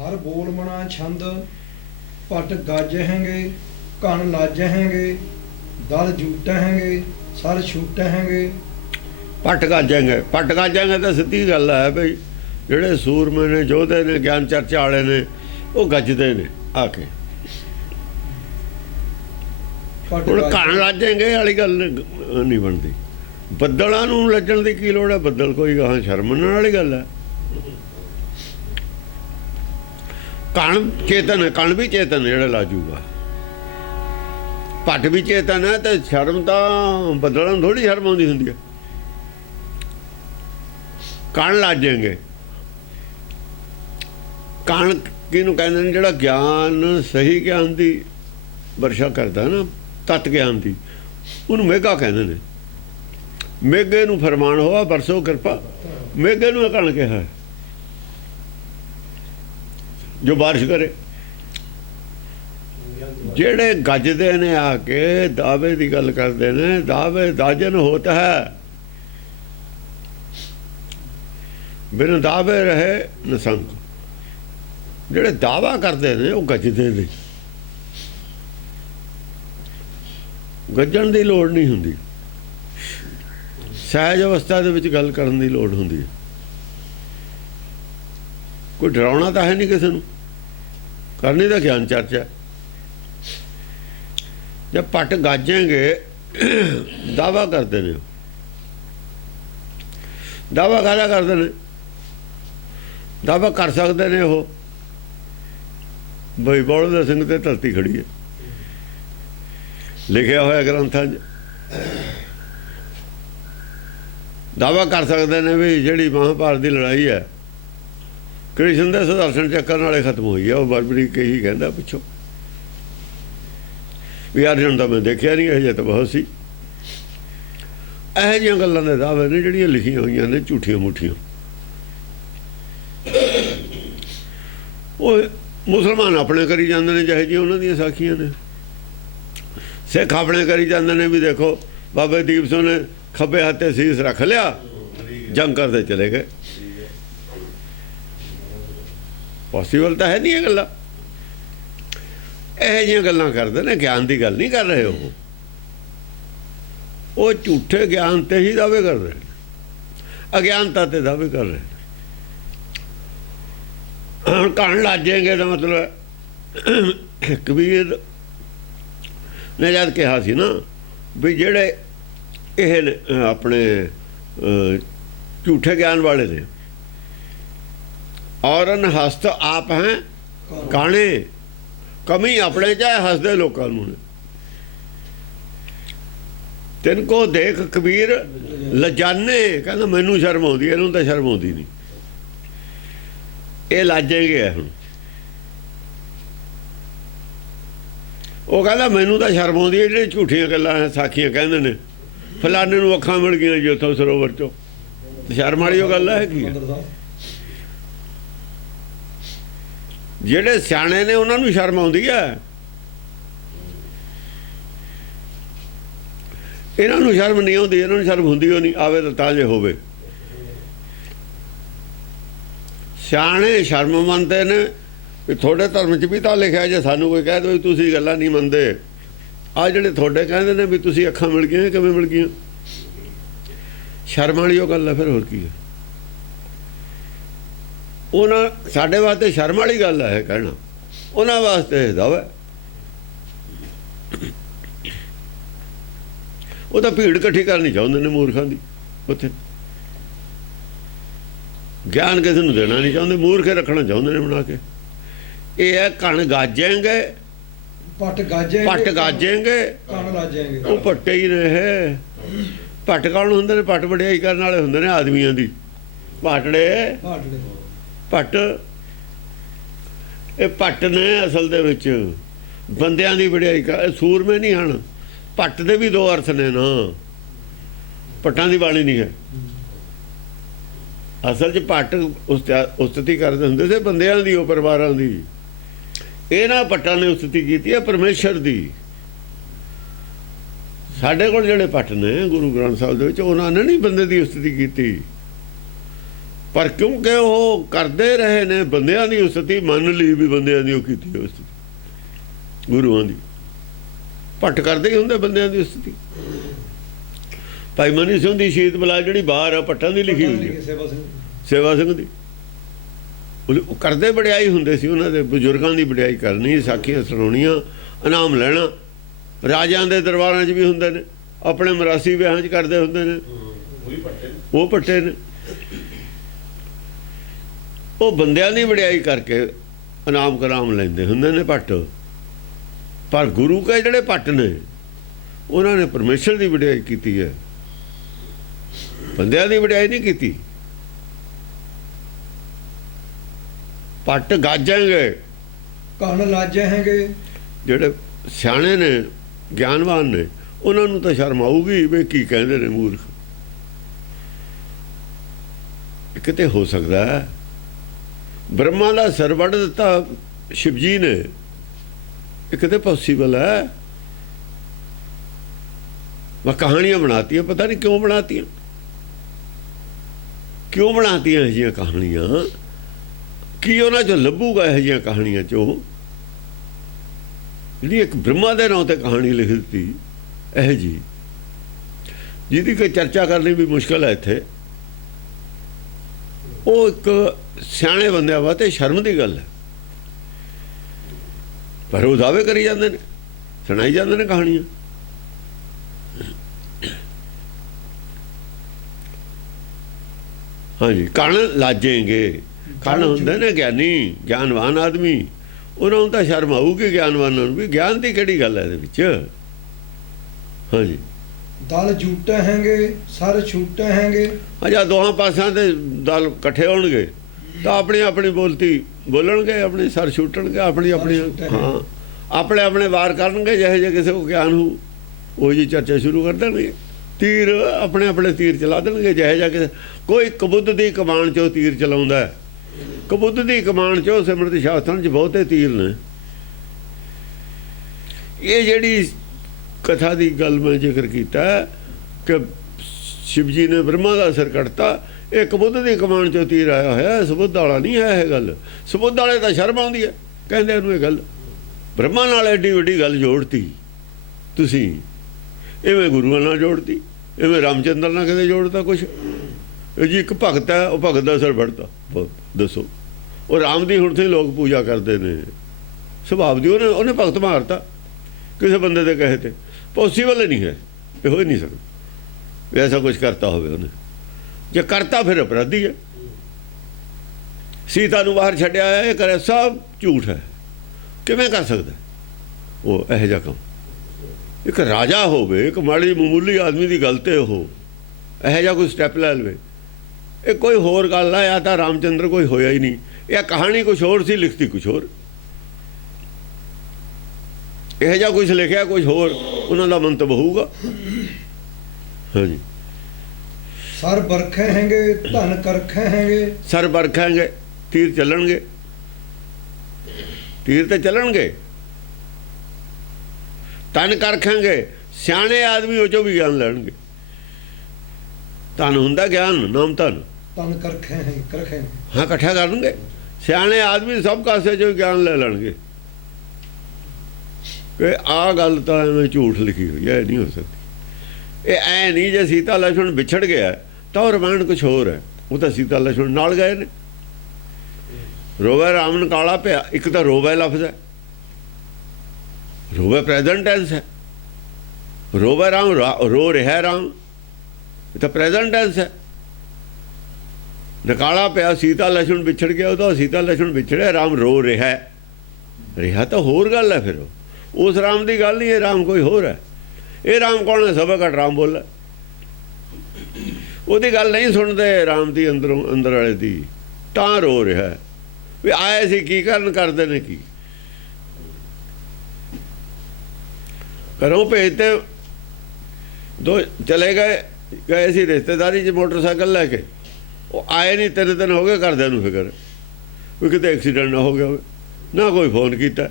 हर बोल मना छंद पट गाजहेंगे कण लाजहेंगे दल जूटहेंगे सर छूटहेंगे। पट गाजेंगे तो सीधी गल है बई ਜਿਹੜੇ ਸੂਰਮੇ ਨੇ ਯੋਧੇ ਨੇ ਗਿਆਨ ਚਰਚਾ ਵਾਲੇ ਨੇ ਉਹ ਗੱਜਦੇ ਨੇ ਆ ਕੇ। ਹੁਣ ਕਣ ਲੱਜੇਂਗੇ ਵਾਲੀ ਗੱਲ ਨਹੀਂ ਬਣਦੀ। ਬੱਦਲਾਂ ਨੂੰ ਲੱਜਣ ਦੀ ਕੀ ਲੋੜ ਹੈ? ਬੱਦਲ ਕੋਈ ਗਾਹਾਂ ਸ਼ਰਮ ਮੰਨਣ ਵਾਲੀ ਗੱਲ ਹੈ। ਕਣ ਚੇਤਨ ਹੈ, ਕਣ ਵੀ ਚੇਤਨ ਜਿਹੜਾ ਲਾਜੂਗਾ। ਪੱਟ ਵੀ ਚੇਤਨ ਹੈ ਤੇ ਸ਼ਰਮ ਤਾਂ ਬੱਦਲਾਂ ਨੂੰ ਥੋੜ੍ਹੀ ਸ਼ਰਮ ਆਉਂਦੀ ਹੁੰਦੀ ਹੈ। ਕਣ ਲੱਜੇਂਗੇ। ਕਣ ਕਿਹਨੂੰ ਕਹਿੰਦੇ ਨੇ? ਜਿਹੜਾ ਗਿਆਨ ਸਹੀ ਗਿਆਨ ਦੀ ਵਰਸ਼ਾ ਕਰਦਾ ਨਾ, ਤਤ ਗਿਆਨ ਦੀ, ਉਹਨੂੰ ਮੇਘਾ ਕਹਿੰਦੇ ਨੇ। ਮੇਘੇ ਨੂੰ ਫਰਮਾਨ ਹੋਆ ਬਰਸੋ ਕਿਰਪਾ, ਮੇਘੇ ਨੂੰ ਕਣ ਕਿਹਾ ਜੋ ਬਾਰਿਸ਼ ਕਰੇ। ਜਿਹੜੇ ਗੱਜਦੇ ਨੇ ਆ ਕੇ ਦਾਅਵੇ ਦੀ ਗੱਲ ਕਰਦੇ ਨੇ, ਦਾਅਵੇ ਦਾਜਨ ਹੋਤ ਹੈ ਬਿਨ ਦਾਅਵੇ ਰਹੇ ਨਸੰਗ। ਜਿਹੜੇ ਦਾਅਵਾ ਕਰਦੇ ਨੇ ਉਹ ਗੱਜਦੇ ਨੇ। ਗੱਜਣ ਦੀ ਲੋੜ ਨਹੀਂ ਹੁੰਦੀ, ਸਹਿਜ ਅਵਸਥਾ ਦੇ ਵਿੱਚ ਗੱਲ ਕਰਨ ਦੀ ਲੋੜ ਹੁੰਦੀ ਹੈ। ਕੋਈ ਡਰਾਉਣਾ ਤਾਂ ਹੈ ਨਹੀਂ ਕਿਸੇ ਨੂੰ, ਕਰਨੀ ਤਾਂ ਗਿਆਨ ਚਰਚਾ। ਜਦ ਪੱਟ ਗਾਜੇਂਗੇ ਦਾਅਵਾ ਕਰਦੇ ਨੇ। ਦਾਅਵਾ ਕਾਹਦਾ ਕਰਦੇ ਨੇ? ਦਾਅਵਾ ਕਰ ਸਕਦੇ ਨੇ ਉਹ ਬਈ ਬੋਲਦਾ ਸਿੰਘ ਤੇ ਧਰਤੀ ਖੜੀ ਹੈ, ਲਿਖਿਆ ਹੋਇਆ ਗ੍ਰੰਥਾਂ 'ਚ। ਦਾਅਵਾ ਕਰ ਸਕਦੇ ਨੇ ਵੀ ਜਿਹੜੀ ਮਹਾਭਾਰਤ ਦੀ ਲੜਾਈ ਹੈ ਕ੍ਰਿਸ਼ਨ ਦੇ ਸੁਦਰਸ਼ਨ ਚੱਕਰ ਨਾਲੇ ਖਤਮ ਹੋਈ ਹੈ। ਉਹ ਬਰਬਰੀ ਕਹੀ ਕਹਿੰਦਾ ਪਿੱਛੋਂ ਵੀ ਅਰਜਨ ਤਾਂ ਮੈਂ ਦੇਖਿਆ ਨਹੀਂ, ਇਹ ਜਿਹਾ ਤਾਂ ਬਹੁਤ ਸੀ। ਇਹੋ ਜਿਹੀਆਂ ਗੱਲਾਂ ਦੇ ਦਾਅਵੇ ਨੇ ਜਿਹੜੀਆਂ ਲਿਖੀਆਂ ਹੋਈਆਂ ਨੇ ਝੂਠੀਆਂ ਮੁੱਠੀਆਂ। ਉਹ ਮੁਸਲਮਾਨ ਆਪਣੇ ਕਰੀ ਜਾਂਦੇ ਨੇ ਜਿਹੇ ਜਿਹੀਆਂ ਉਹਨਾਂ ਦੀਆਂ ਸਾਖੀਆਂ ਨੇ। ਸਿੱਖ ਆਪਣੇ ਕਰੀ ਜਾਂਦੇ ਨੇ ਵੀ ਦੇਖੋ ਬਾਬੇ ਦੀਪ ਸਿੰਘ ਨੇ ਖੱਬੇ ਹੱਥ 'ਤੇ ਸੀਸ ਰੱਖ ਲਿਆ, ਜੰਗ ਕਰਦੇ ਚਲੇ ਗਏ। ਪੋਸੀਬਲ ਤਾਂ ਹੈ ਨਹੀਂ ਇਹ ਗੱਲਾਂ। ਇਹੋ ਜਿਹੀਆਂ ਗੱਲਾਂ ਕਰਦੇ ਨੇ, ਗਿਆਨ ਦੀ ਗੱਲ ਨਹੀਂ ਕਰ ਰਹੇ। ਉਹ ਝੂਠੇ ਗਿਆਨ 'ਤੇ ਹੀ ਦਾਅਵੇ ਕਰ ਰਹੇ ਨੇ, ਅਗਿਆਨਤਾ 'ਤੇ ਦਾਅਵੇ ਕਰ ਰਹੇ ਨੇ। ਹੁਣ ਕਣ ਲੱਜੇਂਗੇ ਦਾ ਮਤਲਬ ਕਬੀਰ ਨੇ ਜਦ ਕਿਹਾ ਸੀ ਨਾ ਵੀ ਜਿਹੜੇ ਇਹ ਆਪਣੇ ਝੂਠੇ ਗਿਆਨ ਵਾਲੇ ਨੇ, ਔਰਨ ਹਸਤ ਆਪ ਹੈ ਕਾਣੇ, ਕਮੀ ਆਪਣੇ 'ਚ ਹੈ, ਹੱਸਦੇ ਲੋਕਾਂ ਨੂੰ ਨੇ। ਤਿੰਨ ਕੋ ਦੇਖ ਕਬੀਰ ਲਜਾਨੇ, ਕਹਿੰਦਾ ਮੈਨੂੰ ਸ਼ਰਮ ਆਉਂਦੀ, ਇਹਨੂੰ ਤਾਂ ਸ਼ਰਮ ਆਉਂਦੀ ਨਹੀਂ। ਇਹ ਲਾਜੇਂਗੇ ਹੁਣ। ਉਹ ਕਹਿੰਦਾ ਮੈਨੂੰ ਤਾਂ ਸ਼ਰਮ ਆਉਂਦੀ ਹੈ ਜਿਹੜੇ ਝੂਠੀਆਂ ਗੱਲਾਂ ਸਾਖੀਆਂ ਕਹਿੰਦੇ ਨੇ, ਫਲਾਣੇ ਨੂੰ ਅੱਖਾਂ ਮਿਲ ਗਈਆਂ ਜੀ ਉੱਥੋਂ ਸਰੋਵਰ 'ਚੋਂ। ਸ਼ਰਮ ਵਾਲੀ ਉਹ ਗੱਲ ਹੈ ਕੀ? ਜਿਹੜੇ ਸਿਆਣੇ ਨੇ ਉਹਨਾਂ ਨੂੰ ਸ਼ਰਮ ਆਉਂਦੀ ਹੈ, ਇਹਨਾਂ ਨੂੰ ਸ਼ਰਮ ਨਹੀਂ ਆਉਂਦੀ। ਇਹਨਾਂ ਨੂੰ ਸ਼ਰਮ ਹੁੰਦੀ ਉਹ ਨਹੀਂ, ਆਵੇ ਤਾਂ ਜੇ ਹੋਵੇ। ਸਿਆਣੇ ਸ਼ਰਮ ਮੰਨਦੇ ਨੇ ਵੀ ਤੁਹਾਡੇ ਧਰਮ 'ਚ ਵੀ ਤਾਂ ਲਿਖਿਆ, ਜੇ ਸਾਨੂੰ ਕੋਈ ਕਹਿ ਦੋ ਤੁਸੀਂ ਗੱਲਾਂ ਨਹੀਂ ਮੰਨਦੇ। ਆਹ ਜਿਹੜੇ ਤੁਹਾਡੇ ਕਹਿੰਦੇ ਨੇ ਵੀ ਤੁਸੀਂ ਅੱਖਾਂ ਮਿਲ ਗਈਆਂ, ਕਿਵੇਂ ਮਿਲ ਗਈਆਂ? ਸ਼ਰਮ ਵਾਲੀ ਉਹ ਗੱਲ ਹੈ। ਫਿਰ ਹੋਰ ਕੀ ਹੈ? ਉਹਨਾਂ ਸਾਡੇ ਵਾਸਤੇ ਸ਼ਰਮ ਵਾਲੀ ਗੱਲ ਹੈ ਕਹਿਣਾ, ਉਹਨਾਂ ਵਾਸਤੇ ਦਾਅਵਾ। ਉਹ ਤਾਂ ਭੀੜ ਇਕੱਠੀ ਕਰਨੀ ਚਾਹੁੰਦੇ ਨੇ ਮੂਰਖਾਂ ਦੀ। ਉੱਥੇ ਗਿਆਨ ਕਿਸੇ ਨੂੰ ਦੇਣਾ ਨਹੀਂ ਚਾਹੁੰਦੇ, ਮੂਰਖੇ ਰੱਖਣਾ ਚਾਹੁੰਦੇ ਨੇ ਬਣਾ ਕੇ। ਇਹ ਹੈ ਕਣ ਗਾਜੇਂਗੇ ਪਟ ਗਾਜੇਂਗੇ ਕਣ ਲਾਜੇਂਗੇ। ਉਹ ਪੱਟੇ ਹੀ ਨੇ। ਪੱਟ ਕੌਣ ਹੁੰਦੇ ਨੇ? ਪੱਟ ਵਡਿਆਈ ਕਰਨ ਵਾਲੇ ਹੁੰਦੇ ਨੇ ਆਦਮੀਆਂ ਦੀ। ਪਾਟੜੇ ਪੱਟ, ਇਹ ਪੱਟ ਨੇ ਅਸਲ ਦੇ ਵਿੱਚ ਬੰਦਿਆਂ ਦੀ ਵਡਿਆਈ ਕਰ। ਸੂਰਮੇ ਨਹੀਂ ਹਨ। ਪੱਟ ਦੇ ਵੀ ਦੋ ਅਰਥ ਨੇ ਨਾ, ਪੱਟਾਂ ਦੀ ਬਾਣੀ ਨਹੀਂ ਹੈ। ਅਸਲ 'ਚ ਪੱਟ ਉਸਤਤੀ ਕਰਦੇ ਹੁੰਦੇ ਸੀ ਬੰਦਿਆਂ ਦੀ, ਉਹ ਪਰਿਵਾਰਾਂ ਦੀ। ਇਹਨਾਂ ਪੱਟਾਂ ਨੇ ਉਸਤਤੀ ਕੀਤੀ ਹੈ ਪਰਮੇਸ਼ਰ ਦੀ। ਸਾਡੇ ਕੋਲ ਜਿਹੜੇ ਪੱਟ ਨੇ ਗੁਰੂ ਗ੍ਰੰਥ ਸਾਹਿਬ ਦੇ ਵਿੱਚ, ਉਹਨਾਂ ਨੇ ਨਹੀਂ ਬੰਦੇ ਦੀ ਉਸਤਤੀ ਕੀਤੀ। ਪਰ ਕਿਉਂਕਿ ਉਹ ਕਰਦੇ ਰਹੇ ਨੇ ਬੰਦਿਆਂ ਦੀ ਉਸਤਤੀ, ਮੰਨ ਲਈ ਵੀ ਬੰਦਿਆਂ ਦੀ ਉਹ ਕੀਤੀ ਉਸਤਤੀ, ਗੁਰੂਆਂ ਦੀ ਭੱਟ ਕਰਦੇ ਹੀ ਹੁੰਦੇ ਬੰਦਿਆਂ ਦੀ ਉਸਤਤੀ। ਭਾਈ ਮਨੀ ਸਿੰਘ ਦੀ ਸ਼ਹੀਦ ਬਲਾ ਜਿਹੜੀ ਬਾਹਰ ਆ ਭੱਟਾਂ ਦੀ ਲਿਖੀ ਹੋਈ ਹੈ, ਸੇਵਾ ਸਿੰਘ ਦੀ, ਉਹ ਕਰਦੇ ਵਡਿਆਈ ਹੁੰਦੇ ਸੀ, ਉਹਨਾਂ ਦੇ ਬਜ਼ੁਰਗਾਂ ਦੀ ਵਡਿਆਈ ਕਰਨੀ, ਸਾਖੀਆਂ ਸੁਣਾਉਣੀਆਂ, ਇਨਾਮ ਲੈਣਾ। ਰਾਜਿਆਂ ਦੇ ਦਰਬਾਰਾਂ 'ਚ ਵੀ ਹੁੰਦੇ ਨੇ, ਆਪਣੇ ਮਰਾਸੀ ਵਿਆਹਾਂ 'ਚ ਕਰਦੇ ਹੁੰਦੇ ਨੇ, ਉਹ ਭੱਟੇ ਨੇ। ਉਹ ਬੰਦਿਆਂ ਦੀ ਵਡਿਆਈ ਕਰਕੇ ਇਨਾਮ ਕਰਾਮ ਲੈਂਦੇ ਹੁੰਦੇ ਨੇ ਭੱਟ। ਪਰ ਗੁਰੂ ਕੇ ਜਿਹੜੇ ਭੱਟ ਨੇ ਉਹਨਾਂ ਨੇ ਪਰਮੇਸ਼ਰ ਦੀ ਵਡਿਆਈ ਕੀਤੀ ਹੈ, ਬੰਦਿਆਂ ਦੀ ਵਡਿਆਈ ਨਹੀਂ ਕੀਤੀ। ਭੱਟ ਗਾਜਾਂਗੇ, ਕਣ ਲਾਜਾਂਗੇ। ਜਿਹੜੇ ਸਿਆਣੇ ਨੇ, ਗਿਆਨਵਾਨ ਨੇ, ਉਹਨਾਂ ਨੂੰ ਤਾਂ ਸ਼ਰਮ ਆਊਗੀ ਵੀ ਕੀ ਕਹਿੰਦੇ ਨੇ ਮੂਰਖ। ਕਿਤੇ ਹੋ ਸਕਦਾ ਹੈ ਬ੍ਰਹਮਾ ਦਾ ਸਿਰ ਵੱਢ ਦਿੱਤਾ ਸ਼ਿਵ ਜੀ ਨੇ, ਇਹ ਕਿਤੇ ਪੋਸੀਬਲ ਹੈ? ਮੈਂ ਕਹਾਣੀਆਂ ਬਣਾਤੀਆਂ, ਪਤਾ ਨਹੀਂ ਕਿਉਂ ਬਣਾਤੀਆਂ, ਕਿਉਂ ਬਣਾਤੀਆਂ ਇਹ ਜਿਹੀਆਂ ਕਹਾਣੀਆਂ? ਕੀ ਉਹਨਾਂ 'ਚੋਂ ਲੱਭੂਗਾ ਇਹ ਜਿਹੀਆਂ ਕਹਾਣੀਆਂ 'ਚੋਂ? ਜਿਹੜੀ ਇੱਕ ਬ੍ਰਹਮਾ ਦੇ ਨਾਂ ਤੇ ਕਹਾਣੀ ਲਿਖ ਦਿੱਤੀ ਇਹ ਜੀ, ਜਿਹਦੀ ਕੋਈ ਚਰਚਾ ਕਰਨੀ ਵੀ ਮੁਸ਼ਕਲ ਹੈ ਇੱਥੇ। ਉਹ ਇੱਕ ਸਿਆਣੇ ਬੰਦਿਆਂ ਵਾਸਤੇ ਸ਼ਰਮ ਦੀ ਗੱਲ ਹੈ, ਪਰ ਉਹ ਦਾਅਵੇ ਕਰੀ ਜਾਂਦੇ ਨੇ, ਸੁਣਾਈ ਜਾਂਦੇ ਨੇ ਕਹਾਣੀਆਂ। ਹਾਂਜੀ, ਕਣ ਲਾਜੇਂਗੇ। ਕਣ ਹੁੰਦੇ ਨੇ ਗਿਆਨੀ, ਗਿਆਨਵਾਨ ਆਦਮੀ, ਉਹਨਾਂ ਨੂੰ ਤਾਂ ਸ਼ਰਮ ਆਊਗੀ ਗਿਆਨਵਾਨਾਂ ਨੂੰ ਵੀ ਗਿਆਨ ਦੀ ਕਿਹੜੀ ਗੱਲ ਹੈ ਇਹਦੇ ਵਿੱਚ। ਹਾਂਜੀ, ਦਲ ਝੂਟੇ ਹੈਗੇ, ਸਰ ਛੂਟੇ ਹੈਗੇ। ਜਾਂ ਦੋਹਾਂ ਪਾਸਿਆਂ ਦੇ ਦਲ ਇਕੱਠੇ ਹੋਣਗੇ ਤਾਂ ਆਪਣੀ ਆਪਣੀ ਬੋਲਤੀ ਬੋਲਣਗੇ, ਆਪਣੇ ਸਰ ਛੁੱਟਣਗੇ, ਆਪਣੀ ਆਪਣੀ, ਹਾਂ, ਆਪਣੇ ਆਪਣੇ ਵਾਰ ਕਰਨਗੇ। ਜਿਹੇ ਜਿਹੇ ਕਿਸੇ ਨੂੰ ਗਿਆਨ ਹੋ ਉਹ ਜੀ ਚਰਚਾ ਸ਼ੁਰੂ ਕਰ ਦੇਣਗੇ, ਤੀਰ ਆਪਣੇ ਆਪਣੇ ਤੀਰ ਚਲਾ ਦੇਣਗੇ। ਜਿਹੇ ਜਿਹਾ ਕਿਸੇ, ਕੋਈ ਕਬੁੱਧ ਦੀ ਕਮਾਨ 'ਚੋਂ ਤੀਰ ਚਲਾਉਂਦਾ, ਕਬੁੱਧ ਦੀ ਕਮਾਨ 'ਚੋਂ ਸਿਮਰਤ ਸ਼ਾਸਤਰਾਂ 'ਚ ਬਹੁਤੇ ਤੀਰ ਨੇ। ਇਹ ਜਿਹੜੀ ਕਥਾ ਦੀ ਗੱਲ ਮੈਂ ਜ਼ਿਕਰ ਕੀਤਾ ਕਿ ਸ਼ਿਵ ਜੀ ਨੇ ਬ੍ਰਹਮਾ ਦਾ ਸਿਰ ਕੱਟਤਾ, ਇਹ ਕਬੁੱਧ ਦੀ ਕਮਾਨ 'ਚੋਂ ਤੀਰ ਆਇਆ ਹੋਇਆ, ਸਬੁੱਧ ਵਾਲਾ ਨਹੀਂ ਹੈ ਇਹ ਗੱਲ। ਸਬੁੱਧ ਵਾਲੇ ਤਾਂ ਸ਼ਰਮ ਆਉਂਦੀ ਹੈ, ਕਹਿੰਦੇ ਇਹਨੂੰ ਇਹ ਗੱਲ ਬ੍ਰਹਮਾ ਨਾਲ ਐਡੀ ਵੱਡੀ ਗੱਲ ਜੋੜਤੀ ਤੁਸੀਂ, ਇਵੇਂ ਗੁਰੂਆਂ ਨਾਲ ਜੋੜਤੀ, ਇਵੇਂ ਰਾਮਚੰਦਰ ਨਾਲ ਕਦੇ ਜੋੜਤਾ ਕੁਛ? ਇਹ ਜੀ ਇੱਕ ਭਗਤ ਹੈ, ਉਹ ਭਗਤ ਦਾ ਸਿਰ ਵੱਢਤਾ, ਦੱਸੋ। ਉਹ ਰਾਮ ਦੀ ਹੁਣ ਤੇ ਲੋਕ ਪੂਜਾ ਕਰਦੇ ਨੇ ਸੁਭਾਵ ਦੀ, ਉਹਨੇ ਭਗਤ ਮਾਰਤਾ ਕਿਸੇ ਬੰਦੇ ਦੇ ਕਹੇ ਤੇ। ਪੋਸੀਬਲ ਨਹੀਂ ਹੈ, ਇਹ ਹੋ ਹੀ ਨਹੀਂ ਸਕਦਾ ਐਸਾ ਕੁਛ ਕਰਤਾ ਹੋਵੇ ਉਹਨੇ। ਜੇ ਕਰਤਾ ਫਿਰ ਅਪਰਾਧੀ ਹੈ। ਸੀਤਾ ਨੂੰ ਬਾਹਰ ਛੱਡਿਆ ਆਇਆ, ਇਹ ਕਰੇ ਸਭ ਝੂਠ ਹੈ, ਕਿਵੇਂ ਕਰ ਸਕਦਾ ਉਹ ਇਹੋ ਜਿਹਾ ਕੰਮ? ਇੱਕ ਰਾਜਾ ਹੋਵੇ, ਇੱਕ ਮਾੜੀ ਮਾਮੂਲੀ ਆਦਮੀ ਦੀ ਗੱਲ ਤੇ ਉਹ ਇਹੋ ਜਿਹਾ ਕੋਈ ਸਟੈਪ ਲੈ ਲਵੇ, ਇਹ ਕੋਈ ਹੋਰ ਗੱਲ ਆ। ਜਾਂ ਤਾਂ ਰਾਮਚੰਦਰ ਕੋਈ ਹੋਇਆ ਹੀ ਨਹੀਂ, ਇਹ ਕਹਾਣੀ ਕੁਛ ਹੋਰ ਸੀ, ਲਿਖਤੀ ਕੁਛ ਹੋਰ, ਇਹੋ ਜਿਹਾ ਕੁਛ ਲਿਖਿਆ ਕੁਛ ਹੋਰ, ਉਹਨਾਂ ਦਾ ਮੰਤਵ ਹੋਊਗਾ। ਹਾਂਜੀ, ਸਰ ਬਰਖੇ ਹੈਗੇ, ਧਨ ਕਰਖੇ ਹੈਗੇ। ਸਰ ਬਰਖਾਂਗੇ, ਤੀਰ ਚੱਲਣਗੇ, ਤੀਰ ਤੇ ਚੱਲਣਗੇ। ਧਨ ਕਰਖਾਂਗੇ, ਸਿਆਣੇ ਆਦਮੀ ਉਹ 'ਚੋਂ ਵੀ ਗਿਆਨ ਲੈਣਗੇ। ਧਨ ਹੁੰਦਾ ਗਿਆਨ, ਨਾਮ ਧਨ। ਧਨ ਕਰਖੇ ਹੈਗੇ, ਕਰਖੇ, ਹਾਂ, ਇਕੱਠਾ ਕਰਨਗੇ ਸਿਆਣੇ ਆਦਮੀ, ਸਭ ਕਾਸੇ 'ਚੋਂ ਗਿਆਨ ਲੈ ਲੈਣਗੇ। ਕਿ ਆਹ ਗੱਲ ਤਾਂ ਐਵੇਂ ਝੂਠ ਲਿਖੀ ਹੋਈ ਹੈ, ਇਹ ਨਹੀਂ ਹੋ ਸਕਦੀ। ਇਹ ਐ ਨਹੀਂ, ਜੇ ਸੀਤਾ ਲక్ష్మణ ਵਿਛੜ ਗਿਆ ਤਾਂ ਉਹ ਰਮਾਇਣ ਕੁਛ ਹੋਰ ਹੈ। ਉਹ ਤਾਂ ਸੀਤਾ ਲక్ష్మణ ਨਾਲ ਗਏ ਨੇ। ਰੋਵੇ ਰਾਮ ਕਾਲਾ ਪਿਆ, ਇੱਕ ਤਾਂ ਰੋਵੇ ਲਫ਼ਜ਼ ਹੈ, ਰੋਵੇ ਪ੍ਰੈਜ਼ੈਂਟ ਟੈਂਸ ਹੈ। ਰੋਵੇ ਰਾਮ, ਰੋ ਰਿਹਾ ਰਾਮ, ਇਹ ਤਾਂ ਪ੍ਰੈਜ਼ੈਂਟ ਟੈਂਸ ਹੈ। ਨਕਾਲਾ ਪਿਆ, ਸੀਤਾ ਲక్ష్మణ ਵਿਛੜ ਗਿਆ, ਉਹਦਾ ਸੀਤਾ ਲక్ష్మణ ਵਿਛੜਿਆ, ਰਾਮ ਰੋ ਰਿਹਾ। ਰਿਹਾ ਤਾਂ ਹੋਰ ਗੱਲ ਹੈ, ਫਿਰ ਉਸ ਰਾਮ ਦੀ ਗੱਲ ਨਹੀਂ, ਇਹ ਰਾਮ ਕੋਈ ਹੋਰ ਹੈ। ਇਹ ਰਾਮ ਕੌਣ ਹੈ? ਸਭਾ ਘੱਟ ਰਾਮ ਬੋਲਾ, ਉਹਦੀ ਗੱਲ ਨਹੀਂ ਸੁਣਦੇ ਰਾਮ ਦੀ, ਅੰਦਰੋਂ ਅੰਦਰ ਵਾਲੇ ਦੀ, ਤਾਂ ਰੋ ਰਿਹਾ ਵੀ ਆਏ ਸੀ ਕੀ ਕਰਨ, ਕਰਦੇ ਨੇ ਕੀ। ਘਰੋਂ ਭੇਜਤੇ, ਦੋ ਚਲੇ ਗਏ ਸੀ ਰਿਸ਼ਤੇਦਾਰੀ 'ਚ ਮੋਟਰਸਾਈਕਲ ਲੈ ਕੇ, ਉਹ ਆਏ ਨਹੀਂ, 3 ਦਿਨ ਹੋ ਗਏ। ਘਰਦਿਆਂ ਨੂੰ ਫਿਕਰ ਵੀ ਕਿਤੇ ਐਕਸੀਡੈਂਟ ਨਾ ਹੋ ਗਿਆ ਹੋਵੇ, ਨਾ ਕੋਈ ਫੋਨ ਕੀਤਾ,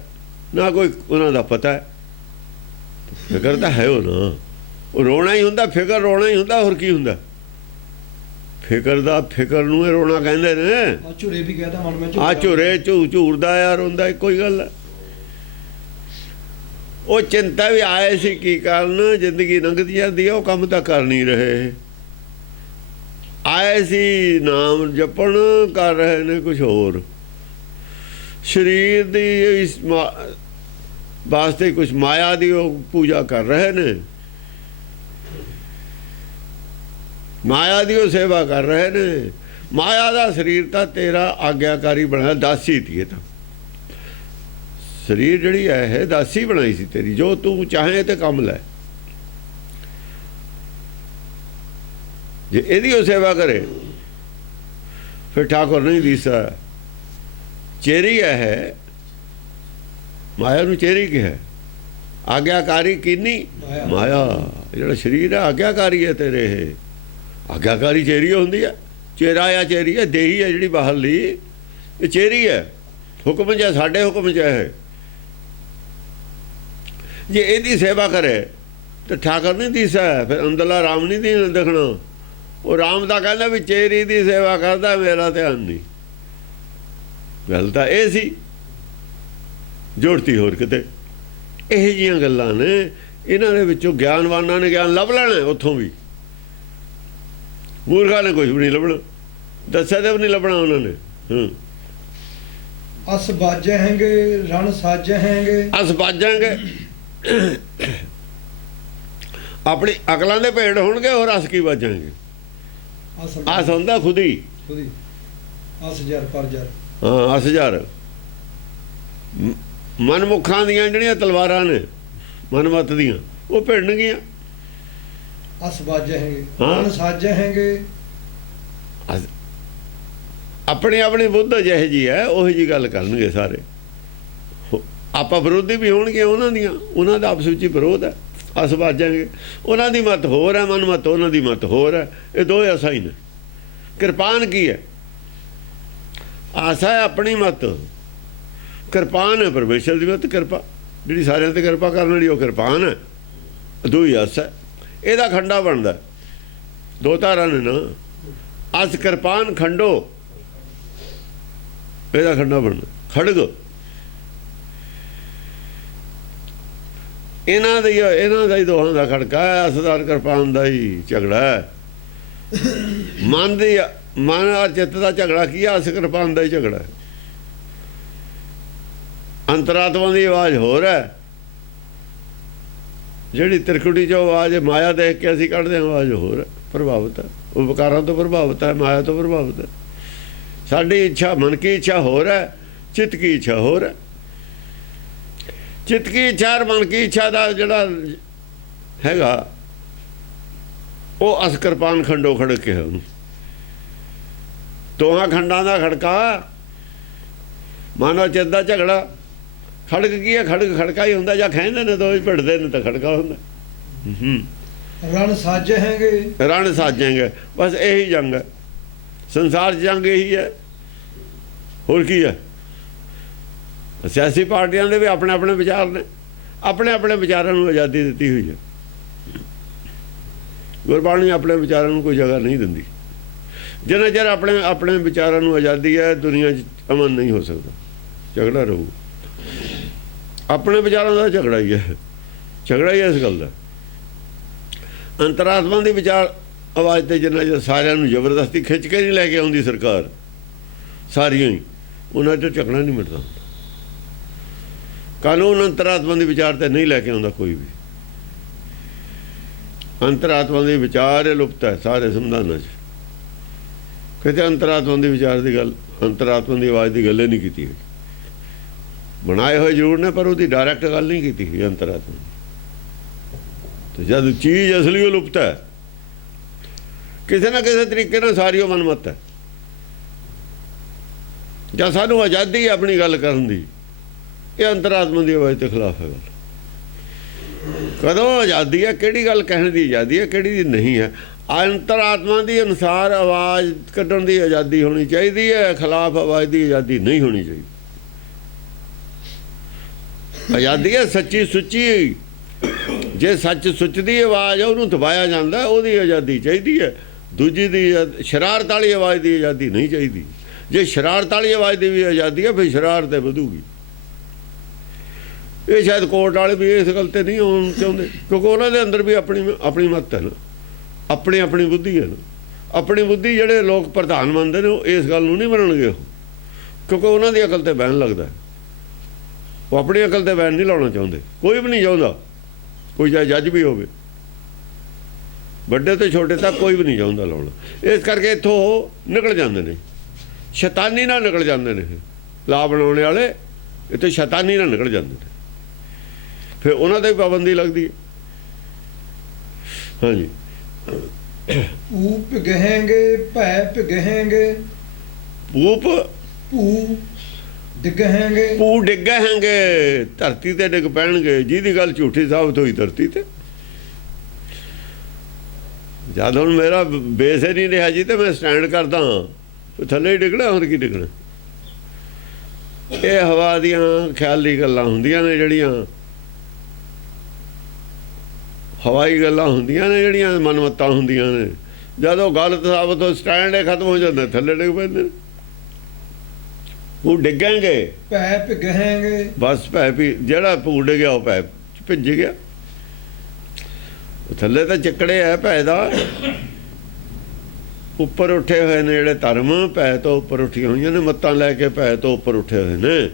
ਨਾ ਕੋਈ ਉਹਨਾਂ ਦਾ ਪਤਾ ਹੈ। ਫਿਕਰ ਤਾਂ ਹੈ ਉਹ ਨਾ, ਉਹ ਰੋਣਾ ਹੀ ਹੁੰਦਾ, ਫਿਕਰ ਰੋਣਾ ਹੀ ਹੁੰਦਾ, ਹੋਰ ਕੀ ਹੁੰਦਾ? ਫਿਕਰ ਦਾ ਫਿਕਰ ਨੂੰ ਇਹ ਰੋਣਾ ਕਹਿੰਦੇ ਨੇ। ਆ ਝੁਰੇ ਵੀ ਕਹਦਾ ਮਨ ਵਿੱਚ ਆ ਝੁਰੇ ਝੂਰਦਾ ਯਾਰ ਹੁੰਦਾ ਇੱਕੋ ਹੀ ਗੱਲ ਹੈ। ਉਹ ਚਿੰਤਾ ਵੀ ਆਏ ਸੀ ਕੀ ਕਰਨ, ਜ਼ਿੰਦਗੀ ਲੰਘਦੀ ਜਾਂਦੀ ਹੈ, ਉਹ ਕੰਮ ਤਾਂ ਕਰ ਨਹੀਂ ਰਹੇ। ਆਏ ਸੀ ਨਾਮ ਜਪਣ, ਕਰ ਰਹੇ ਨੇ ਕੁਝ ਹੋਰ। ਸਰੀਰ ਦੀ ਇਸ ਵਾਸਤੇ ਕੁਝ ਮਾਇਆ ਦੀ ਉਹ ਪੂਜਾ ਕਰ ਰਹੇ ਨੇ, ਮਾਇਆ ਦੀ ਉਹ ਸੇਵਾ ਕਰ ਰਹੇ ਨੇ। ਮਾਇਆ ਦਾ ਸਰੀਰ ਤਾਂ ਤੇਰਾ ਆਗਿਆਕਾਰੀ ਬਣਾਇਆ, ਦਾਸੀ ਤੀ। ਤਾਂ ਸਰੀਰ ਜਿਹੜੀ ਹੈ ਇਹ ਦਾਸੀ ਬਣਾਈ ਸੀ ਤੇਰੀ, ਜੋ ਤੂੰ ਚਾਹੇ ਤੇ ਕੰਮ ਲੈ। ਜੇ ਇਹਦੀ ਉਹ ਸੇਵਾ ਕਰੇ ਫਿਰ ਠਾਕੁਰ ਨਹੀਂ ਦੀਸਾ। ਚੇਰੀ ਹੈ, ਮਾਇਆ ਨੂੰ ਚੇਰੀ ਕਿਹਾ। ਆਗਿਆਕਾਰੀ ਕੀਨੀ ਮਾਇਆ। ਜਿਹੜਾ ਸਰੀਰ ਹੈ ਆਗਿਆਕਾਰੀ ਹੈ ਤੇਰੇ। ਇਹ ਆਗਿਆਕਾਰੀ ਚੇਰੀ ਹੁੰਦੀ ਹੈ। ਚੇਰਾ ਆ ਚੇਰੀ ਹੈ, ਦੇਹੀ ਹੈ ਜਿਹੜੀ ਬਾਹਰਲੀ, ਇਹ ਚੇਰੀ ਹੈ। ਹੁਕਮ 'ਚ ਸਾਡੇ ਹੁਕਮ 'ਚ ਹੈ। ਜੇ ਇਹਦੀ ਸੇਵਾ ਕਰੇ ਤੇ ਠਾਕੁਰ ਨਹੀਂ ਦੀਸਾ, ਫਿਰ ਅੰਦਰਲਾ ਰਾਮ ਨਹੀਂ ਦਿਖਣਾ। ਉਹ ਰਾਮ ਦਾ ਕਹਿੰਦਾ ਵੀ ਚੇਰੀ ਦੀ ਸੇਵਾ ਕਰਦਾ, ਮੇਰਾ ਧਿਆਨ ਨਹੀਂ। ਗੱਲ ਤਾਂ ਇਹ ਸੀ, ਜੋੜਤੀ ਹੋਰ ਕਿਤੇ। ਇਹੋ ਜਿਹੀਆਂ ਗੱਲਾਂ ਨੇ, ਇਹਨਾਂ ਦੇ ਵਿੱਚੋਂ ਗਿਆਨਵਾਨਾਂ ਨੇ ਗਿਆਨ ਲੱਭ ਲੈਣਾ, ਉੱਥੋਂ ਵੀ। ਮੂਰਖਾਂ ਨੇ ਕੁਝ ਵੀ ਨਹੀਂ ਲੱਭਣਾ, ਦੱਸਿਆ ਤੇ ਵੀ ਨਹੀਂ ਲੱਭਣਾ ਉਹਨਾਂ ਨੇ। ਅਸ ਬਾਜੇ ਹੈਂਗੇ ਰਣ ਸਾਜੇ ਹੈਂਗੇ। ਅਸ ਬਾਜਾਂਗੇ, ਆਪਣੀ ਅਕਲਾਂ ਦੇ ਭੇਡ ਹੋਣਗੇ, ਹੋਰ ਅਸ ਕੀ ਬਾਜਾਂਗੇ। ਅਸ ਹੁੰਦਾ ਖੁਦੀ, ਅਸ ਜਰ ਪਰ ਜਰ। ਹਾਂ, ਅਸ ਜਰ ਮਨਮੁਖਾਂ ਦੀਆਂ ਜਿਹੜੀਆਂ ਤਲਵਾਰਾਂ ਨੇ ਮਨਮਤ ਦੀਆਂ, ਉਹ ਭਿੜਨਗੀਆਂ। ਅਸ ਬਾਜੇ ਹੈਂਗੇ ਰਣ ਸਾਜੇ ਹੈਂਗੇ। ਆਪਣੀ ਆਪਣੀ ਬੁੱਧ ਜਿਹੇ ਜੀ ਹੈ, ਉਹੀ ਜੀ ਗੱਲ ਕਰਨਗੇ ਸਾਰੇ। ਆਪਾਂ ਵਿਰੋਧੀ ਵੀ ਹੋਣਗੇ ਉਹਨਾਂ ਦੀਆਂ, ਉਹਨਾਂ ਦਾ ਆਪਸ ਵਿੱਚ ਵਿਰੋਧ ਹੈ। ਅਸ ਬਾਜਾਂਗੇ, ਉਹਨਾਂ ਦੀ ਮਤ ਹੋਰ ਹੈ, ਮਨਮਤ ਉਹਨਾਂ ਦੀ ਮਤ ਹੋਰ ਹੈ। ਇਹ ਦੋਵੇਂ ਅਸਾਂ ਹੀ ਨੇ। ਕਿਰਪਾਨ ਕੀ ਹੈ? ਆਸਾ ਹੈ ਆਪਣੀ ਮਤ, ਕਿਰਪਾਨ ਹੈ ਪਰਮੇਸ਼ਰ ਦੀ ਮਤ। ਕਿਰਪਾ ਜਿਹੜੀ ਸਾਰਿਆਂ ਤੇ ਕਿਰਪਾ ਕਰਨ ਵਾਲੀ, ਉਹ ਕਿਰਪਾਨ ਹੈ। ਦੋ ਹੀ ਅਸ ਹੈ। ਇਹਦਾ ਖੰਡਾ ਬਣਦਾ, ਦੋ ਧਾਰਾਂ ਨੇ ਨਾ। ਅਸ ਕਿਰਪਾਨ ਖੰਡੋ, ਇਹਦਾ ਖੰਡਾ ਬਣਦਾ ਖੜਗ। ਇਹਨਾਂ ਦਾ ਹੀ ਦੋਹਾਂ ਦਾ ਖੜਕਾ ਹੈ। ਅਸਦਾਰ ਕਿਰਪਾਨ ਦਾ ਹੀ ਝਗੜਾ ਹੈ। ਮਨ ਔਰ ਚਿੱਤ ਦਾ ਝਗੜਾ ਕੀ ਹੈ? ਅਸ ਕਿਰਪਾਨ ਦਾ ਹੀ ਝਗੜਾ ਹੈ। ਅੰਤਰਾਤਮਾ ਦੀ ਆਵਾਜ਼ ਹੋਰ ਹੈ। ਜਿਹੜੀ ਤਿਰਕੁਟੀ 'ਚੋਂ ਆਵਾਜ਼ ਮਾਇਆ ਦੇਖ ਕੇ ਅਸੀਂ ਕੱਢਦੇ ਹਾਂ, ਆਵਾਜ਼ ਹੋਰ ਹੈ, ਪ੍ਰਭਾਵਿਤ ਹੈ। ਉਹ ਵਿਕਾਰਾਂ ਤੋਂ ਪ੍ਰਭਾਵਿਤ ਹੈ, ਮਾਇਆ ਤੋਂ ਪ੍ਰਭਾਵਿਤ ਹੈ। ਸਾਡੀ ਇੱਛਾ, ਮਨ ਕੀ ਇੱਛਾ ਹੋਰ ਹੈ, ਚਿੱਤ ਕੀ ਇੱਛਾ ਹੋਰ ਹੈ। ਚਿੱਤ ਕੀ ਇੱਛਾ ਔਰ ਮਨ ਕੀ ਇੱਛਾ ਦਾ ਜਿਹੜਾ ਹੈਗਾ, ਉਹ ਅਸ ਕਿਰਪਾਨ ਖੰਡੋ ਖੜਕ ਕੇ ਹੈ। ਉਹਨੂੰ ਦੋਹਾਂ ਖੰਡਾਂ ਦਾ ਖੜਕਾ, ਮਨ ਔਰ ਚਿੱਤ ਦਾ ਝਗੜਾ। ਖੜਕ ਕੀ ਹੈ? ਖੜਕਾ ਹੀ ਹੁੰਦਾ। ਜਾਂ ਕਹਿੰਦੇ ਨੇ ਦੋ ਹੀ ਭਿੜਦੇ ਨੇ ਤਾਂ ਖੜਕਾ ਹੁੰਦਾ। ਰਣ ਸਾਜੇ ਹੈਂਗੇ, ਰਣ ਸਾਜੇਂਗੇ, ਬਸ ਇਹੀ ਜੰਗ ਹੈ ਸੰਸਾਰ 'ਚ। ਜੰਗ ਇਹੀ ਹੈ, ਹੋਰ ਕੀ ਹੈ? ਸਿਆਸੀ ਪਾਰਟੀਆਂ ਦੇ ਵੀ ਆਪਣੇ ਆਪਣੇ ਵਿਚਾਰ ਨੇ, ਆਪਣੇ ਆਪਣੇ ਵਿਚਾਰਾਂ ਨੂੰ ਆਜ਼ਾਦੀ ਦਿੱਤੀ ਹੋਈ ਹੈ। ਗੁਰਬਾਣੀ ਆਪਣੇ ਵਿਚਾਰਾਂ ਨੂੰ ਕੋਈ ਜਗ੍ਹਾ ਨਹੀਂ ਦਿੰਦੀ। ਜਿੰਨਾ ਚਿਰ ਆਪਣੇ ਆਪਣੇ ਵਿਚਾਰਾਂ ਨੂੰ ਆਜ਼ਾਦੀ ਹੈ, ਦੁਨੀਆ 'ਚ ਅਮਨ ਨਹੀਂ ਹੋ ਸਕਦਾ, ਝਗੜਾ ਰਹੂ। ਆਪਣੇ ਵਿਚਾਰਾਂ ਦਾ ਝਗੜਾ ਹੀ ਹੈ, ਝਗੜਾ ਹੀ ਇਸ ਗੱਲ ਦਾ। ਅੰਤਰਾਤਮਾ ਦੀ ਵਿਚਾਰ ਆਵਾਜ਼ ਤੇ ਜਿੰਨਾ ਚਿਰ ਸਾਰਿਆਂ ਨੂੰ ਜ਼ਬਰਦਸਤੀ ਖਿੱਚ ਕੇ ਨਹੀਂ ਲੈ ਕੇ ਆਉਂਦੀ ਸਰਕਾਰ, ਸਾਰੀਆਂ ਹੀ, ਉਹਨਾਂ 'ਚ ਝਗੜਾ ਨਹੀਂ ਮਿਟਦਾ। ਕਾਨੂੰਨ ਅੰਤਰਾਤਮਾ ਦੀ ਵਿਚਾਰ ਤੇ ਨਹੀਂ ਲੈ ਕੇ ਆਉਂਦਾ ਕੋਈ ਵੀ। ਅੰਤਰਾਤਮਾ ਦੀ ਵਿਚਾਰ ਇਹ ਲੁਪਤ ਹੈ ਸਾਰੇ ਸੰਵਿਧਾਨਾਂ 'ਚ। ਕਿਤੇ ਅੰਤਰਾਤਮਾ ਦੀ ਵਿਚਾਰ ਦੀ ਗੱਲ, ਅੰਤਰਾਤਮਾ ਦੀ ਆਵਾਜ਼ ਦੀ ਗੱਲ ਨਹੀਂ ਕੀਤੀ ਹੋਈ। ਬਣਾਏ ਹੋਏ ਜ਼ਰੂਰ ਨੇ, ਪਰ ਉਹਦੀ ਡਾਇਰੈਕਟ ਗੱਲ ਨਹੀਂ ਕੀਤੀ ਹੋਈ ਅੰਤਰਾਤਮਾ ਦੀ। ਤੇ ਜਦ ਚੀਜ਼ ਅਸਲੀ ਉਹ ਲੁਪਤ ਹੈ, ਕਿਸੇ ਨਾ ਕਿਸੇ ਤਰੀਕੇ ਨਾਲ ਸਾਰੀ ਉਹ ਮਨਮਤ ਹੈ। ਜਾਂ ਸਾਨੂੰ ਆਜ਼ਾਦੀ ਹੈ ਆਪਣੀ ਗੱਲ ਕਰਨ ਦੀ, ਇਹ ਅੰਤਰਾਤਮਾ ਦੀ ਆਵਾਜ਼ ਦੇ ਖਿਲਾਫ ਹੈ ਗੱਲ। ਕਦੋਂ ਆਜ਼ਾਦੀ ਹੈ? ਕਿਹੜੀ ਗੱਲ ਕਹਿਣ ਦੀ ਆਜ਼ਾਦੀ ਹੈ, ਕਿਹੜੀ ਦੀ ਨਹੀਂ ਹੈ? ਅੰਤਰਾਤਮਾ ਦੀ ਅਨੁਸਾਰ ਆਵਾਜ਼ ਕੱਢਣ ਦੀ ਆਜ਼ਾਦੀ ਹੋਣੀ ਚਾਹੀਦੀ ਹੈ, ਖਿਲਾਫ ਆਵਾਜ਼ ਦੀ ਆਜ਼ਾਦੀ ਨਹੀਂ ਹੋਣੀ ਚਾਹੀਦੀ। ਆਜ਼ਾਦੀ ਹੈ ਸੱਚੀ ਸੁੱਚੀ। ਜੇ ਸੱਚ ਸੁੱਚ ਦੀ ਆਵਾਜ਼ ਹੈ, ਉਹਨੂੰ ਦਬਾਇਆ ਜਾਂਦਾ, ਉਹਦੀ ਆਜ਼ਾਦੀ ਚਾਹੀਦੀ ਹੈ। ਦੂਜੀ ਦੀ ਸ਼ਰਾਰਤ ਵਾਲੀ ਆਵਾਜ਼ ਦੀ ਆਜ਼ਾਦੀ ਨਹੀਂ ਚਾਹੀਦੀ। ਜੇ ਸ਼ਰਾਰਤ ਵਾਲੀ ਆਵਾਜ਼ ਦੀ ਵੀ ਆਜ਼ਾਦੀ ਹੈ ਫਿਰ ਸ਼ਰਾਰਤ ਹੈ ਵਧੂਗੀ। ਇਹ ਸ਼ਾਇਦ ਕੋਰਟ ਵਾਲੇ ਵੀ ਇਸ ਗੱਲ ਤੇ ਨਹੀਂ ਹੋਣ ਚਾਹੁੰਦੇ, ਕਿਉਂਕਿ ਉਹਨਾਂ ਦੇ ਅੰਦਰ ਵੀ ਆਪਣੀ ਮੱਤ ਹੈ ਨਾ, ਆਪਣੀ ਬੁੱਧੀ ਹੈ ਨਾ। ਆਪਣੀ ਬੁੱਧੀ ਜਿਹੜੇ ਲੋਕ ਪ੍ਰਧਾਨ ਮੰਨਦੇ ਨੇ ਉਹ ਇਸ ਗੱਲ ਨੂੰ ਨਹੀਂ ਮੰਨਣਗੇ, ਉਹ ਕਿਉਂਕਿ ਉਹਨਾਂ ਦੀ ਅਕਲ ਤੇ ਬੈਨ ਲੱਗਦਾ। ਉਹ ਆਪਣੀ ਅਕਲ ਤੇ ਬੈਨ ਨਹੀਂ ਲਾਉਣਾ ਚਾਹੁੰਦੇ, ਕੋਈ ਵੀ ਨਹੀਂ ਚਾਹੁੰਦਾ, ਕੋਈ ਚਾਹੇ ਜੱਜ ਵੀ ਹੋਵੇ, ਵੱਡੇ ਤੋਂ ਛੋਟੇ ਤੱਕ ਕੋਈ ਵੀ ਨਹੀਂ ਚਾਹੁੰਦਾ ਲਾਉਣਾ। ਇਸ ਕਰਕੇ ਇੱਥੋਂ ਨਿਕਲ ਜਾਂਦੇ ਨੇ, ਸ਼ੈਤਾਨੀ ਨਾਲ ਨਿਕਲ ਜਾਂਦੇ ਨੇ। ਲਾ ਬਣਾਉਣੇ ਵਾਲੇ ਇੱਥੇ ਸ਼ੈਤਾਨੀ ਨਾਲ ਨਿਕਲ ਜਾਂਦੇ ਨੇ, ਫਿਰ ਉਹਨਾਂ ਤੇ ਪਾਬੰਦੀ ਲੱਗਦੀ ਹੈ। ਹਾਂਜੀ, ਭੂ ਪਿਘहेंगे ਭੈ ਪਿਘहेंगे, ਭੂਪ ਭੂ ਡਿੱਗहेंगे, ਭੂ ਡਿੱਗहेंगे, ਧਰਤੀ ਤੇ ਡਿੱਗ ਪੈਣਗੇ। ਜਿਹਦੀ ਗੱਲ ਝੂਠੀ ਸਾਬਤ ਹੋਈ ਧਰਤੀ ਤੇ, ਜਦ ਹੁਣ ਮੇਰਾ ਬੇਸ ਹੀ ਨਹੀਂ ਰਿਹਾ ਜੀ ਤੇ ਮੈਂ ਸਟੈਂਡ ਕਰਦਾ ਹਾਂ, ਥੱਲੇ ਹੀ ਡਿੱਗਣਾ, ਹੋਰ ਕੀ ਡਿੱਗਣਾ। ਇਹ ਹਵਾ ਦੀਆਂ ਖਿਆਲੀ ਗੱਲਾਂ ਹੁੰਦੀਆਂ ਨੇ, ਜਿਹੜੀਆਂ ਹਵਾਈ ਗੱਲਾਂ ਹੁੰਦੀਆਂ ਨੇ, ਜਿਹੜੀਆਂ ਮਨਮੱਤਾਂ ਹੁੰਦੀਆਂ ਨੇ। ਜਦੋਂ ਗਲਤ ਸਾਬਤ ਹੋ ਸਟੈਂਡ ਹੀ ਖਤਮ ਹੋ ਜਾਂਦਾ, ਥੱਲੇ ਡਿੱਗ ਪੈਂਦੇ ਨੇ। ਉਹ ਡਿੱਗਣਗੇ ਭੈ ਪਿਘहेंगे, ਬਸ ਭੈ ਵੀ ਜਿਹੜਾ ਭੂ ਡਿੱਗਿਆ ਉਹ ਭੈ ਭਿੱਜ ਗਿਆ। ਥੱਲੇ ਤਾਂ ਚੱਕੜੇ ਹੈ ਭੈ ਦਾ, ਉੱਪਰ ਉੱਠੇ ਹੋਏ ਨੇ ਜਿਹੜੇ ਧਰਮ, ਭੈ ਤੋਂ ਉੱਪਰ ਉੱਠੀਆਂ ਹੋਈਆਂ ਨੇ ਮੱਤਾਂ ਲੈ ਕੇ, ਭੈ ਤੋਂ ਉੱਪਰ ਉੱਠੇ ਹੋਏ ਨੇ।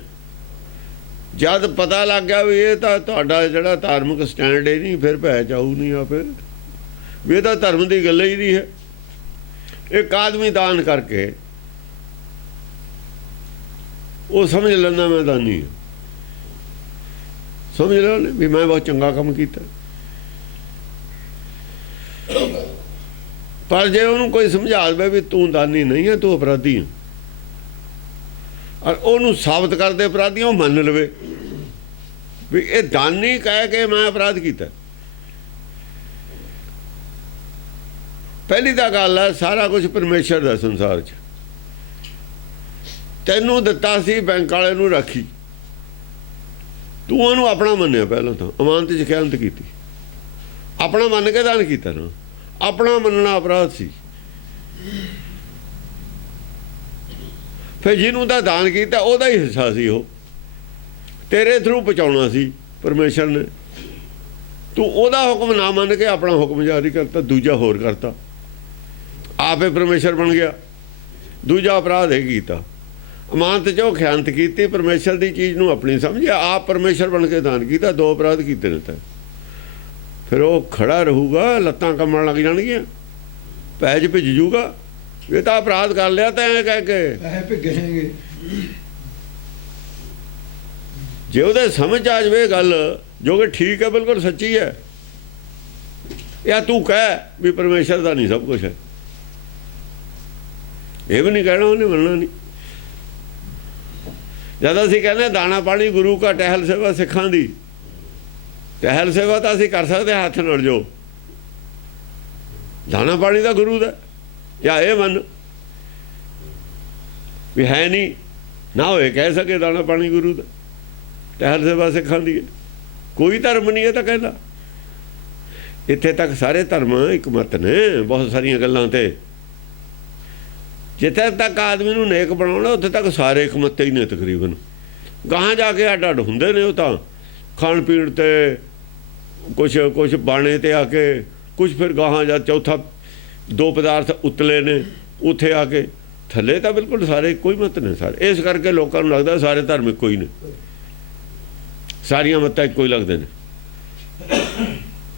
ਜਦ ਪਤਾ ਲੱਗ ਗਿਆ ਵੀ ਇਹ ਤਾਂ ਤੁਹਾਡਾ ਜਿਹੜਾ ਧਾਰਮਿਕ ਸਟੈਂਡ ਹੀ ਨਹੀਂ, ਫਿਰ ਭੈ ਚਾਹੂ ਨਹੀਂ ਆਪੇ ਵੀ ਇਹ ਤਾਂ ਧਰਮ ਦੀ ਗੱਲ ਹੀ ਨਹੀਂ ਹੈ। ਇੱਕ ਆਦਮੀ ਦਾਨ ਕਰਕੇ ਉਹ ਸਮਝ ਲੈਂਦਾ ਮੈਂ ਦਾਨੀ ਹਾਂ, ਸਮਝ ਲਿਆ ਉਹਨੇ ਵੀ ਮੈਂ ਬਹੁਤ ਚੰਗਾ ਕੰਮ ਕੀਤਾ। ਪਰ ਜੇ ਉਹਨੂੰ ਕੋਈ ਸਮਝਾ ਦੇਵੇ ਵੀ ਤੂੰ ਦਾਨੀ ਨਹੀਂ ਹੈ, ਤੂੰ ਅਪਰਾਧੀ ਹੈ, ਔਰ ਉਹਨੂੰ ਸਾਬਤ ਕਰਦੇ ਅਪਰਾਧੀ, ਉਹ ਮੰਨ ਲਵੇ ਵੀ ਇਹ ਦਾਨੀ ਕਹਿ ਕੇ ਮੈਂ ਅਪਰਾਧ ਕੀਤਾ। ਪਹਿਲੀ ਤਾਂ ਗੱਲ ਹੈ ਸਾਰਾ ਕੁਝ ਪਰਮੇਸ਼ਰ ਦਾ ਸੰਸਾਰ 'ਚ। ਤੈਨੂੰ ਦਿੱਤਾ ਸੀ ਬੈਂਕ ਵਾਲੇ ਨੂੰ ਰਾਖੀ, ਤੂੰ ਉਹਨੂੰ ਆਪਣਾ ਮੰਨਿਆ, ਪਹਿਲਾਂ ਤਾਂ ਅਮਾਨਤ 'ਚ ਖਿਆਨਤ ਕੀਤੀ, ਆਪਣਾ ਮੰਨ ਕੇ ਦਾਨ ਕੀਤਾ ਨਾ। ਆਪਣਾ ਮੰਨਣਾ ਅਪਰਾਧ ਸੀ। ਫਿਰ ਜਿਹਨੂੰ ਤਾਂ ਦਾਨ ਕੀਤਾ ਉਹਦਾ ਹੀ ਹਿੱਸਾ ਸੀ, ਉਹ ਤੇਰੇ ਥਰੂ ਪਹੁੰਚਾਉਣਾ ਸੀ ਪਰਮੇਸ਼ਰ ਨੇ। ਤੂੰ ਉਹਦਾ ਹੁਕਮ ਨਾ ਮੰਨ ਕੇ ਆਪਣਾ ਹੁਕਮ ਜਾਰੀ ਕਰਤਾ, ਦੂਜਾ ਹੋਰ ਕਰਤਾ, ਆਪੇ ਪਰਮੇਸ਼ਰ ਬਣ ਗਿਆ। ਦੂਜਾ ਅਪਰਾਧ ਇਹ ਕੀਤਾ, ਅਮਾਨਤ 'ਚੋਂ ਖਿਆਨਤ ਕੀਤੀ, ਪਰਮੇਸ਼ਰ ਦੀ ਚੀਜ਼ ਨੂੰ ਆਪਣੀ ਸਮਝਿਆ, ਆਪ ਪਰਮੇਸ਼ਰ ਬਣ ਕੇ ਦਾਨ ਕੀਤਾ। ਦੋ ਅਪਰਾਧ ਕੀਤੇ ਨੇ ਤਾਂ ਫਿਰ ਉਹ ਖੜਾ ਰਹੂਗਾ, ਲੱਤਾਂ ਕੰਮਣ ਲੱਗ ਜਾਣਗੀਆਂ, ਪੈਜ ਭਿੱਜ ਜੂਗਾ। ਇਹ ਤਾਂ ਅਪਰਾਧ ਕਰ ਲਿਆ ਤਾਂ ਐਂ ਕਹਿ ਕੇ ਭੈ ਪਿਘहेंगे। ਜੇ ਉਹਦੇ ਸਮਝ ਆ ਜਾਵੇ ਗੱਲ ਜੋ ਕਿ ਠੀਕ ਹੈ, ਬਿਲਕੁਲ ਸੱਚੀ ਹੈ, ਜਾਂ ਤੂੰ ਕਹਿ ਵੀ ਪਰਮੇਸ਼ਰ ਦਾ ਨਹੀਂ ਸਭ ਕੁਛ ਹੈ, ਇਹ ਵੀ ਨਹੀਂ ਕਹਿਣਾ, ਉਹਨੇ ਮੰਨਣਾ ਨਹੀਂ। ਜਦ ਅਸੀਂ ਕਹਿੰਦੇ ਦਾਣਾ ਪਾਣੀ ਗੁਰੂ ਕਾ, ਟਹਿਲ ਸੇਵਾ ਸਿੱਖਾਂ ਦੀ, ਟਹਿਲ ਸੇਵਾ ਤਾਂ ਅਸੀਂ ਕਰ ਸਕਦੇ ਹੱਥ ਨਾਲ, ਜੋ ਦਾਣਾ ਪਾਣੀ ਦਾ ਗੁਰੂ ਦਾ, ਜਾਂ ਇਹ ਮੰਨ ਵੀ ਹੈ ਨਹੀਂ ਨਾ ਹੋਏ ਕਹਿ ਸਕੇ ਦਾਣਾ ਪਾਣੀ ਗੁਰੂ ਦਾ, ਟਹਿਲ ਸੇਵਾ ਸਿੱਖਾਂ ਦੀ ਹੈ। ਕੋਈ ਧਰਮ ਨਹੀਂ ਇਹ ਤਾਂ ਕਹਿੰਦਾ। ਇੱਥੇ ਤੱਕ ਸਾਰੇ ਧਰਮ ਇੱਕ ਮਤ ਨੇ ਬਹੁਤ ਸਾਰੀਆਂ ਗੱਲਾਂ ਤੇ। ਜਿੱਥੇ ਤੱਕ ਆਦਮੀ ਨੂੰ ਨੇਕ ਬਣਾਉਣਾ ਉੱਥੇ ਤੱਕ ਸਾਰੇ ਇੱਕ ਮਤ ਹੀ ਨੇ ਤਕਰੀਬਨ। ਗਾਹਾਂ ਜਾ ਕੇ ਅੱਡ ਅੱਡ ਹੁੰਦੇ ਨੇ ਉਹ ਤਾਂ, ਖਾਣ ਪੀਣ ਤੇ ਕੁਛ ਬਾਣੇ ਤੇ ਆ ਕੇ, ਕੁਛ ਫਿਰ ਗਾਹਾਂ ਜਾਂ ਚੌਥਾ ਦੋ ਪਦਾਰਥ ਉਤਲੇ ਨੇ ਉੱਥੇ ਆ ਕੇ, ਥੱਲੇ ਤਾਂ ਬਿਲਕੁਲ ਸਾਰੇ ਇੱਕੋ ਹੀ ਮਤ ਨੇ ਸਾਰੇ। ਇਸ ਕਰਕੇ ਲੋਕਾਂ ਨੂੰ ਲੱਗਦਾ ਸਾਰੇ ਧਰਮ ਇੱਕੋ ਹੀ ਨੇ, ਸਾਰੀਆਂ ਮੱਤਾਂ ਇੱਕੋ ਹੀ ਲੱਗਦੇ ਨੇ।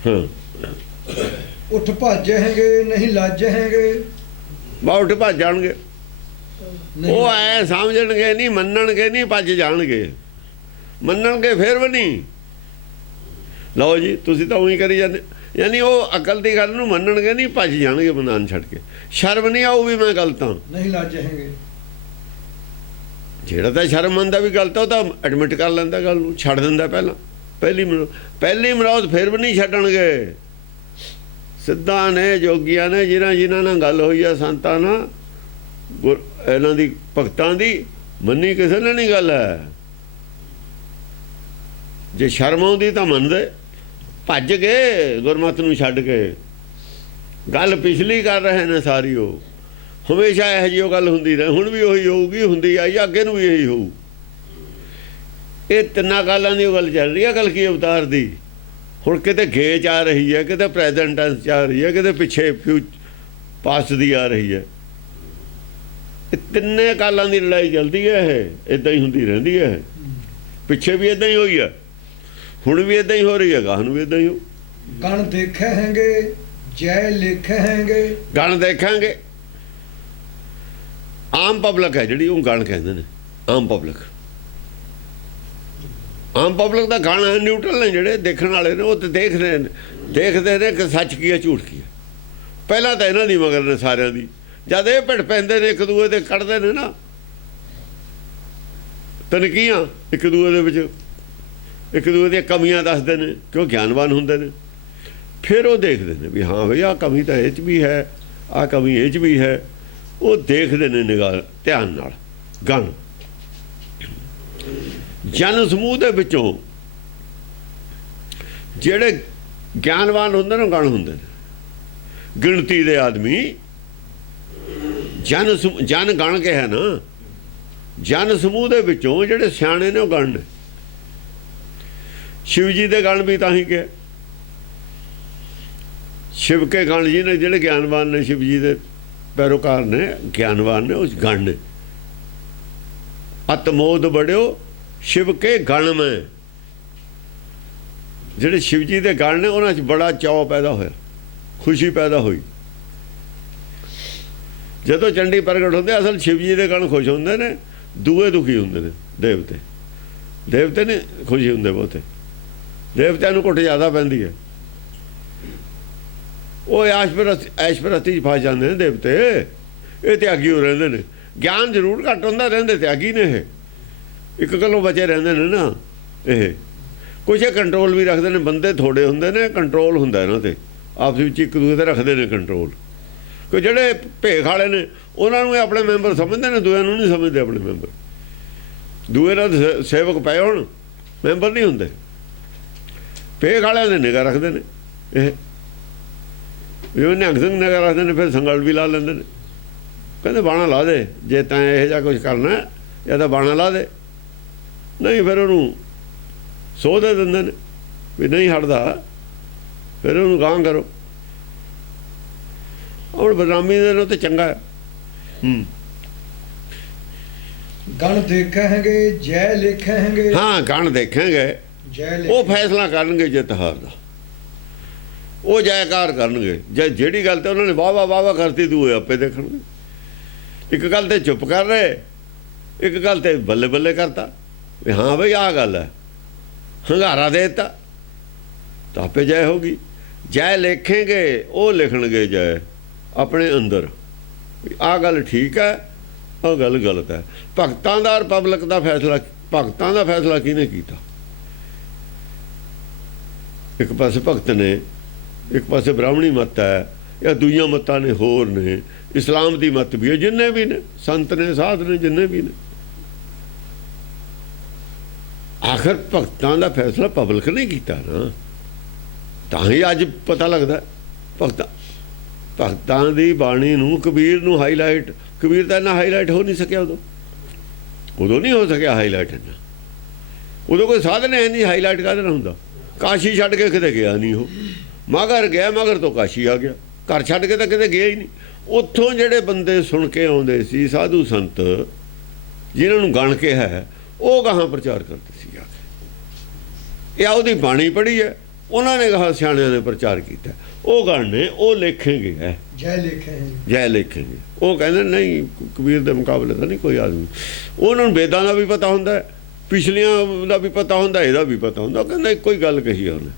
ਹਾਂ, ਉੱਠ ਭੱਜहेंगे ਨਹੀਂ ਲੱਜहेंगे, ਬਾ ਉੱਠ ਭੱਜ ਜਾਣਗੇ ਉਹ, ਐ ਸਮਝਣਗੇ ਨਹੀਂ, ਮੰਨਣਗੇ ਨਹੀਂ, ਭੱਜ ਜਾਣਗੇ। ਮੰਨਣਗੇ ਫਿਰ ਵੀ ਨਹੀਂ। ਲਓ ਜੀ ਤੁਸੀਂ ਤਾਂ ਉਹੀ ਕਰੀ ਜਾਂਦੇ, ਯਾਨੀ ਉਹ ਅਕਲ ਦੀ ਗੱਲ ਨੂੰ ਮੰਨਣਗੇ ਨਹੀਂ, ਭੱਜ ਜਾਣਗੇ ਬੰਦਾਨ ਛੱਡ ਕੇ। ਸ਼ਰਮ ਨਹੀਂ ਆਊ ਵੀ ਮੈਂ ਗਲਤ ਹਾਂ, ਨਹੀਂ ਲੱਜहेंगे। ਜਿਹੜਾ ਤਾਂ ਸ਼ਰਮ ਮੰਨਦਾ ਵੀ ਗਲਤ, ਉਹ ਤਾਂ ਐਡਮਿਟ ਕਰ ਲੈਂਦਾ ਗੱਲ ਨੂੰ, ਛੱਡ ਦਿੰਦਾ ਪਹਿਲਾਂ। ਪਹਿਲੀ ਮਰੌਤ ਫਿਰ ਵੀ ਨਹੀਂ ਛੱਡਣਗੇ। ਸਿੱਧਾਂ ਨੇ, ਜੋਗੀਆਂ ਨੇ, ਜਿਨ੍ਹਾਂ ਨਾਲ ਗੱਲ ਹੋਈ ਆ ਸੰਤਾਂ ਨਾਲ, ਇਹਨਾਂ ਦੀ ਭਗਤਾਂ ਦੀ, ਮੰਨੀ ਕਿਸੇ ਨੇ ਨਹੀਂ ਗੱਲ ਹੈ। ਜੇ ਸ਼ਰਮ ਆਉਂਦੀ ਤਾਂ ਮੰਨਦੇ, ਭੱਜ ਗਏ ਗੁਰਮਤਿ ਨੂੰ ਛੱਡ ਕੇ। ਗੱਲ ਪਿਛਲੀ ਕਰ ਰਹੇ ਨੇ ਸਾਰੀ। ਉਹ ਹਮੇਸ਼ਾ ਇਹੋ ਜਿਹੀ ਗੱਲ ਹੁੰਦੀ ਰਹੇ, ਹੁਣ ਵੀ ਉਹੀ ਹੋਊਗੀ, ਹੁੰਦੀ ਆਈ, ਅੱਗੇ ਨੂੰ ਵੀ ਇਹੀ ਹੋਊ। ਇਹ ਤਿੰਨਾਂ ਗੱਲਾਂ ਦੀ ਉਹ ਗੱਲ ਚੱਲ ਰਹੀ ਹੈ ਕਲਕੀ ਅਵਤਾਰ ਦੀ। ਹੁਣ ਕਿਤੇ ਗੇ 'ਚ ਆ ਰਹੀ ਹੈ, ਕਿਤੇ ਪ੍ਰੈਜ਼ੈਂਟ ਟੈਂਸ 'ਚ ਆ ਰਹੀ ਹੈ, ਕਿਤੇ ਪਿੱਛੇ ਪਾਸਟ ਦੀ ਆ ਰਹੀ ਹੈ। ਇਹ ਤਿੰਨੇ ਕਾਲਾਂ ਦੀ ਲੜਾਈ ਚੱਲਦੀ ਹੈ। ਇਹ ਇੱਦਾਂ ਹੀ ਹੁੰਦੀ ਰਹਿੰਦੀ ਹੈ। ਪਿੱਛੇ ਵੀ ਇੱਦਾਂ ਹੀ ਹੋਈ ਹੈ, ਹੁਣ ਵੀ ਇੱਦਾਂ ਹੀ ਹੋ ਰਹੀ ਹੈ, ਗਾਹ ਨੂੰ ਵੀ ਇੱਦਾਂ ਹੀ ਹੋ। ਗਣ ਦੇਖੇ ਹੈਗੇ ਜੈ ਲਿਖੇ ਹੈਗੇ। ਗਣ ਦੇਖਾਂਗੇ। ਆਮ ਪਬਲਿਕ ਹੈ ਜਿਹੜੀ, ਉਹ ਗਣ ਕਹਿੰਦੇ ਨੇ। ਆਮ ਪਬਲਿਕ ਦਾ ਗਣ ਹੈ, ਨਿਊਟਰਲ ਨੇ ਜਿਹੜੇ ਦੇਖਣ ਵਾਲੇ ਨੇ। ਉਹ ਤਾਂ ਦੇਖਦੇ ਨੇ ਕਿ ਸੱਚ ਕੀ ਹੈ ਝੂਠ ਕੀ ਹੈ। ਪਹਿਲਾਂ ਤਾਂ ਇਹਨਾਂ ਦੀ ਮਗਰ ਨੇ ਸਾਰਿਆਂ ਦੀ। ਜਦ ਇਹ ਭਿੜ ਪੈਂਦੇ ਨੇ ਇੱਕ ਦੂਏ ਤੇ ਕੱਢਦੇ ਨੇ ਨਾ ਤਨਕੀਆਂ, ਇੱਕ ਦੂਏ ਦੇ ਵਿੱਚ ਇੱਕ ਦੂਏ ਦੀਆਂ ਕਮੀਆਂ ਦੱਸਦੇ ਨੇ, ਕਿਉਂ ਗਿਆਨਵਾਨ ਹੁੰਦੇ ਨੇ। ਫਿਰ ਉਹ ਦੇਖਦੇ ਨੇ ਵੀ ਹਾਂ ਬਈ ਆਹ ਕਮੀ ਤਾਂ ਇਹ 'ਚ ਵੀ ਹੈ, ਆਹ ਕਮੀ ਇਹ 'ਚ ਵੀ ਹੈ। ਉਹ ਦੇਖਦੇ ਨੇ ਨਿਗਾਹ ਧਿਆਨ ਨਾਲ। ਗਣ ਜਨ ਸਮੂਹ ਦੇ ਵਿੱਚੋਂ ਜਿਹੜੇ ਗਿਆਨਵਾਨ ਹੁੰਦੇ ਨੇ, ਗਣ ਹੁੰਦੇ ਨੇ। ਗਿਣਤੀ ਦੇ ਆਦਮੀ ਜਨ ਗਣ ਕੇ ਹੈ ਨਾ। ਜਨ ਸਮੂਹ ਦੇ ਵਿੱਚੋਂ ਜਿਹੜੇ ਸਿਆਣੇ ਨੇ ਉਹ ਗਣ ਨੇ। ਸ਼ਿਵ ਜੀ ਦੇ ਗਣ ਵੀ ਤਾਂ ਹੀ ਕਿ ਸ਼ਿਵ ਕੇ ਗਣ ਜੀ ਨੇ, ਜਿਹੜੇ ਗਿਆਨਵਾਨ ਨੇ, ਸ਼ਿਵ ਜੀ ਦੇ ਪੈਰੋਕਾਰ ਨੇ, ਗਿਆਨਵਾਨ ਨੇ, ਉਸ ਗਣ ਨੇ। ਅਤਮੋਦ ਬੜਿਓ ਸ਼ਿਵ ਕੇ ਗਣ ਮੈਂ। ਜਿਹੜੇ ਸ਼ਿਵ ਜੀ ਦੇ ਗਣ ਨੇ ਉਹਨਾਂ 'ਚ ਬੜਾ ਚਾਅ ਪੈਦਾ ਹੋਇਆ, ਖੁਸ਼ੀ ਪੈਦਾ ਹੋਈ। ਜਦੋਂ ਚੰਡੀ ਪ੍ਰਗਟ ਹੁੰਦੇ, ਅਸਲ ਸ਼ਿਵ ਜੀ ਦੇ ਗਣ ਖੁਸ਼ ਹੁੰਦੇ ਨੇ, ਦੂਏ ਦੁਖੀ ਹੁੰਦੇ ਨੇ। ਦੇਵਤੇ ਨੇ ਖੁਸ਼ੀ ਹੁੰਦੇ ਬਹੁਤੇ। ਦੇਵਤਿਆਂ ਨੂੰ ਘੁੱਟ ਜ਼ਿਆਦਾ ਪੈਂਦੀ ਹੈ। ਉਹ ਐਸ਼ਪਰਸਤੀ 'ਚ ਫਸ ਜਾਂਦੇ ਨੇ ਦੇਵਤੇ। ਇਹ ਤਿਆਗੀ ਹੋ ਰਹਿੰਦੇ ਨੇ। ਗਿਆਨ ਜ਼ਰੂਰ ਘੱਟ ਹੁੰਦਾ, ਰਹਿੰਦੇ ਤਿਆਗੀ ਨੇ। ਇਹ ਇੱਕ ਗੱਲੋਂ ਬਚੇ ਰਹਿੰਦੇ ਨੇ ਨਾ। ਇਹ ਕੁਛ ਇਹ ਕੰਟਰੋਲ ਵੀ ਰੱਖਦੇ ਨੇ। ਬੰਦੇ ਥੋੜੇ ਹੁੰਦੇ ਨੇ, ਕੰਟਰੋਲ ਹੁੰਦਾ ਇਹਨਾਂ 'ਤੇ। ਆਪਸ ਵਿੱਚ ਇੱਕ ਦੂਜੇ 'ਤੇ ਰੱਖਦੇ ਨੇ ਕੰਟਰੋਲ। ਕਿ ਜਿਹੜੇ ਭੇਖ ਵਾਲੇ ਨੇ ਉਹਨਾਂ ਨੂੰ ਇਹ ਆਪਣੇ ਮੈਂਬਰ ਸਮਝਦੇ ਨੇ, ਦੂਏ ਨੂੰ ਨਹੀਂ ਸਮਝਦੇ ਆਪਣੇ ਮੈਂਬਰ। ਦੂਏ ਨਾਲ ਸੇਵਕ ਪਏ ਹੋਣ, ਮੈਂਬਰ ਨਹੀਂ ਹੁੰਦੇ। ਭੇਖ ਵਾਲਿਆਂ ਦੇ ਨਿਗਾਹ ਰੱਖਦੇ ਨੇ। ਇਹ ਜਿਵੇਂ ਨਿਹੰਗ ਸਿੰਘ ਨਿਗਾਹ ਰੱਖਦੇ ਨੇ, ਫਿਰ ਸੰਗਲ ਵੀ ਲਾ ਲੈਂਦੇ ਨੇ। ਕਹਿੰਦੇ ਬਾਣਾ ਲਾ ਦੇ, ਜੇ ਤਾਂ ਇਹੋ ਜਿਹਾ ਕੁਝ ਕਰਨਾ ਜਾਂ ਤਾਂ ਬਾਣਾ ਲਾ ਦੇ, ਨਹੀਂ ਫਿਰ ਉਹਨੂੰ ਸੋਹ ਦੇ ਦਿੰਦੇ ਨੇ ਵੀ ਨਹੀਂ ਹਟਦਾ, ਫਿਰ ਉਹਨੂੰ ਗਾਂਹ ਕਰੋ। ਹੁਣ ਬਦਨਾਮੀ ਦੇ ਨਾਲ ਤਾਂ ਚੰਗਾ। ਗਣ ਦੇਖੇ ਹੈਗੇ ਜੈ ਲਿਖੇ ਹੈਗੇ। ਹਾਂ, ਗਣ ਦੇਖਾਂਗੇ, ਉਹ ਫੈਸਲਾ ਕਰਨਗੇ ਜਿੱਤ ਹਾਰ ਦਾ। ਉਹ ਜੈਕਾਰ ਕਰਨਗੇ। ਜਿਹੜੀ ਗੱਲ ਤੇ ਉਹਨਾਂ ਨੇ ਵਾਹ ਵਾਹ ਕਰਤੀ, ਦੂਏ ਆਪੇ ਦੇਖਣਗੇ। ਇੱਕ ਗੱਲ ਤੇ ਚੁੱਪ ਕਰ ਰਹੇ, ਇੱਕ ਗੱਲ ਤੇ ਬੱਲੇ ਬੱਲੇ ਕਰਤਾ ਵੀ ਹਾਂ ਬਈ ਆਹ ਗੱਲ ਹੈ, ਹੰਗਾਰਾ ਦੇ ਦਿੱਤਾ ਤਾਂ ਆਪੇ ਜੈ ਹੋਗੀ। ਜੈ ਲਿਖੇਂਗੇ, ਉਹ ਲਿਖਣਗੇ ਜੈ ਆਪਣੇ ਅੰਦਰ। ਆਹ ਗੱਲ ਠੀਕ ਹੈ, ਆਹ ਗੱਲ ਗਲਤ ਹੈ। ਭਗਤਾਂ ਦਾ ਔਰ ਪਬਲਿਕ ਦਾ ਫੈਸਲਾ, ਭਗਤਾਂ ਦਾ ਫੈਸਲਾ ਕਿਹਨੇ ਕੀਤਾ? ਇੱਕ ਪਾਸੇ ਭਗਤ ਨੇ, ਇੱਕ ਪਾਸੇ ਬ੍ਰਾਹਮਣੀ ਮੱਤ ਹੈ, ਜਾਂ ਦੂਜੀਆਂ ਮੱਤਾਂ ਨੇ, ਹੋਰ ਨੇ। ਇਸਲਾਮ ਦੀ ਮੱਤ ਵੀ ਹੈ, ਜਿੰਨੇ ਵੀ ਨੇ ਸੰਤ ਨੇ, ਸਾਧ ਨੇ, ਜਿੰਨੇ ਵੀ ਨੇ। ਆਖਰ ਭਗਤਾਂ ਦਾ ਫੈਸਲਾ ਪਬਲਿਕ ਨੇ ਕੀਤਾ ਨਾ, ਤਾਂ ਹੀ ਅੱਜ ਪਤਾ ਲੱਗਦਾ। ਭਗਤਾਂ ਦੀ ਬਾਣੀ ਨੂੰ, ਕਬੀਰ ਨੂੰ ਹਾਈਲਾਈਟ, ਕਬੀਰ ਤਾਂ ਇੰਨਾ ਹਾਈਲਾਈਟ ਹੋ ਨਹੀਂ ਸਕਿਆ। ਉਦੋਂ ਨਹੀਂ ਹੋ ਸਕਿਆ ਹਾਈਲਾਈਟ ਇੰਨਾ। ਉਦੋਂ ਕੋਈ ਸਾਧਨ ਹੈ ਨਹੀਂ ਹਾਈਲਾਈਟ ਕਾਹਦੇ ਨਾਲ ਹੁੰਦਾ। ਕਾਸ਼ੀ ਛੱਡ ਕੇ ਕਿਤੇ ਗਿਆ ਨਹੀਂ ਉਹ। ਮਗਰ ਗਿਆ, ਮਗਰ ਤੋਂ ਕਾਸ਼ੀ ਆ ਗਿਆ। ਘਰ ਛੱਡ ਕੇ ਤਾਂ ਕਿਤੇ ਗਿਆ ਹੀ ਨਹੀਂ। ਉੱਥੋਂ ਜਿਹੜੇ ਬੰਦੇ ਸੁਣ ਕੇ ਆਉਂਦੇ ਸੀ, ਸਾਧੂ ਸੰਤ ਜਿਨ੍ਹਾਂ ਨੂੰ ਗਣ ਕੇ ਹੈ, ਉਹ ਗਾਹਾਂ ਪ੍ਰਚਾਰ ਕਰਦੇ ਸੀ। ਇਹ ਉਹਦੀ ਬਾਣੀ ਪੜ੍ਹੀ ਹੈ, ਉਹਨਾਂ ਨੇ ਕਹਾ ਸਿਆਣਿਆਂ ਨੇ ਪ੍ਰਚਾਰ ਕੀਤਾ। ਉਹ ਗਣ ਨੇ, ਉਹ ਲਿਖੇਂਗੇ ਹੈ ਜੈ ਲਿਖੇਂਗੇ। ਉਹ ਕਹਿੰਦੇ ਨਹੀਂ, ਕਬੀਰ ਦੇ ਮੁਕਾਬਲੇ ਤਾਂ ਨਹੀਂ ਕੋਈ ਆਦਮੀ। ਉਹਨਾਂ ਨੂੰ ਵੇਦਾਂ ਦਾ ਵੀ ਪਤਾ ਹੁੰਦਾ, ਪਿਛਲੀਆਂ ਦਾ ਵੀ ਪਤਾ ਹੁੰਦਾ, ਇਹਦਾ ਵੀ ਪਤਾ ਹੁੰਦਾ। ਉਹ ਕਹਿੰਦਾ ਇੱਕੋ ਹੀ ਗੱਲ ਕਹੀ ਉਹਨੇ।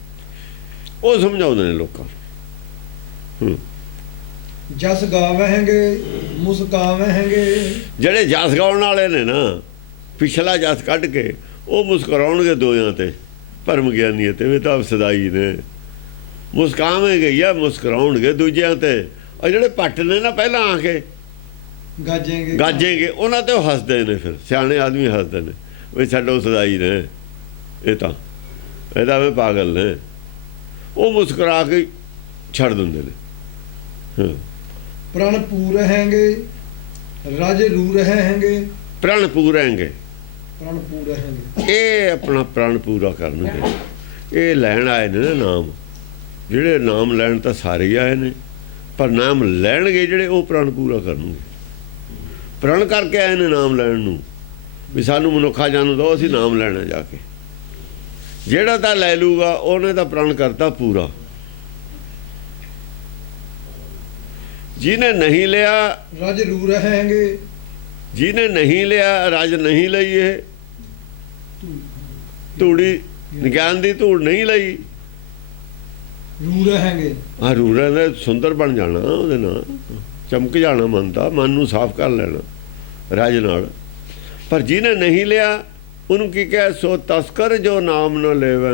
ਉਹ ਸਮਝਾਉਂਦੇ ਨੇ ਲੋਕਾਂ ਨੂੰ। ਜਸ ਗਾਵਹਿੰਗੇ ਮੁਸਕਾਵਹਿੰਗੇ। ਜਿਹੜੇ ਜਸ ਗਾਉਣ ਵਾਲੇ ਨੇ ਨਾ, ਪਿਛਲਾ ਜਸ ਕੱਢ ਕੇ ਉਹ ਮੁਸਕਰਾਉਣਗੇ ਦੋਆਂ ਤੇ, ਭਰਮ ਗਿਆਨੀ ਤੇ ਵੀ ਤਾਂ ਸਦਾਈ ਨੇ। ਮੁਸਕਾਵੇਂਗੇ ਜਾਂ ਮੁਸਕਰਾਉਣਗੇ ਦੂਜਿਆਂ ਤੇ। ਉਹ ਜਿਹੜੇ ਪੱਟ ਨੇ ਨਾ, ਪਹਿਲਾਂ ਆ ਕੇ ਗਾਜੇਂਗੇ, ਉਹਨਾਂ ਤੇ ਉਹ ਹੱਸਦੇ ਨੇ। ਫਿਰ ਸਿਆਣੇ ਆਦਮੀ ਹੱਸਦੇ ਨੇ ਵੀ ਛੱਡੋ ਸਦਾਈ ਨੇ, ਇਹ ਤਾਂ ਇਹਦਾ ਵੀ ਪਾਗਲ ਨੇ। ਉਹ ਮੁਸਕਰਾ ਕੇ ਛੱਡ ਦਿੰਦੇ ਨੇ। ਹਾਂ। प्रण पूर हैंगे राज रूर हैंगे ਪ੍ਰਣ ਪੂਰੈਂਗੇ, प्रण पूर हैंगे ਇਹ ਆਪਣਾ ਪ੍ਰਣ ਪੂਰਾ ਕਰਨਗੇ। ਇਹ ਲੈਣ ਆਏ ਨੇ ਨਾ ਨਾਮ, ਜਿਹੜੇ ਨਾਮ ਲੈਣ ਤਾਂ ਸਾਰੇ ਹੀ ਆਏ ਨੇ, ਪਰ ਨਾਮ ਲੈਣਗੇ ਜਿਹੜੇ ਉਹ ਪ੍ਰਣ ਪੂਰਾ ਕਰਨਗੇ। ਪ੍ਰਣ ਕਰਕੇ ਆਏ ਨੇ ਨਾਮ ਲੈਣ ਨੂੰ, ਵੀ ਸਾਨੂੰ ਮਨੁੱਖਾ ਜਨਮ ਦਿਓ, ਅਸੀਂ ਨਾਮ ਲੈਣਾ ਜਾ ਕੇ। ਜਿਹੜਾ ਤਾਂ ਲੈ ਲੂਗਾ ਉਹਨੇ ਤਾਂ ਪ੍ਰਣ ਕਰਤਾ ਪੂਰਾ। ਜਿਹਨੇ ਨਹੀਂ ਲਿਆ, राज रूर हैंगे ਜਿਹਨੇ ਨਹੀਂ ਲਿਆ, ਰਜ ਨਹੀਂ ਲਈ, ਇਹ ਧੂੜੀ ਗਿਆਨ ਦੀ ਧੂੜ ਨਹੀਂ ਲਈ। रूर हैंगे ਆ ਰੂਰਾਂ ਦਾ ਸੁੰਦਰ ਬਣ ਜਾਣਾ, ਉਹਦੇ ਨਾਲ ਚਮਕ ਜਾਣਾ, ਮਨ ਦਾ ਮਨ ਨੂੰ ਸਾਫ਼ ਕਰ ਲੈਣਾ ਰਜ ਨਾਲ। ਪਰ ਜਿਹਨੇ ਨਹੀਂ ਲਿਆ ਉਹਨੂੰ ਕੀ ਕਹੇ, ਸੋ ਤਸਕਰ ਜੋ ਨਾਮ ਨਾ ਲੈਵੈ।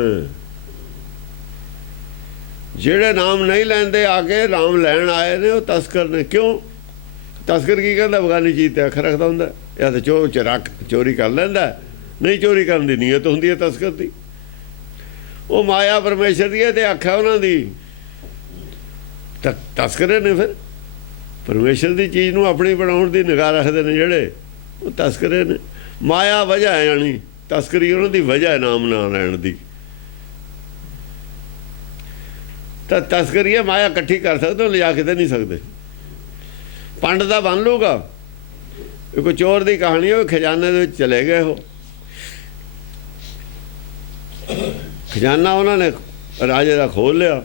ਜਿਹੜੇ ਨਾਮ ਨਹੀਂ ਲੈਂਦੇ, ਆ ਕੇ ਨਾਮ ਲੈਣ ਆਏ ਨੇ, ਉਹ ਤਸਕਰ ਨੇ। ਕਿਉਂ ਤਸਕਰ ਕੀ ਕਹਿੰਦਾ, ਬਗਾਨੀ ਚੀਜ਼ ਤੇ ਅੱਖ ਰੱਖਦਾ ਹੁੰਦਾ, ਜਾਂ ਤਾਂ ਚੋਰੀ ਕਰ ਲੈਂਦਾ, ਨਹੀਂ ਚੋਰੀ ਕਰਨ ਦੀ ਨੀਅਤ ਹੁੰਦੀ ਹੈ ਤਸਕਰ ਦੀ। ਉਹ ਮਾਇਆ ਪਰਮੇਸ਼ਰ ਦੀ ਹੈ ਤੇ ਅੱਖ ਹੈ ਉਹਨਾਂ ਦੀ, ਤਸਕਰੇ ਨੇ। ਫਿਰ ਪਰਮੇਸ਼ਰ ਦੀ ਚੀਜ਼ ਨੂੰ ਆਪਣੀ ਬਣਾਉਣ ਦੀ ਨਿਗਾਹ ਰੱਖਦੇ ਨੇ ਜਿਹੜੇ, ਉਹ ਤਸਕਰੇ ਨੇ। ਮਾਇਆ ਵਜ੍ਹਾ ਹੈ, ਜਾਣੀ ਤਸਕਰੀ ਉਹਨਾਂ ਦੀ ਵਜ੍ਹਾ ਹੈ ਨਾਮ ਨਾ ਲੈਣ ਦੀ। ਤਾਂ ਤਸਕਰੀ ਹੈ, ਮਾਇਆ ਇਕੱਠੀ ਕਰ ਸਕਦੇ ਹੋ, ਲਿਜਾ ਕੇ ਤਾਂ ਨਹੀਂ ਸਕਦੇ। ਪੰਡ ਦਾ ਬਣ ਲੂਗਾ। ਇਹ ਕੋਈ ਚੋਰ ਦੀ ਕਹਾਣੀ ਹੈ, ਉਹ ਖਜ਼ਾਨੇ ਦੇ ਵਿੱਚ ਚਲੇ ਗਏ। ਉਹ ਖਜ਼ਾਨਾ ਉਹਨਾਂ ਨੇ ਰਾਜੇ ਦਾ ਖੋਲ ਲਿਆ,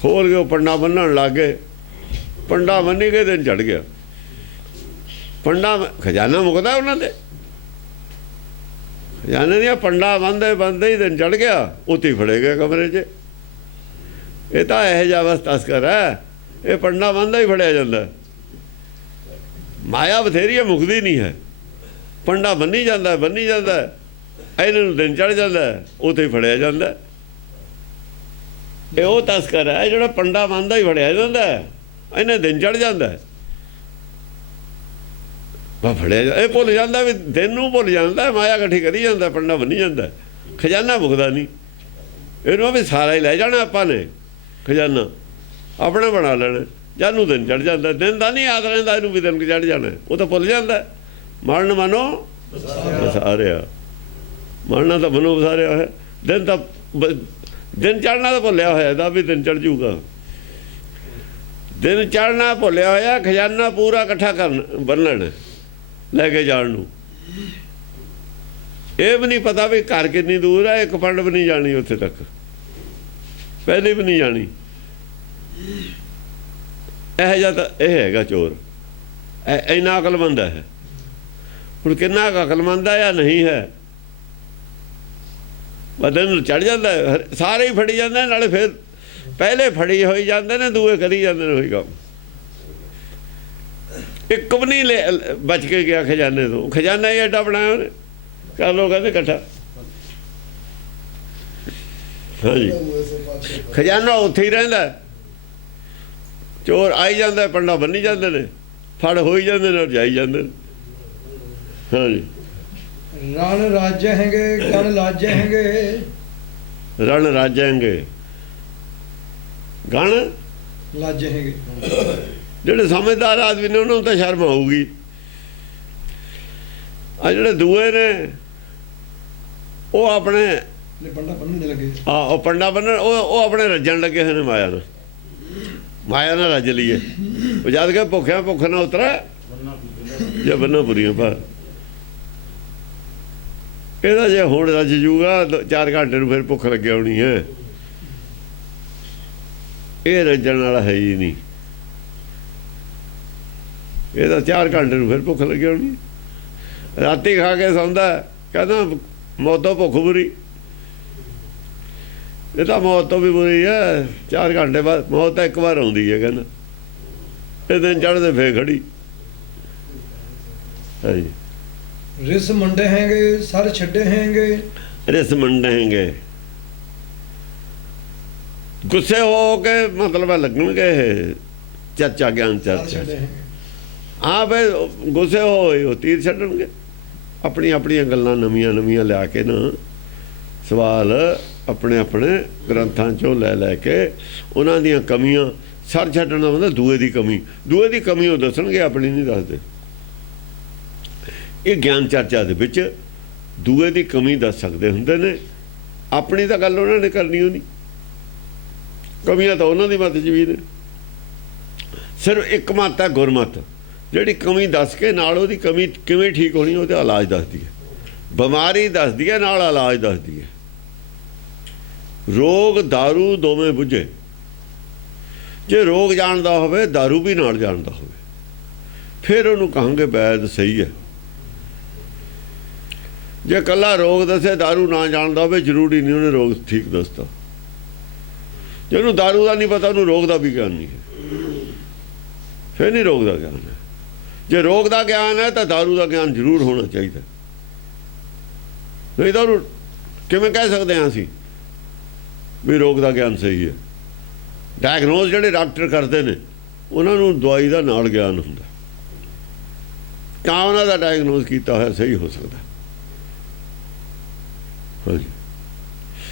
ਖੋਲ ਕੇ ਉਹ ਪੰਡਾ ਬੰਨਣ ਲੱਗ ਗਏ। ਪੰਡਾ ਬੰਨੀ ਗਏ, ਦਿਨ ਚੜ ਗਿਆ। ਪੰਡਾ ਖਜ਼ਾਨਾ ਮੁੱਕਦਾ ਉਹਨਾਂ ਦੇ, ਖਜ਼ਾਨੇ ਦੀਆਂ ਪੰਡਾ ਬੰਨਦੇ ਬੰਨਦੇ ਹੀ ਦਿਨ ਚੜ ਗਿਆ। ਉੱਥੇ ਹੀ ਫੜੇ ਗਏ ਕਮਰੇ 'ਚ। ਇਹ ਤਾਂ ਇਹੋ ਜਿਹਾ ਬਸ ਤਸਕਰ ਹੈ, ਇਹ ਪੰਡਾ ਬੰਨਦਾ ਹੀ ਫੜਿਆ ਜਾਂਦਾ। ਮਾਇਆ ਬਥੇਰੀ ਹੈ, ਮੁੱਕਦੀ ਨਹੀਂ ਹੈ। ਪੰਡਾ ਬੰਨੀ ਜਾਂਦਾ, ਬੰਨੀ ਜਾਂਦਾ, ਇਹਨਾਂ ਨੂੰ ਦਿਨ ਚੜ ਜਾਂਦਾ, ਉੱਥੇ ਹੀ ਫੜਿਆ ਜਾਂਦਾ। ਇਹ ਉਹ ਤਸਕਰ ਹੈ ਜਿਹੜਾ ਪੰਡਾ ਬੰਨਦਾ ਹੀ ਫੜਿਆ ਜਾਂਦਾ, ਇਹਨੇ ਦਿਨ ਚੜ ਜਾਂਦਾ। ਵਾ ਫੜਿਆ, ਇਹ ਭੁੱਲ ਜਾਂਦਾ ਵੀ ਦਿਨ ਨੂੰ ਭੁੱਲ ਜਾਂਦਾ, ਮਾਇਆ ਇਕੱਠੀ ਕਰੀ ਜਾਂਦਾ, ਪੰਡਾ ਬੰਨੀ ਜਾਂਦਾ। ਖਜ਼ਾਨਾ ਮੁੱਕਦਾ ਨਹੀਂ। ਇਹਨੂੰ ਵੀ ਸਾਰਾ ਹੀ ਲੈ ਜਾਣਾ ਆਪਾਂ ਨੇ, ਖਜ਼ਾਨਾ ਆਪਣਾ ਬਣਾ ਲੈਣਾ। ਜਦ ਨੂੰ ਦਿਨ ਚੜ ਜਾਂਦਾ, ਦਿਨ ਦਾ ਨਹੀਂ ਯਾਦ ਰਹਿੰਦਾ ਇਹਨੂੰ ਵੀ ਦਿਨ ਚੜ ਜਾਣਾ, ਉਹ ਤਾਂ ਭੁੱਲ ਜਾਂਦਾ। ਮਰਨ ਮਨੋ ਵਸਾਰਿਆ, ਮਰਨਾ ਤਾਂ ਮਨੋ ਵਸਾਰਿਆ ਹੋਇਆ। ਦਿਨ ਤਾਂ ਦਿਨ ਚੜ੍ਹਨਾ ਤਾਂ ਭੁੱਲਿਆ ਹੋਇਆ, ਇਹਦਾ ਵੀ ਦਿਨ ਚੜ ਜੂਗਾ। ਦਿਨ ਚੜ੍ਹਨਾ ਭੁੱਲਿਆ ਹੋਇਆ, ਖਜ਼ਾਨਾ ਪੂਰਾ ਇਕੱਠਾ ਕਰਨ ਬੰਨਣ ਲੈ ਕੇ ਜਾਣ ਨੂੰ। ਇਹ ਵੀ ਨਹੀਂ ਪਤਾ ਵੀ ਘਰ ਕਿੰਨੀ ਦੂਰ ਹੈ, ਇੱਕ ਪੰਡ ਵੀ ਨਹੀਂ ਜਾਣੀ ਉੱਥੇ ਤੱਕ, ਪਹਿਲੇ ਵੀ ਨਹੀਂ ਜਾਣੀ। ਇਹੋ ਜਿਹਾ ਤਾਂ ਇਹ ਹੈਗਾ ਚੋਰ, ਇੰਨਾ ਅਕਲਮੰਦ ਹੈ। ਹੁਣ ਕਿੰਨਾ ਕੁ ਅਕਲਮੰਦ ਹੈ ਜਾਂ ਨਹੀਂ ਹੈ, ਬਦਨ ਚੜ ਜਾਂਦਾ। ਸਾਰੇ ਹੀ ਫੜੀ ਜਾਂਦੇ, ਨਾਲੇ ਫਿਰ ਪਹਿਲੇ ਫੜੀ ਹੋਈ ਜਾਂਦੇ ਨੇ, ਦੂਏ ਕਰੀ ਜਾਂਦੇ ਨੇ ਉਹੀ ਕੰਮ। ਇੱਕ ਵੀ ਨਹੀਂ ਬਚ ਕੇ ਗਿਆ ਖਜ਼ਾਨੇ ਤੋਂ। ਖਜ਼ਾਨਾ ਹੀ ਐਡਾ ਬਣਾਇਆ ਉਹਨੇ, ਕਰ ਲੋ ਕਹਿੰਦੇ ਇਕੱਠਾ। ਹਾਂਜੀ, ਖਜ਼ਾਨਾ ਉੱਥੇ ਹੀ ਰਹਿੰਦਾ। ਚੋਰ ਆਈ ਜਾਂਦਾ, ਪੰਡਾ ਬੰਨੀ ਜਾਂਦੇ ਨੇ, ਫੜ ਹੋਈ ਜਾਂਦੇ ਨੇ, ਜਾਈ ਜਾਂਦੇ ਨੇ। ਹਾਂਜੀ, रण राज्य हैंगे गण राज्य हैंगे ਰਣ ਰਾਜਾਂਗੇ, ਗਣ राज्य हैंगे। ਜਿਹੜੇ ਸਮਝਦਾਰ ਆਦਮੀ ਨੇ ਉਹਨਾਂ ਨੂੰ ਤਾਂ ਸ਼ਰਮ ਆਊਗੀ। ਆ ਜਿਹੜੇ ਦੂਏ ਨੇ ਉਹ ਆਪਣੇ पंडा बनने लगे। ਉਹ ਪੰਡਾ ਬੰਨਣ, ਉਹ ਆਪਣੇ ਰੱਜਣ ਲੱਗੇ ਹੋਏ ਨੇ ਮਾਇਆ ਨਾਲ। ਮਾਇਆ ਨਾਲ ਰੱਜ ਲਈਏ। ਉਹ ਜਦ ਕੇ ਭੁੱਖਿਆ ਭੁੱਖ ਨਾ ਉਤਰਾ ਜਾਂ ਬੰਨਾ ਬੁਰੀਆਂ ਪਰ ਇਹਦਾ ਜੇ ਹੁਣ ਰੱਜ ਜੂਗਾ 4 ਘੰਟੇ ਨੂੰ ਫਿਰ ਭੁੱਖ ਲੱਗੀ ਹੋਣੀ ਹੈ। ਇਹ ਰੱਜਣ ਵਾਲਾ ਹੈ ਹੀ ਨਹੀਂ। ਇਹਦਾ 4 ਘੰਟੇ ਨੂੰ ਫਿਰ ਭੁੱਖ ਲੱਗੀ ਹੋਣੀ। ਰਾਤੀ ਖਾ ਕੇ ਸੌਂਦਾ, ਕਹਿੰਦਾ ਮੌਤੋਂ ਭੁੱਖ ਬੁਰੀ। ਇਹ ਤਾਂ ਮੌਤ ਤੋਂ ਵੀ ਬੁਰੀ ਹੈ। 4 ਘੰਟੇ ਬਾਅਦ ਮੌਤ ਤਾਂ ਇੱਕ ਵਾਰ ਆਉਂਦੀ ਹੈ, ਕਹਿੰਦਾ। ਇਹ ਦਿਨ ਚੜ੍ਹਦੇ ਫੇਰ ਖੜੀ। ਹਾਂਜੀ, रिस मंडे हैंगे सर छड्डे हैंगे ਰਿਸ ਮੰਡੇਂਗੇ, ਗੁੱਸੇ ਹੋ ਕੇ ਮਤਲਬ ਲੱਗਣਗੇ ਇਹ ਚਰਚਾ ਗਿਆਨ सर ਚਰਚਾ। छड्डे हैंगे। ਹਾਂ ਬਈ ਗੁੱਸੇ ਹੋਏ ਉਹ ਤੀਰ ਛੱਡਣਗੇ। ਆਪਣੀਆਂ ਗੱਲਾਂ ਨਵੀਆਂ ਲਿਆ ਕੇ ਨਾ, ਸਵਾਲ ਆਪਣੇ ਗ੍ਰੰਥਾਂ 'ਚੋਂ ਲੈ ਕੇ ਉਹਨਾਂ ਦੀਆਂ ਕਮੀਆਂ ਸਰ ਛੱਡਣ ਦਾ ਮਤਲਬ ਦੂਏ ਦੀ ਕਮੀ ਉਹ ਦੱਸਣਗੇ, ਆਪਣੀ ਨਹੀਂ ਦੱਸਦੇ। ਇਹ ਗਿਆਨ ਚਰਚਾ ਦੇ ਵਿੱਚ ਦੂਏ ਦੀ ਕਮੀ ਦੱਸ ਸਕਦੇ ਹੁੰਦੇ ਨੇ, ਆਪਣੀ ਤਾਂ ਗੱਲ ਉਹਨਾਂ ਨੇ ਕਰਨੀ ਹੋਣੀ, ਕਮੀਆਂ ਤਾਂ ਉਹਨਾਂ ਦੀ ਮੱਤ 'ਚ ਵੀ ਨੇ। ਸਿਰਫ ਇੱਕ ਮੱਤ ਹੈ ਗੁਰਮਤ, ਜਿਹੜੀ ਕਮੀ ਦੱਸ ਕੇ ਨਾਲ ਉਹਦੀ ਕਮੀ ਕਿਵੇਂ ਠੀਕ ਹੋਣੀ ਉਹਦਾ ਇਲਾਜ ਦੱਸਦੀ ਹੈ, ਬਿਮਾਰੀ ਦੱਸਦੀ ਹੈ ਨਾਲ ਇਲਾਜ ਦੱਸਦੀ ਹੈ। ਰੋਗ ਦਾਰੂ ਦੋਵੇਂ ਬੁੱਝੇ, ਜੇ ਰੋਗ ਜਾਣਦਾ ਹੋਵੇ ਦਾਰੂ ਵੀ ਨਾਲ ਜਾਣਦਾ ਹੋਵੇ, ਫਿਰ ਉਹਨੂੰ ਕਹਾਂਗੇ ਵੈਦ ਸਹੀ ਹੈ। ਜੇ ਇਕੱਲਾ ਰੋਗ ਦੱਸੇ ਦਾਰੂ ਨਾ ਜਾਣਦਾ ਹੋਵੇ, ਜ਼ਰੂਰੀ ਨਹੀਂ ਉਹਨੇ ਰੋਗ ਠੀਕ ਦੱਸਦਾ। ਜਿਹਨੂੰ ਦਾਰੂ ਦਾ ਨਹੀਂ ਪਤਾ ਉਹਨੂੰ ਰੋਗ ਦਾ ਵੀ ਗਿਆਨ ਨਹੀਂ ਹੈ, ਫਿਰ ਨਹੀਂ ਰੋਗ ਦਾ ਗਿਆਨ ਹੈ। ਜੇ ਰੋਗ ਦਾ ਗਿਆਨ ਹੈ ਤਾਂ ਦਾਰੂ ਦਾ ਗਿਆਨ ਜ਼ਰੂਰ ਹੋਣਾ ਚਾਹੀਦਾ, ਨਹੀਂ ਤਾਂ ਉਹਨੂੰ ਕਿਵੇਂ ਕਹਿ ਸਕਦੇ ਹਾਂ ਅਸੀਂ ਵੀ ਰੋਗ ਦਾ ਗਿਆਨ ਸਹੀ ਹੈ। ਡਾਇਗਨੋਸ ਜਿਹੜੇ ਡਾਕਟਰ ਕਰਦੇ ਨੇ ਉਹਨਾਂ ਨੂੰ ਦਵਾਈ ਦਾ ਨਾਲ ਗਿਆਨ ਹੁੰਦਾ, ਤਾਂ ਉਹਨਾਂ ਦਾ ਡਾਇਗਨੋਸ ਕੀਤਾ ਹੋਇਆ ਸਹੀ ਹੋ ਸਕਦਾ। ਹਾਂਜੀ,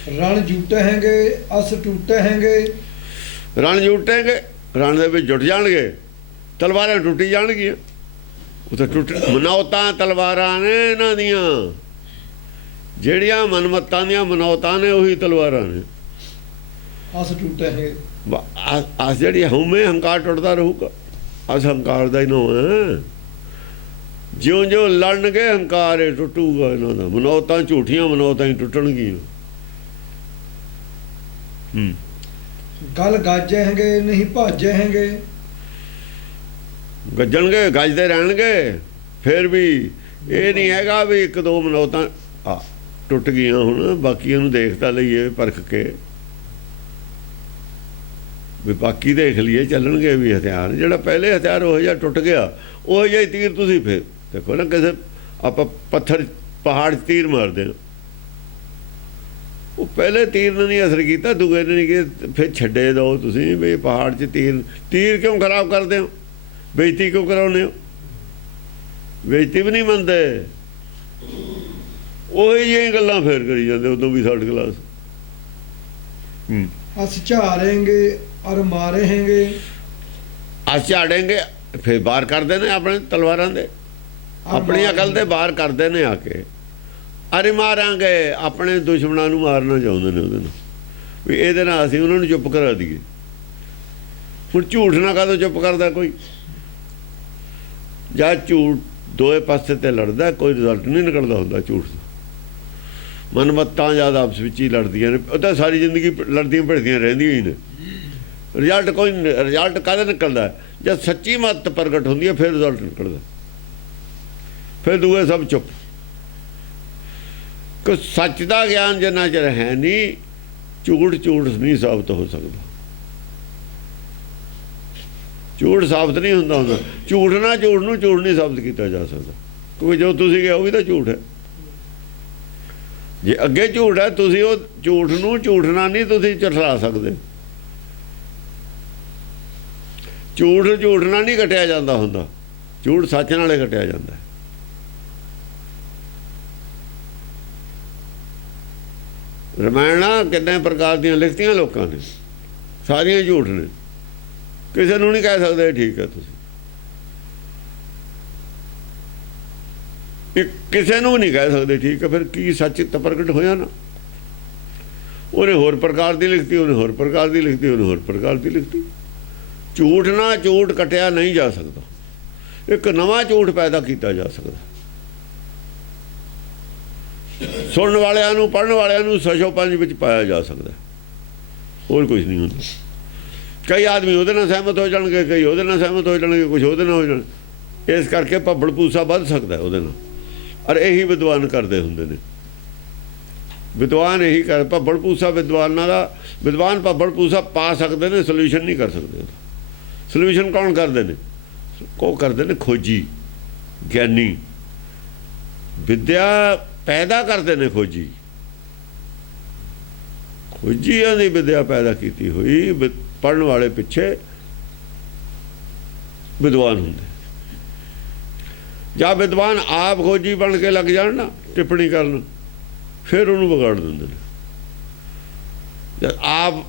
ਰਣ ਜੂਟੇ ਹੈਗੇ ਅਸ ਟੂਟੇ ਹੈਗੇ। ਰਣ ਜੁਟੇਂਗੇ, ਰਣ ਦੇ ਵਿੱਚ ਜੁਟ ਜਾਣਗੇ, ਤਲਵਾਰਾਂ ਟੁੱਟੀ ਜਾਣਗੀਆਂ। ਉਹ ਤਾਂ ਮਨੌਤਾਂ ਤਲਵਾਰਾਂ ਨੇ ਇਹਨਾਂ ਦੀਆਂ, ਜਿਹੜੀਆਂ ਮਨਮੱਤਾਂ ਦੀਆਂ ਮਨੌਤਾਂ ਨੇ ਉਹੀ ਤਲਵਾਰਾਂ ਨੇ। ਅਸ ਟੂਟੇ ਹੈਗੇ, ਅਸ ਜਿਹੜੀ ਹਉਮੈ ਹੰਕਾਰ ਟੁੱਟਦਾ ਰਹੂਗਾ, ਅਸ ਹੰਕਾਰ ਦਾ ਹੀ ਨਾ ਹੈ। ਜਿਉਂ ਲੜਨਗੇ ਹੰਕਾਰ ਇਹ ਟੁੱਟੂਗਾ ਇਹਨਾਂ ਦਾ, ਮਨੌਤਾਂ ਝੂਠੀਆਂ ਮਨੌਤਾਂ ਹੀ ਟੁੱਟਣਗੀਆਂ। ਗਲ ਗਾਜੇ ਹੈਗੇ ਨਹੀਂ ਭਾਜੇ ਹੈਗੇ। ਗੱਜਣਗੇ ਗੱਜਦੇ ਰਹਿਣਗੇ, ਫਿਰ ਵੀ ਇਹ ਨਹੀਂ ਹੈਗਾ ਵੀ ਇੱਕ ਦੋ ਮਨੌਤਾਂ ਟੁੱਟ ਗਈਆਂ ਹੁਣ ਬਾਕੀਆਂ ਨੂੰ ਦੇਖ ਤਾਂ ਲਈਏ ਪਰਖ ਕੇ, ਵੀ ਬਾਕੀ ਦੇਖ ਲਈਏ ਚੱਲਣਗੇ ਵੀ ਹਥਿਆਰ। ਜਿਹੜਾ ਪਹਿਲੇ ਹਥਿਆਰ ਉਹ ਜਿਹਾ ਟੁੱਟ ਗਿਆ, ਉਹ ਜਿਹਾ ਤੀਰ ਤੁਸੀਂ ਫਿਰ ਦੇਖੋ ਨਾ, ਕਿਸੇ ਆਪਾਂ ਪੱਥਰ ਪਹਾੜ 'ਚ ਤੀਰ ਮਾਰਦੇ ਹਾਂ, ਉਹ ਪਹਿਲੇ ਤੀਰ ਨੇ ਨਹੀਂ ਅਸਰ ਕੀਤਾ, ਦੂਏ ਨੇ ਨਹੀਂ ਕਿ ਫਿਰ ਛੱਡੇ ਦਿਓ ਤੁਸੀਂ ਵੀ ਪਹਾੜ 'ਚ ਤੀਰ ਕਿਉਂ ਖਰਾਬ ਕਰਦੇ ਹੋ, ਬੇਇੱਜ਼ਤੀ ਕਿਉਂ ਕਰਾਉਂਦੇ ਹੋ, ਬੇਇੱਜ਼ਤੀ ਵੀ ਨਹੀਂ ਮੰਨਦੇ। ਉਹੀ ਜਿਹੀਆਂ ਗੱਲਾਂ ਫੇਰ ਕਰੀ ਜਾਂਦੇ ਉਦੋਂ ਵੀ ਥਰਡ ਕਲਾਸ। ਅਸ ਝਾੜेंगे ਔਰ ਮਾਰੇ ਹੈਗੇ। ਅਸ ਝਾੜेंगे ਫਿਰ ਬਾਹਰ ਕਰਦੇ ਨੇ ਆਪਣੇ ਤਲਵਾਰਾਂ ਦੇ, ਆਪਣੀ ਅਕਲ ਦੇ ਬਾਹਰ ਕਰਦੇ ਨੇ ਆ ਕੇ। ਅਰੇ ਮਾਰਾਂਗੇ, ਆਪਣੇ ਦੁਸ਼ਮਣਾਂ ਨੂੰ ਮਾਰਨਾ ਚਾਹੁੰਦੇ ਨੇ ਉਹਦੇ ਨਾਲ, ਵੀ ਇਹਦੇ ਨਾਲ ਅਸੀਂ ਉਹਨਾਂ ਨੂੰ ਚੁੱਪ ਕਰਾ ਦਈਏ। ਹੁਣ ਝੂਠ ਨਾ ਕਦੋਂ ਚੁੱਪ ਕਰਦਾ ਕੋਈ, ਜਾਂ ਝੂਠ ਦੋਏ ਪਾਸੇ ਤੇ ਲੜਦਾ, ਕੋਈ ਰਿਜ਼ਲਟ ਨਹੀਂ ਨਿਕਲਦਾ ਹੁੰਦਾ ਝੂਠ ਦਾ। ਮਨਮੱਤਾਂ ਜ਼ਿਆਦਾ ਆਪਸ ਵਿੱਚ ਹੀ ਲੜਦੀਆਂ ਨੇ, ਉਹ ਤਾਂ ਸਾਰੀ ਜ਼ਿੰਦਗੀ ਲੜਦੀਆਂ ਭਿੜਦੀਆਂ ਰਹਿੰਦੀਆਂ ਹੀ ਨੇ। ਰਿਜ਼ਲਟ ਕੋਈ ਰਿਜ਼ਲਟ ਕਾਹਦਾ ਨਿਕਲਦਾ, ਜਦ ਸੱਚੀ ਮੱਤ ਪ੍ਰਗਟ ਹੁੰਦੀ ਹੈ ਫਿਰ ਰਿਜ਼ਲਟ ਨਿਕਲਦਾ, ਫਿਰ ਦੂਏ ਸਭ ਚੁੱਪ। ਕਿ ਸੱਚ ਦਾ ਗਿਆਨ ਜਿੰਨਾ ਚਿਰ ਹੈ ਨਹੀਂ, ਝੂਠ ਨਹੀਂ ਸਾਬਤ ਹੋ ਸਕਦਾ। ਝੂਠ ਸਾਬਤ ਨਹੀਂ ਹੁੰਦਾ। ਝੂਠ ਨੂੰ ਝੂਠ ਨਹੀਂ ਸਾਬਤ ਕੀਤਾ ਜਾ ਸਕਦਾ, ਕਿਉਂਕਿ ਜੋ ਤੁਸੀਂ ਕਿਹਾ ਉਹ ਵੀ ਤਾਂ ਝੂਠ ਹੈ। ਜੇ ਅੱਗੇ ਝੂਠ ਹੈ, ਤੁਸੀਂ ਉਹ ਝੂਠ ਨੂੰ ਝੂਠ ਨਾਲ ਨਹੀਂ ਤੁਸੀਂ ਝੁਠਲਾ ਸਕਦੇ। ਝੂਠ ਨਾਲ ਨਹੀਂ ਕੱਟਿਆ ਜਾਂਦਾ ਹੁੰਦਾ, ਝੂਠ ਸੱਚ ਨਾਲੇ ਕੱਟਿਆ ਜਾਂਦਾ। ਰਮਾਇਣਾਂ ਕਿੰਨੇ ਪ੍ਰਕਾਰ ਦੀਆਂ ਲਿਖਤੀਆਂ ਲੋਕਾਂ ਨੇ, ਸਾਰੀਆਂ ਝੂਠ ਨੇ, ਕਿਸੇ ਨੂੰ ਨਹੀਂ ਕਹਿ ਸਕਦੇ ਠੀਕ ਹੈ ਤੁਸੀਂ, ਕਿਸੇ ਨੂੰ ਨਹੀਂ ਕਹਿ ਸਕਦੇ ਠੀਕ ਹੈ। ਫਿਰ ਕੀ ਸੱਚ ਤਾਂ ਪ੍ਰਗਟ ਹੋਇਆ ਨਾ, ਉਹਨੇ ਹੋਰ ਪ੍ਰਕਾਰ ਦੀ ਲਿਖਤੀ, ਉਹਨੇ ਹੋਰ ਪ੍ਰਕਾਰ ਦੀ ਲਿਖਤੀ, ਉਹਨੇ ਹੋਰ ਪ੍ਰਕਾਰ ਦੀ ਲਿਖਤੀ। ਝੂਠ ਨਾਲ ਝੂਠ ਕੱਟਿਆ ਨਹੀਂ ਜਾ ਸਕਦਾ, ਇੱਕ ਨਵਾਂ ਝੂਠ ਪੈਦਾ ਕੀਤਾ ਜਾ ਸਕਦਾ। ਸੁਣਨ ਵਾਲਿਆਂ ਨੂੰ, ਪੜ੍ਹਨ ਵਾਲਿਆਂ ਨੂੰ ਸਸ਼ੋ ਪੰਜ ਵਿੱਚ ਪਾਇਆ ਜਾ ਸਕਦਾ, ਹੋਰ ਕੁਝ ਨਹੀਂ ਹੁੰਦਾ। ਕਈ ਆਦਮੀ ਉਹਦੇ ਨਾਲ ਸਹਿਮਤ ਹੋ ਜਾਣਗੇ, ਕਈ ਉਹਦੇ ਨਾਲ ਸਹਿਮਤ ਹੋ ਜਾਣਗੇ, ਕੁਝ ਉਹਦੇ ਨਾਲ ਹੋ ਜਾਣ। ਇਸ ਕਰਕੇ ਭੱਬੜ ਪੂਸਾ ਵੱਧ ਸਕਦਾ ਉਹਦੇ ਨਾਲ, ਔਰ ਇਹੀ ਵਿਦਵਾਨ ਕਰਦੇ ਹੁੰਦੇ ਨੇ। ਵਿਦਵਾਨ ਇਹੀ ਕਰ, ਭੱਬੜ ਪੂਸਾ ਵਿਦਵਾਨਾਂ ਦਾ, ਵਿਦਵਾਨ ਭੱਬੜ ਪੂਸਾ ਪਾ ਸਕਦੇ ਨੇ, ਸੋਲਿਊਸ਼ਨ ਨਹੀਂ ਕਰ ਸਕਦੇ। ਸੋਲਿਊਸ਼ਨ ਕੌਣ ਕਰਦੇ ਨੇ? ਉਹ ਕਰਦੇ ਨੇ ਖੋਜੀ, ਗਿਆਨੀ, ਵਿਦਿਆ ਪੈਦਾ ਕਰਦੇ ਨੇ ਖੋਜੀ। ਖੋਜੀਆਂ ਦੀ ਵਿਦਿਆ ਪੈਦਾ ਕੀਤੀ ਹੋਈ, ਪੜ੍ਹਨ ਵਾਲੇ ਪਿੱਛੇ ਵਿਦਵਾਨ ਹੁੰਦੇ। ਜਾਂ ਵਿਦਵਾਨ ਆਪ ਖੋਜੀ ਬਣ ਕੇ ਲੱਗ ਜਾਣ ਨਾ ਟਿੱਪਣੀ ਕਰਨ, ਫਿਰ ਉਹਨੂੰ ਵਿਗਾੜ ਦਿੰਦੇ ਨੇ। ਜਦ ਆਪ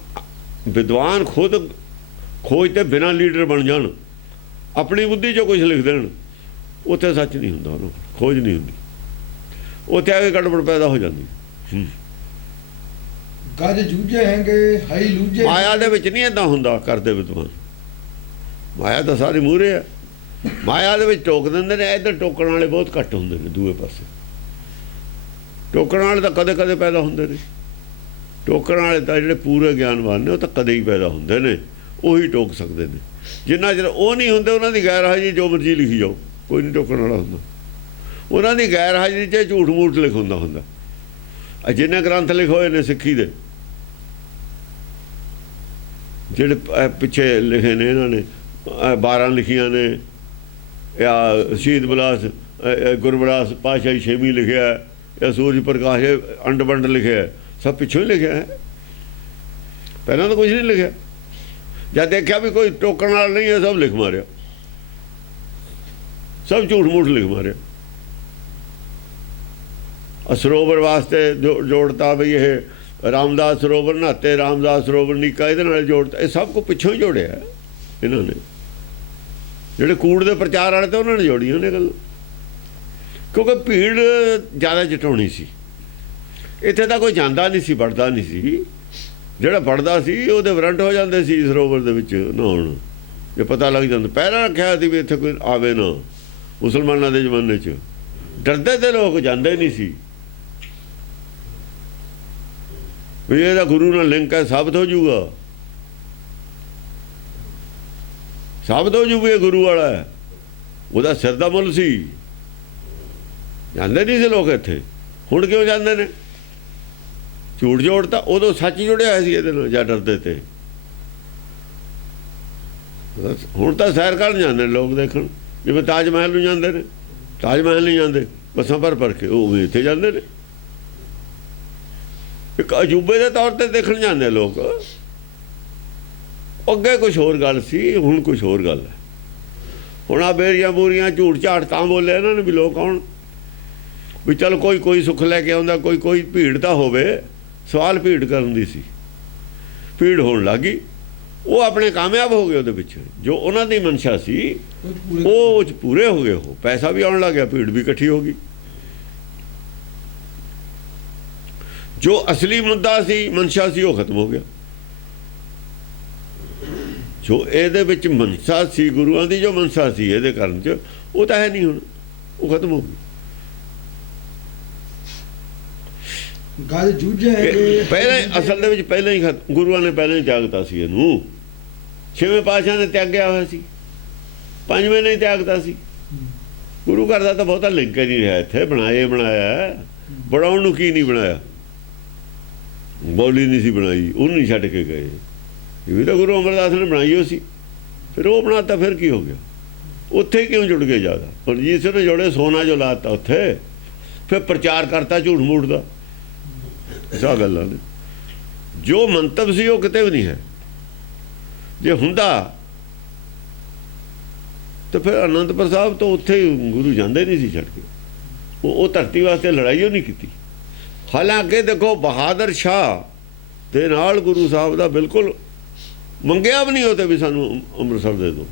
ਵਿਦਵਾਨ ਖੁਦ ਖੋਜ ਤੇ ਬਿਨਾਂ ਲੀਡਰ ਬਣ ਜਾਣ, ਆਪਣੀ ਬੁੱਧੀ 'ਚੋਂ ਕੁਝ ਲਿਖ ਦੇਣ, ਉੱਥੇ ਸੱਚ ਨਹੀਂ ਹੁੰਦਾ, ਉਹਨਾਂ ਕੋਲ ਖੋਜ ਨਹੀਂ ਹੁੰਦੀ, ਉੱਥੇ ਆ ਕੇ ਗੜਬੜ ਪੈਦਾ ਹੋ ਜਾਂਦੀ। ਗੱਜ ਜੂਝੇ ਹੈਂਗੇ ਹਾਈ ਲੂਝੇ। ਮਾਇਆ ਦੇ ਵਿੱਚ ਨਹੀਂ ਏਦਾਂ ਹੁੰਦਾ ਕਰਦੇ ਵਿਦਵਾਨ, ਮਾਇਆ ਤਾਂ ਸਾਰੀ ਮੂਹਰੇ ਆ, ਮਾਇਆ ਦੇ ਵਿੱਚ ਟੋਕ ਦਿੰਦੇ ਨੇ। ਇੱਧਰ ਟੋਕਣ ਵਾਲੇ ਬਹੁਤ ਘੱਟ ਹੁੰਦੇ ਨੇ, ਦੂਏ ਪਾਸੇ ਟੋਕਣ ਵਾਲੇ ਤਾਂ ਕਦੇ ਕਦੇ ਪੈਦਾ ਹੁੰਦੇ ਨੇ। ਟੋਕਣ ਵਾਲੇ ਤਾਂ ਜਿਹੜੇ ਪੂਰੇ ਗਿਆਨਵਾਨ ਨੇ ਉਹ ਤਾਂ ਕਦੇ ਹੀ ਪੈਦਾ ਹੁੰਦੇ ਨੇ, ਉਹੀ ਟੋਕ ਸਕਦੇ ਨੇ। ਜਿੰਨਾ ਚਿਰ ਉਹ ਨਹੀਂ ਹੁੰਦੇ, ਉਹਨਾਂ ਦੀ ਗੈਰ ਹਾਜ਼ਰੀ ਜੋ ਮਰਜ਼ੀ ਲਿਖੀ ਜਾਓ, ਕੋਈ ਨਹੀਂ ਟੋਕਣ ਵਾਲਾ ਹੁੰਦਾ। ਉਹਨਾਂ ਦੀ ਗੈਰ ਹਾਜ਼ਰੀ 'ਚ ਝੂਠ ਮੂਠ ਲਿਖਾਉਂਦਾ ਹੁੰਦਾ। ਜਿੰਨੇ ਗ੍ਰੰਥ ਲਿਖੇ ਹੋਏ ਨੇ ਸਿੱਖੀ ਦੇ, ਜਿਹੜੇ ਪਿੱਛੇ ਲਿਖੇ ਨੇ ਇਹਨਾਂ ਨੇ, 12 ਲਿਖੀਆਂ ਨੇ, ਜਾਂ ਸ਼ਹੀਦ ਬਿਲਾਸ ਗੁਰਬਿਲਾਸ ਪਾਤਸ਼ਾਹੀ ਛੇਵੀਂ ਲਿਖਿਆ, ਜਾਂ ਸੂਰਜ ਪ੍ਰਕਾਸ਼ ਅੰਡ ਵੰਡ ਲਿਖਿਆ, ਸਭ ਪਿੱਛੋਂ ਹੀ ਲਿਖਿਆ ਹੈ, ਪਹਿਲਾਂ ਤਾਂ ਕੁਝ ਨਹੀਂ ਲਿਖਿਆ। ਜਦ ਦੇਖਿਆ ਵੀ ਕੋਈ ਟੋਕਣ ਵਾਲਾ ਨਹੀਂ ਹੈ, ਸਭ ਲਿਖ ਮਾਰਿਆ, ਸਭ ਝੂਠ ਮੂਠ ਲਿਖ ਮਾਰਿਆ। ਸਰੋਵਰ ਵਾਸਤੇ ਜੋੜਤਾ ਵੀ ਇਹ ਰਾਮਦਾਸ ਸਰੋਵਰ ਨਹਾਤੇ, ਰਾਮਦਾਸ ਸਰੋਵਰ ਨੀਕਾ, ਇਹਦੇ ਨਾਲ ਜੋੜਤਾ। ਇਹ ਸਭ ਕੁਝ ਪਿੱਛੋਂ ਹੀ ਜੋੜਿਆ ਇਹਨਾਂ ਨੇ। ਜਿਹੜੇ ਕੂੜ ਦੇ ਪ੍ਰਚਾਰ ਵਾਲੇ ਤੇ ਉਹਨਾਂ ਨੇ ਜੋੜੀਆਂ ਨੇ ਗੱਲਾਂ, ਕਿਉਂਕਿ ਭੀੜ ਜ਼ਿਆਦਾ ਜਟਾਉਣੀ ਸੀ। ਇੱਥੇ ਤਾਂ ਕੋਈ ਜਾਂਦਾ ਨਹੀਂ ਸੀ, ਵੜਦਾ ਨਹੀਂ ਸੀ। ਜਿਹੜਾ ਵੜਦਾ ਸੀ ਉਹਦੇ ਵਾਰੰਟ ਹੋ ਜਾਂਦੇ ਸੀ ਸਰੋਵਰ ਦੇ ਵਿੱਚ ਨਹਾਉਣ, ਜੇ ਪਤਾ ਲੱਗ ਜਾਂਦਾ। ਪਹਿਲਾਂ ਰੱਖਿਆ ਸੀ ਵੀ ਇੱਥੇ ਕੋਈ ਆਵੇ ਨਾ, ਮੁਸਲਮਾਨਾਂ ਦੇ ਜ਼ਮਾਨੇ 'ਚ ਡਰਦੇ ਤੇ ਲੋਕ ਜਾਂਦੇ ਨਹੀਂ ਸੀ ਵੀ ਇਹਦਾ ਗੁਰੂ ਨਾਲ ਲਿੰਕ ਹੈ, ਸਾਬਤ ਹੋ ਜਾਊਗਾ, ਸਾਬਤ ਹੋ ਜੂਗੀ ਇਹ ਗੁਰੂ ਵਾਲਾ ਹੈ, ਉਹਦਾ ਸਿਰ ਦਾ ਮੁੱਲ ਸੀ। ਜਾਂਦੇ ਨਹੀਂ ਸੀ ਲੋਕ ਇੱਥੇ। ਹੁਣ ਕਿਉਂ ਜਾਂਦੇ ਨੇ? ਝੂਠ ਜੋੜਤਾ, ਉਦੋਂ ਸੱਚ ਜੁੜਿਆ ਹੋਇਆ ਸੀ ਇਹਦੇ ਨਾਲ, ਜਾਂ ਡਰਦੇ ਤੇ। ਹੁਣ ਤਾਂ ਸੈਰ ਕਰਨ ਜਾਂਦੇ ਨੇ ਲੋਕ ਦੇਖਣ, ਜਿਵੇਂ ਤਾਜ ਮਹਿਲ ਨੂੰ ਜਾਂਦੇ ਨੇ। ਤਾਜ ਮਹਿਲ ਨਹੀਂ ਜਾਂਦੇ ਬੱਸਾਂ ਭਰ ਕੇ, ਉਹ ਵੀ ਇੱਥੇ ਜਾਂਦੇ ਨੇ, ਇੱਕ ਅਜੂਬੇ ਦੇ ਤੌਰ ਤੇ ਦੇਖਣ ਜਾਂਦੇ ਲੋਕ। ਅੱਗੇ ਕੁਛ ਹੋਰ ਗੱਲ ਸੀ, ਹੁਣ ਕੁਛ ਹੋਰ ਗੱਲ ਹੈ। ਹੁਣ ਆ ਬੇਰੀਆਂ ਬੂਰੀਆਂ ਝੂਠ ਝਾਟ ਤਾਂ ਬੋਲੇ ਇਹਨਾਂ ਨੇ ਵੀ ਲੋਕ ਆਉਣ, ਵੀ ਚੱਲ ਕੋਈ ਸੁੱਖ ਲੈ ਕੇ ਆਉਂਦਾ, ਕੋਈ ਭੀੜ ਤਾਂ ਹੋਵੇ। ਸਵਾਲ ਭੀੜ ਕਰਨ ਦੀ ਸੀ, ਭੀੜ ਹੋਣ ਲੱਗੀ, ਉਹ ਆਪਣੇ ਕਾਮਯਾਬ ਹੋ ਗਏ ਉਹਦੇ ਵਿੱਚ। ਜੋ ਉਹਨਾਂ ਦੀ ਮਨਸ਼ਾ ਸੀ ਉਹ ਪੂਰੇ ਹੋ ਗਏ, ਉਹ ਪੈਸਾ ਵੀ ਆਉਣ ਲੱਗ ਗਿਆ, ਭੀੜ ਵੀ ਇਕੱਠੀ ਹੋ ਗਈ। ਜੋ ਅਸਲੀ ਮੁੱਦਾ ਸੀ, ਮਨਸ਼ਾ ਸੀ, ਉਹ ਖਤਮ ਹੋ ਗਿਆ। ਜੋ ਇਹਦੇ ਵਿੱਚ ਮਨਸ਼ਾ ਸੀ, ਗੁਰੂਆਂ ਦੀ ਜੋ ਮਨਸ਼ਾ ਸੀ ਇਹਦੇ ਕਰਨ 'ਚ, ਉਹ ਤਾਂ ਹੈ ਨਹੀਂ ਹੁਣ, ਉਹ ਖਤਮ ਹੋ ਗਈ। ਗੱਲ ਜੂਝੇ ਪਹਿਲਾਂ ਅਸਲ ਦੇ ਵਿੱਚ ਪਹਿਲਾਂ ਹੀ ਗੁਰੂਆਂ ਨੇ ਪਹਿਲਾਂ ਹੀ ਤਿਆਗਤਾ ਸੀ ਇਹਨੂੰ। 6ਵੇਂ ਪਾਤਸ਼ਾਹ ਨੇ ਤਿਆਗਿਆ ਹੋਇਆ ਸੀ, 5ਵੇਂ ਨੇ ਤਿਆਗਤਾ ਸੀ। ਗੁਰੂ ਘਰ ਦਾ ਤਾਂ ਬਹੁਤਾ ਲਿੰਕ ਨਹੀਂ ਰਿਹਾ ਇੱਥੇ। ਬਣਾਇਆ ਬਣਾਉਣ ਨੂੰ ਕੀ ਨਹੀਂ ਬਣਾਇਆ, ਬੋਲੀ ਨਹੀਂ ਸੀ ਬਣਾਈ, ਉਹਨੂੰ ਨਹੀਂ ਛੱਡ ਕੇ ਗਏ। ਇਹ ਵੀ ਤਾਂ ਗੁਰੂ ਅਮਰਦਾਸ ਨੇ ਬਣਾਈ ਹੋ ਸੀ, ਫਿਰ ਉਹ ਬਣਾਤਾ, ਫਿਰ ਕੀ ਹੋ ਗਿਆ? ਉੱਥੇ ਕਿਉਂ ਜੁੜ ਗਏ ਜ਼ਿਆਦਾ? ਰਣਜੀਤ ਸਿੰਘ ਨੇ ਜੋੜੇ ਸੋਨਾ ਜੋ ਲਾਤਾ ਉੱਥੇ, ਫਿਰ ਪ੍ਰਚਾਰ ਕਰਤਾ ਝੂਠ ਮੂਠ ਦਾ। ਸਾ ਗੱਲਾਂ ਨੇ, ਜੋ ਮੰਤਵ ਸੀ ਉਹ ਕਿਤੇ ਵੀ ਨਹੀਂ ਹੈ। ਜੇ ਹੁੰਦਾ ਤਾਂ ਫਿਰ ਅਨੰਦਪੁਰ ਸਾਹਿਬ ਤੋਂ ਉੱਥੇ ਗੁਰੂ ਜਾਂਦੇ ਨਹੀਂ ਸੀ ਛੱਡ ਕੇ। ਉਹ ਧਰਤੀ ਵਾਸਤੇ ਲੜਾਈ ਉਹ ਨਹੀਂ ਕੀਤੀ। ਹਾਲਾਂਕਿ ਦੇਖੋ ਬਹਾਦਰ ਸ਼ਾਹ ਦੇ ਨਾਲ ਗੁਰੂ ਸਾਹਿਬ ਦਾ ਬਿਲਕੁਲ ਮੰਗਿਆ ਵੀ ਨਹੀਂ ਉਹ ਤੇ ਵੀ ਸਾਨੂੰ ਅੰਮ੍ਰਿਤਸਰ ਦੇ ਦਿਓ।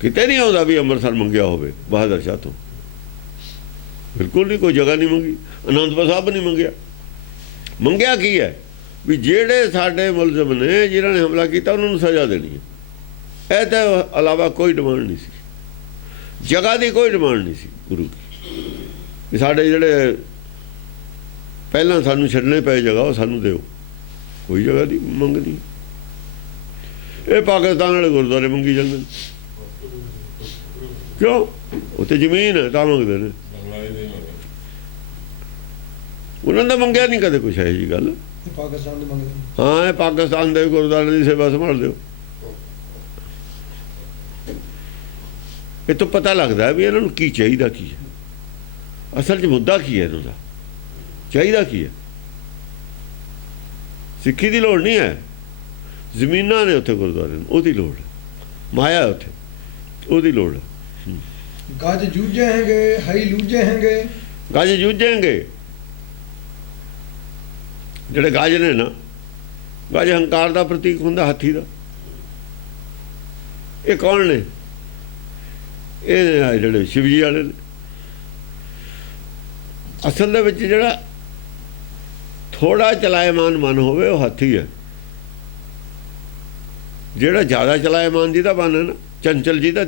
ਕਿਤੇ ਨਹੀਂ ਆਉਂਦਾ ਵੀ ਅੰਮ੍ਰਿਤਸਰ ਮੰਗਿਆ ਹੋਵੇ ਬਹਾਦਰ ਸ਼ਾਹ ਤੋਂ, ਬਿਲਕੁਲ ਨਹੀਂ, ਕੋਈ ਜਗ੍ਹਾ ਨਹੀਂ ਮੰਗੀ। ਅਨੰਦਪੁਰ ਸਾਹਿਬ ਨਹੀਂ ਮੰਗਿਆ। ਮੰਗਿਆ ਕੀ ਹੈ? ਵੀ ਜਿਹੜੇ ਸਾਡੇ ਮੁਲਜ਼ਮ ਨੇ, ਜਿਨ੍ਹਾਂ ਨੇ ਹਮਲਾ ਕੀਤਾ, ਉਹਨਾਂ ਨੂੰ ਸਜ਼ਾ ਦੇਣੀ ਹੈ। ਇਹ ਤੋਂ ਇਲਾਵਾ ਕੋਈ ਡਿਮਾਂਡ ਨਹੀਂ ਸੀ, ਜਗ੍ਹਾ ਦੀ ਕੋਈ ਡਿਮਾਂਡ ਨਹੀਂ ਸੀ ਗੁਰੂ ਦੀ, ਵੀ ਸਾਡੇ ਜਿਹੜੇ ਪਹਿਲਾਂ ਸਾਨੂੰ ਛੱਡਣੇ ਪਏ ਜਗ੍ਹਾ ਉਹ ਸਾਨੂੰ ਦਿਓ। ਕੋਈ ਜਗ੍ਹਾ ਦੀ ਮੰਗ ਨਹੀਂ। ਇਹ ਪਾਕਿਸਤਾਨ ਵਾਲੇ ਗੁਰਦੁਆਰੇ ਮੰਗੀ ਜਾਂਦੇ ਨੇ, ਕਿਉਂ? ਉੱਥੇ ਜ਼ਮੀਨ ਹੈ ਤਾਂ ਮੰਗਦੇ ਨੇ। ਉਹਨਾਂ ਦਾ ਮੰਗਿਆ ਨਹੀਂ ਕਦੇ ਕੁਛ ਹੈ ਜੀ ਗੱਲ। ਪਾਕਿਸਤਾਨ ਦੇ ਮੰਗਦੇ, ਹਾਂ, ਇਹ ਪਾਕਿਸਤਾਨ ਦੇ ਗੁਰਦੁਆਰੇ ਦੀ ਸੇਵਾ ਸੰਭਾਲ ਦਿਓ। ਇਹ ਤੋਂ ਪਤਾ ਲੱਗਦਾ ਵੀ ਇਹਨਾਂ ਨੂੰ ਕੀ ਚਾਹੀਦਾ, ਕੀ ਹੈ ਅਸਲ 'ਚ ਮੁੱਦਾ, ਕੀ ਹੈ ਇਹਨਾਂ ਦਾ, ਚਾਹੀਦਾ ਕੀ ਹੈ। ਸਿੱਖੀ ਦੀ ਲੋੜ ਨਹੀਂ ਹੈ, ਜ਼ਮੀਨਾਂ ਨੇ ਉੱਥੇ ਗੁਰਦੁਆਰੇ ਨੂੰ, ਉਹਦੀ ਲੋੜ ਹੈ। ਮਾਇਆ ਉੱਥੇ, ਉਹਦੀ ਲੋੜ ਹੈ। ਗੱਜ ਜੂਝੇ ਹੈਗੇ ਹਾਈ ਲੂਝੇ ਹੈਗੇ। ਗੱਜ ਜੂਝੇਂਗੇ, ਜਿਹੜੇ ਗੱਜ ਨੇ ਨਾ, ਗੱਜ ਹੰਕਾਰ ਦਾ ਪ੍ਰਤੀਕ ਹੁੰਦਾ ਹਾਥੀ ਦਾ। ਇਹ ਕੌਣ ਨੇ? ਇਹ ਆ ਜਿਹੜੇ ਸ਼ਿਵ ਜੀ ਵਾਲੇ ਨੇ। ਅਸਲ ਦੇ ਵਿੱਚ ਜਿਹੜਾ ਥੋੜਾ ਚਲਾਇਮਾਨ ਮਨ ਹੋਵੇ ਉਹ ਹਾਥੀ ਹੈ। ਜਿਹੜਾ ਜ਼ਿਆਦਾ ਚਲਾਇਮਾਨ ਜਿਹਦਾ ਮਨ ਹੈ ਨਾ, ਚੰਚਲ ਜਿਹਦਾ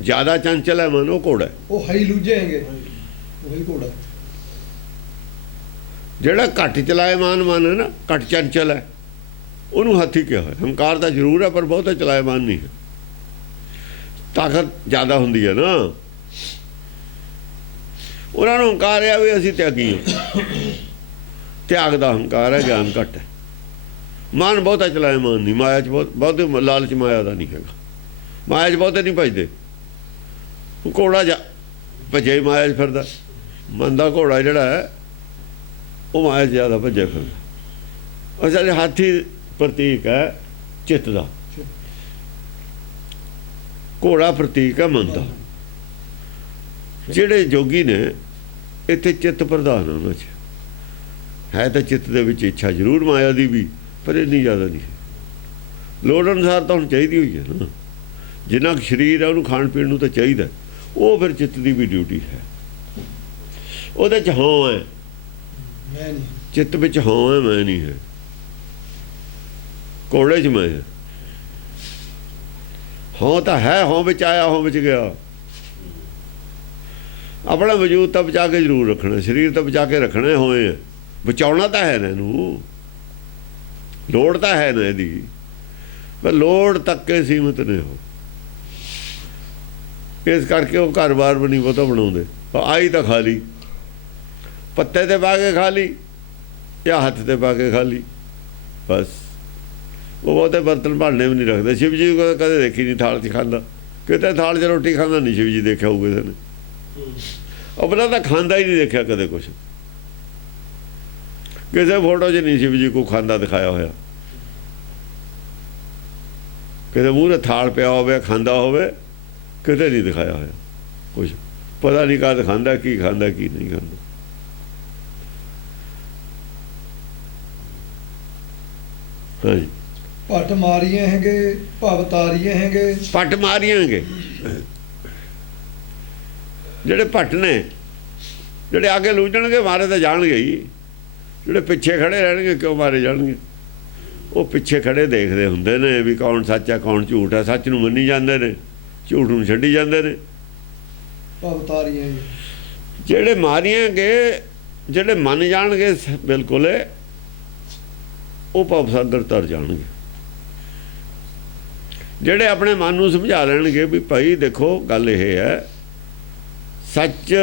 ਜ਼ਿਆਦਾ ਚੰਚਲ ਹੈ ਮਨ, ਉਹ ਘੋੜਾ ਹੈ। ਉਹ ਹਾਈ ਲੂਝੇ ਹੈਗੇ, ਉਹੀ ਘੋੜਾ। ਜਿਹੜਾ ਘੱਟ ਚਲਾਇਮਾਨ ਮਨ ਹੈ ਨਾ, ਘੱਟ ਚੰਚਲ ਹੈ, ਉਹਨੂੰ ਹਾਥੀ ਕਿਹਾ ਹੋਇਆ। ਹੰਕਾਰ ਤਾਂ ਜ਼ਰੂਰ ਹੈ ਪਰ ਬਹੁਤਾ ਚਲਾਇਮਾਨ ਨਹੀਂ ਹੈ। ਤਾਕਤ ਜ਼ਿਆਦਾ ਹੁੰਦੀ ਹੈ ਨਾ। ਉਹਨਾਂ ਨੂੰ ਹੰਕਾਰ ਆ ਵੀ ਅਸੀਂ ਤਿਆਗੀ ਹਾਂ। ਤਿਆਗ ਦਾ ਹੰਕਾਰ ਹੈ, ਗਿਆਨ ਘੱਟ ਹੈ। ਮਨ ਬਹੁਤਾ ਚਲਾਇਮਾਨ ਨਹੀਂ। ਮਾਇਆ 'ਚ ਬਹੁਤੇ ਲਾਲਚ ਮਾਇਆ ਦਾ ਨਹੀਂ ਹੈਗਾ। ਮਾਇਆ 'ਚ ਬਹੁਤੇ ਨਹੀਂ ਭਜਦੇ। ਘੋੜਾ ਜਾ ਭੱਜਿਆ ਹੀ ਮਾਇਆ 'ਚ ਫਿਰਦਾ। ਮਨ ਦਾ ਘੋੜਾ ਜਿਹੜਾ ਹੈ ਉਹ ਮਾਇਆ 'ਚ ਜ਼ਿਆਦਾ ਭੱਜਿਆ ਫਿਰਦਾ। ਅਸਲ ਹਾਥੀ ਪ੍ਰਤੀਕ ਹੈ ਚਿੱਤ ਦਾ। ਘੋੜਾ ਪ੍ਰਤੀਕ ਹੈ ਮਨ ਦਾ। ਜਿਹੜੇ ਜੋਗੀ ਨੇ ਇੱਥੇ ਚਿੱਤ ਪ੍ਰਧਾਨ ਉਹਨਾਂ 'ਚ ਹੈ। ਤਾਂ ਚਿੱਤ ਦੇ ਵਿੱਚ ਇੱਛਾ ਜ਼ਰੂਰ ਮਾਇਆ ਦੀ ਵੀ, ਪਰ ਇੰਨੀ ਜ਼ਿਆਦਾ ਨਹੀਂ। ਲੋੜ ਅਨੁਸਾਰ ਤਾਂ ਹੁਣ ਚਾਹੀਦੀ ਹੋਈ ਹੈ ਨਾ। ਜਿੰਨਾ ਕੁ ਸਰੀਰ ਹੈ ਉਹਨੂੰ ਖਾਣ ਪੀਣ ਨੂੰ ਤਾਂ ਚਾਹੀਦਾ। ਉਹ ਫਿਰ ਚਿੱਤ ਦੀ ਵੀ ਡਿਊਟੀ ਹੈ। ਉਹਦੇ 'ਚ ਹਾਂ ਹੈ, ਮੈਂ ਨਹੀਂ। ਚਿੱਤ ਵਿੱਚ ਹਾਂ ਹੈ, ਮੈਂ ਨਹੀਂ ਹੈ। ਘੋੜੇ 'ਚ ਮੈਂ ਹੈ। ਹਾਂ ਤਾਂ ਹੈ, ਹਾਂ ਵਿੱਚ ਆਇਆ, ਹਾਂ ਵਿੱਚ ਗਿਆ। ਆਪਣਾ ਵਜੂਦ ਤਾਂ ਬਚਾ ਕੇ ਜ਼ਰੂਰ ਰੱਖਣਾ, ਸਰੀਰ ਤਾਂ ਬਚਾ ਕੇ ਰੱਖਣਾ ਹੋਏ ਹੈ। ਬਚਾਉਣਾ ਤਾਂ ਹੈ ਨਾ ਇਹਨੂੰ, ਲੋੜ ਤਾਂ ਹੈ ਨਾ ਇਹਦੀ, ਪਰ ਲੋੜ ਤੱਕ ਕੇ ਸੀਮਿਤ ਨੇ ਉਹ। ਇਸ ਕਰਕੇ ਉਹ ਘਰ-ਬਾਰ ਵੀ ਨਹੀਂ ਬਹੁਤਾ ਬਣਾਉਂਦੇ। ਆਈ ਤਾਂ ਖਾ ਲਈ, ਪੱਤੇ ਤੇ ਪਾ ਕੇ ਖਾ ਲਈ ਜਾਂ ਹੱਥ ਤੇ ਪਾ ਕੇ ਖਾ ਲਈ, ਬਸ। ਉਹ ਬਹੁਤੇ ਬਰਤਨ ਭਾਂਡੇ ਵੀ ਨਹੀਂ ਰੱਖਦੇ। ਸ਼ਿਵ ਜੀ ਕਦੇ ਦੇਖੀ ਨਹੀਂ ਥਾਲ 'ਚ ਖਾਂਦਾ। ਕਿਤੇ ਥਾਲ 'ਚ ਰੋਟੀ ਖਾਂਦਾ ਨਹੀਂ ਸ਼ਿਵ ਜੀ ਦੇਖਿਆ ਹੋਊ ਕਿਸੇ ਨੇ। ਆਪਣਾ ਤਾਂ ਖਾਂਦਾ ਹੀ ਨਹੀਂ ਦੇਖਿਆ ਕਦੇ ਕੁਛ। ਕਿਸੇ ਫੋਟੋ 'ਚ ਨਹੀਂ ਸ਼ਿਵ ਜੀ ਕੋ ਖਾਂਦਾ ਦਿਖਾਇਆ ਹੋਇਆ। ਕਿਤੇ ਮੂਹਰੇ ਥਾਲ ਪਿਆ ਹੋਵੇ, ਖਾਂਦਾ ਹੋਵੇ, ਕਿਤੇ ਨਹੀਂ ਦਿਖਾਇਆ ਹੋਇਆ ਕੁਛ। ਪਤਾ ਨਹੀਂ ਕਦ ਖਾਂਦਾ, ਕੀ ਖਾਂਦਾ, ਕੀ ਨਹੀਂ ਖਾਂਦਾ। ਹਾਂਜੀ। ਪੱਟ ਮਾਰੀਏ ਹੈਗੇ, ਭਵ ਤਾਰੀਏ ਹੈਗੇ। ਪੱਟ ਮਾਰੀਆਂਗੇ ਜਿਹੜੇ ਭੱਟ ਨੇ, ਜਿਹੜੇ ਆਗੇ ਲੂਝਣਗੇ ਮਾਰੇ ਤਾਂ ਜਾਣਗੇ ਹੀ। ਜਿਹੜੇ ਪਿੱਛੇ ਖੜੇ ਰਹਿਣਗੇ ਕਿਉਂ ਮਾਰੇ ਜਾਣਗੇ? ਉਹ ਪਿੱਛੇ ਖੜੇ ਦੇਖਦੇ ਹੁੰਦੇ ਨੇ ਵੀ ਕੌਣ ਸੱਚ ਹੈ, ਕੌਣ ਝੂਠ ਹੈ। ਸੱਚ ਨੂੰ ਮੰਨੀ ਜਾਂਦੇ ਨੇ, ਝੂਠ ਨੂੰ ਛੱਡੀ ਜਾਂਦੇ ਨੇ। ਭਵ ਤਾਰੀਏ ਹੈਗੇ। ਜਿਹੜੇ ਮਾਰੀਆਂਗੇ, ਜਿਹੜੇ ਮੰਨ ਜਾਣਗੇ ਬਿਲਕੁਲ, ਉਹ ਭਵ ਸਾਗਰ ਤਰ ਜਾਣਗੇ। ਜਿਹੜੇ ਆਪਣੇ ਮਨ ਨੂੰ ਸਮਝਾ ਲੈਣਗੇ ਵੀ ਭਾਈ ਦੇਖੋ ਗੱਲ ਇਹ ਹੈ, ਸੱਚ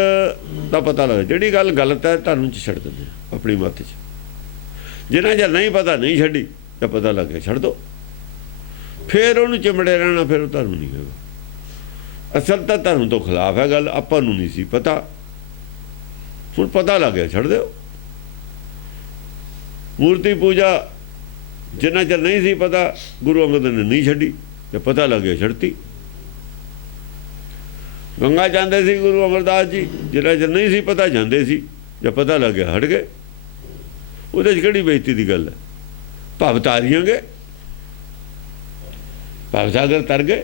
ਦਾ ਪਤਾ ਲੱਗ। ਜਿਹੜੀ ਗੱਲ ਗਲਤ ਹੈ ਧਰਮ 'ਚ ਛੱਡ ਦਿੰਦੇ ਆਪਣੀ ਮੱਤ 'ਚ। ਜਿਨ੍ਹਾਂ ਚਿਰ ਨਹੀਂ ਪਤਾ ਨਹੀਂ ਛੱਡੀ, ਜਾਂ ਪਤਾ ਲੱਗ ਗਿਆ ਛੱਡ ਦਿਓ। ਫਿਰ ਉਹਨੂੰ ਚਿਮੜੇ ਰਹਿਣਾ, ਫਿਰ ਉਹ ਧਰਮ ਨਹੀਂ ਹੈਗਾ। ਅਸਲ ਤਾਂ ਧਰਮ ਤੋਂ ਖਿਲਾਫ ਹੈ ਗੱਲ। ਆਪਾਂ ਨੂੰ ਨਹੀਂ ਸੀ ਪਤਾ, ਹੁਣ ਪਤਾ ਲੱਗ ਗਿਆ ਛੱਡ ਦਿਓ। ਮੂਰਤੀ ਪੂਜਾ ਜਿੰਨਾ ਚਿਰ ਨਹੀਂ ਸੀ ਪਤਾ, ਗੁਰੂ ਅੰਗਦ ਨੇ ਨਹੀਂ ਛੱਡੀ। ਤੇ ਪਤਾ ਲੱਗ ਗਿਆ ਛੱਡਤੀ। ਗੰਗਾ ਜਾਂਦੇ ਸੀ ਗੁਰੂ ਅਮਰਦਾਸ ਜੀ, ਜਿੰਨਾ ਚਿਰ ਨਹੀਂ ਸੀ ਪਤਾ ਜਾਂਦੇ ਸੀ, ਜਦ ਪਤਾ ਲੱਗ ਗਿਆ ਹਟ ਗਏ। ਉਹਦੇ 'ਚ ਕਿਹੜੀ ਬੇਇੱਜ਼ਤੀ ਦੀ ਗੱਲ ਹੈ? ਭਵ ਤਾਰੀਆਂਗੇ, ਭਵ ਸਾਗਰ ਤਰ ਗਏ।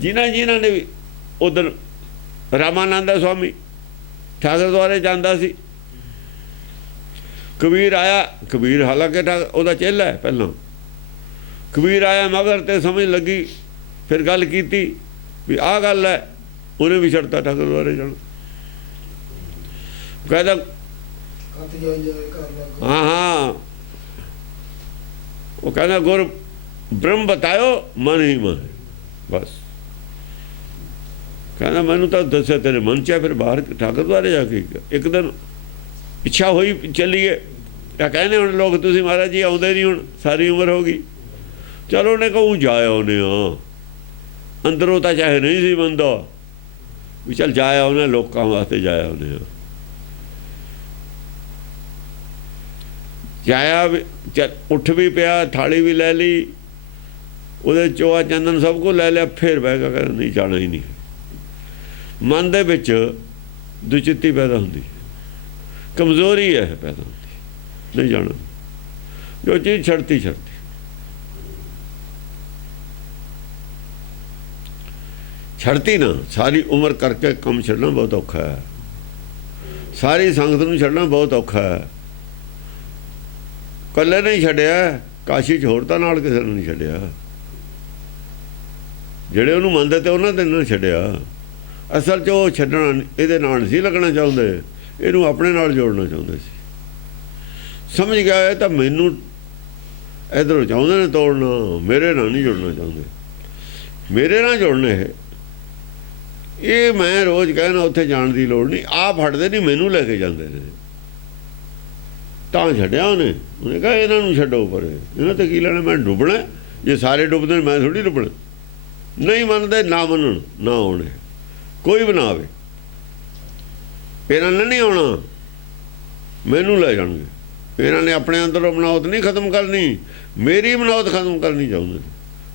ਜਿਨ੍ਹਾਂ ਨੇ ਵੀ ਉਧਰ ਰਾਮਾਨੰਦ ਸਵਾਮੀ ਠਾਕਰ ਦੁਆਰੇ ਜਾਂਦਾ ਸੀ। ਕਬੀਰ ਆਇਆ, ਕਬੀਰ ਹਾਲਾਂਕਿ ਉਹਦਾ ਚੇਲਾ ਹੈ ਪਹਿਲਾਂ। ਕਬੀਰ ਆਇਆ ਮਗਰ ਤੇ ਸਮਝ ਲੱਗੀ, ਫਿਰ ਗੱਲ ਕੀਤੀ ਵੀ ਆਹ ਗੱਲ ਹੈ, ਉਹਨੇ ਵੀ ਛੱਡਤਾ ਠਾਕਰ ਦੁਆਰੇ ਜਾਣਾ। ਕਹਿੰਦਾ ਹਾਂ ਉਹ ਕਹਿੰਦਾ ਗੁਰ ਬ੍ਰਹਮ ਬਤਾਇਓ ਮਨ ਹੀ ਮਨ, ਬਸ। ਕਹਿੰਦਾ ਮੈਨੂੰ ਤਾਂ ਦੱਸਿਆ ਤੇਰੇ ਮਨ 'ਚ ਹੈ। ਫਿਰ ਬਾਹਰ ਠਾਕਰ ਦੁਆਰੇ ਜਾ ਕੇ ਇੱਕ ਦਿਨ ਇੱਛਾ ਹੋਈ ਚੱਲੀਏ। ਤਾਂ ਕਹਿੰਦੇ ਹੁਣ ਲੋਕ ਤੁਸੀਂ ਮਹਾਰਾਜ ਜੀ ਆਉਂਦੇ ਨਹੀਂ, ਹੁਣ ਸਾਰੀ ਉਮਰ ਹੋ ਗਈ। ਚਲੋ ਉਹਨੇ ਕਹੂੰ ਜਾਇਆ ਉਹਨੇ ਅੰਦਰੋਂ ਤਾਂ ਚਾਹੇ ਨਹੀਂ ਸੀ ਮੰਨਦਾ ਵੀ ਚੱਲ ਜਾਇਆ ਉਹਨੇ, ਲੋਕਾਂ ਵਾਸਤੇ ਜਾਇਆ ਉਹਨੇ। ਜਾਇਆ ਵੀ, ਚੱਲ ਉੱਠ ਵੀ ਪਿਆ, ਥਾਲੀ ਵੀ ਲੈ ਲਈ, ਉਹਦੇ ਚੋਆ ਚੰਦਨ ਸਭ ਕੁਝ ਲੈ ਲਿਆ। ਫਿਰ ਬਹਿ ਕੇ ਕਹਿੰਦਾ ਨਹੀਂ ਜਾਣਾ ਹੀ ਨਹੀਂ। ਮਨ ਦੇ ਵਿੱਚ ਦੁਚਿੱਤੀ ਪੈਦਾ ਹੁੰਦੀ, ਕਮਜ਼ੋਰੀ ਹੈ ਪੈਦਾ ਹੁੰਦੀ, ਨਹੀਂ ਜਾਣਾ। ਜੋ ਚੀਜ਼ ਛੱਡਤੀ ਛੱਡਤੀ ਨਾ, ਸਾਰੀ ਉਮਰ ਕਰਕੇ ਕੰਮ ਛੱਡਣਾ ਬਹੁਤ ਔਖਾ ਹੈ, ਸਾਰੀ ਸੰਗਤ ਨੂੰ ਛੱਡਣਾ ਬਹੁਤ ਔਖਾ ਹੈ। ਇਕੱਲੇ ਨਹੀਂ ਛੱਡਿਆ, ਕਾਸ਼ੀ 'ਚ ਹੋਰ ਤਾਂ ਨਾਲ ਕਿਸੇ ਨੂੰ ਨਹੀਂ ਛੱਡਿਆ, ਜਿਹੜੇ ਉਹਨੂੰ ਮੰਨਦੇ ਤੇ ਉਹਨਾਂ ਦੇ ਨਾਲ ਛੱਡਿਆ। ਅਸਲ 'ਚ ਉਹ ਛੱਡਣਾ ਇਹਦੇ ਨਾਲ ਨਹੀਂ ਸੀ ਲੱਗਣਾ ਚਾਹੁੰਦੇ, ਇਹਨੂੰ ਆਪਣੇ ਨਾਲ ਜੋੜਨਾ ਚਾਹੁੰਦੇ ਸੀ। ਸਮਝ ਗਿਆ ਇਹ ਤਾਂ ਮੈਨੂੰ ਇੱਧਰੋਂ ਚਾਹੁੰਦੇ ਨੇ ਤੋੜਨਾ, ਮੇਰੇ ਨਾਲ ਨਹੀਂ ਜੁੜਨਾ ਚਾਹੁੰਦੇ, ਮੇਰੇ ਨਾਲ ਜੁੜਨੇ ਇਹ ਮੈਂ ਰੋਜ਼ ਕਹਿਣਾ ਉੱਥੇ ਜਾਣ ਦੀ ਲੋੜ ਨਹੀਂ, ਆਪ ਹਟਦੇ ਨਹੀਂ, ਮੈਨੂੰ ਲੈ ਕੇ ਜਾਂਦੇ ਨੇ। ਤਾਂ ਛੱਡਿਆ ਉਹਨੇ ਕਿਹਾ ਇਹਨਾਂ ਨੂੰ ਛੱਡੋ ਪਰ ਇਹਨਾਂ ਤੇ ਕੀ ਲੈਣਾ, ਮੈਂ ਡੁੱਬਣਾ, ਜੇ ਸਾਰੇ ਡੁੱਬਦੇ ਨੇ ਮੈਂ ਥੋੜ੍ਹੀ ਡੁੱਬਣਾ। ਨਹੀਂ ਮੰਨਦੇ ਨਾ ਮੰਨਣ, ਨਾ ਆਉਣੇ, ਕੋਈ ਬਣਾਵੇ, ਇਹਨਾਂ ਨੇ ਨਹੀਂ ਆਉਣਾ, ਮੈਨੂੰ ਲੈ ਜਾਣਗੇ। ਇਹਨਾਂ ਨੇ ਆਪਣੇ ਅੰਦਰੋਂ ਬਣਾਉਤ ਨਹੀਂ ਖਤਮ ਕਰਨੀ, ਮੇਰੀ ਬਣਾਉਤ ਖਤਮ ਕਰਨੀ ਚਾਹੁੰਦੇ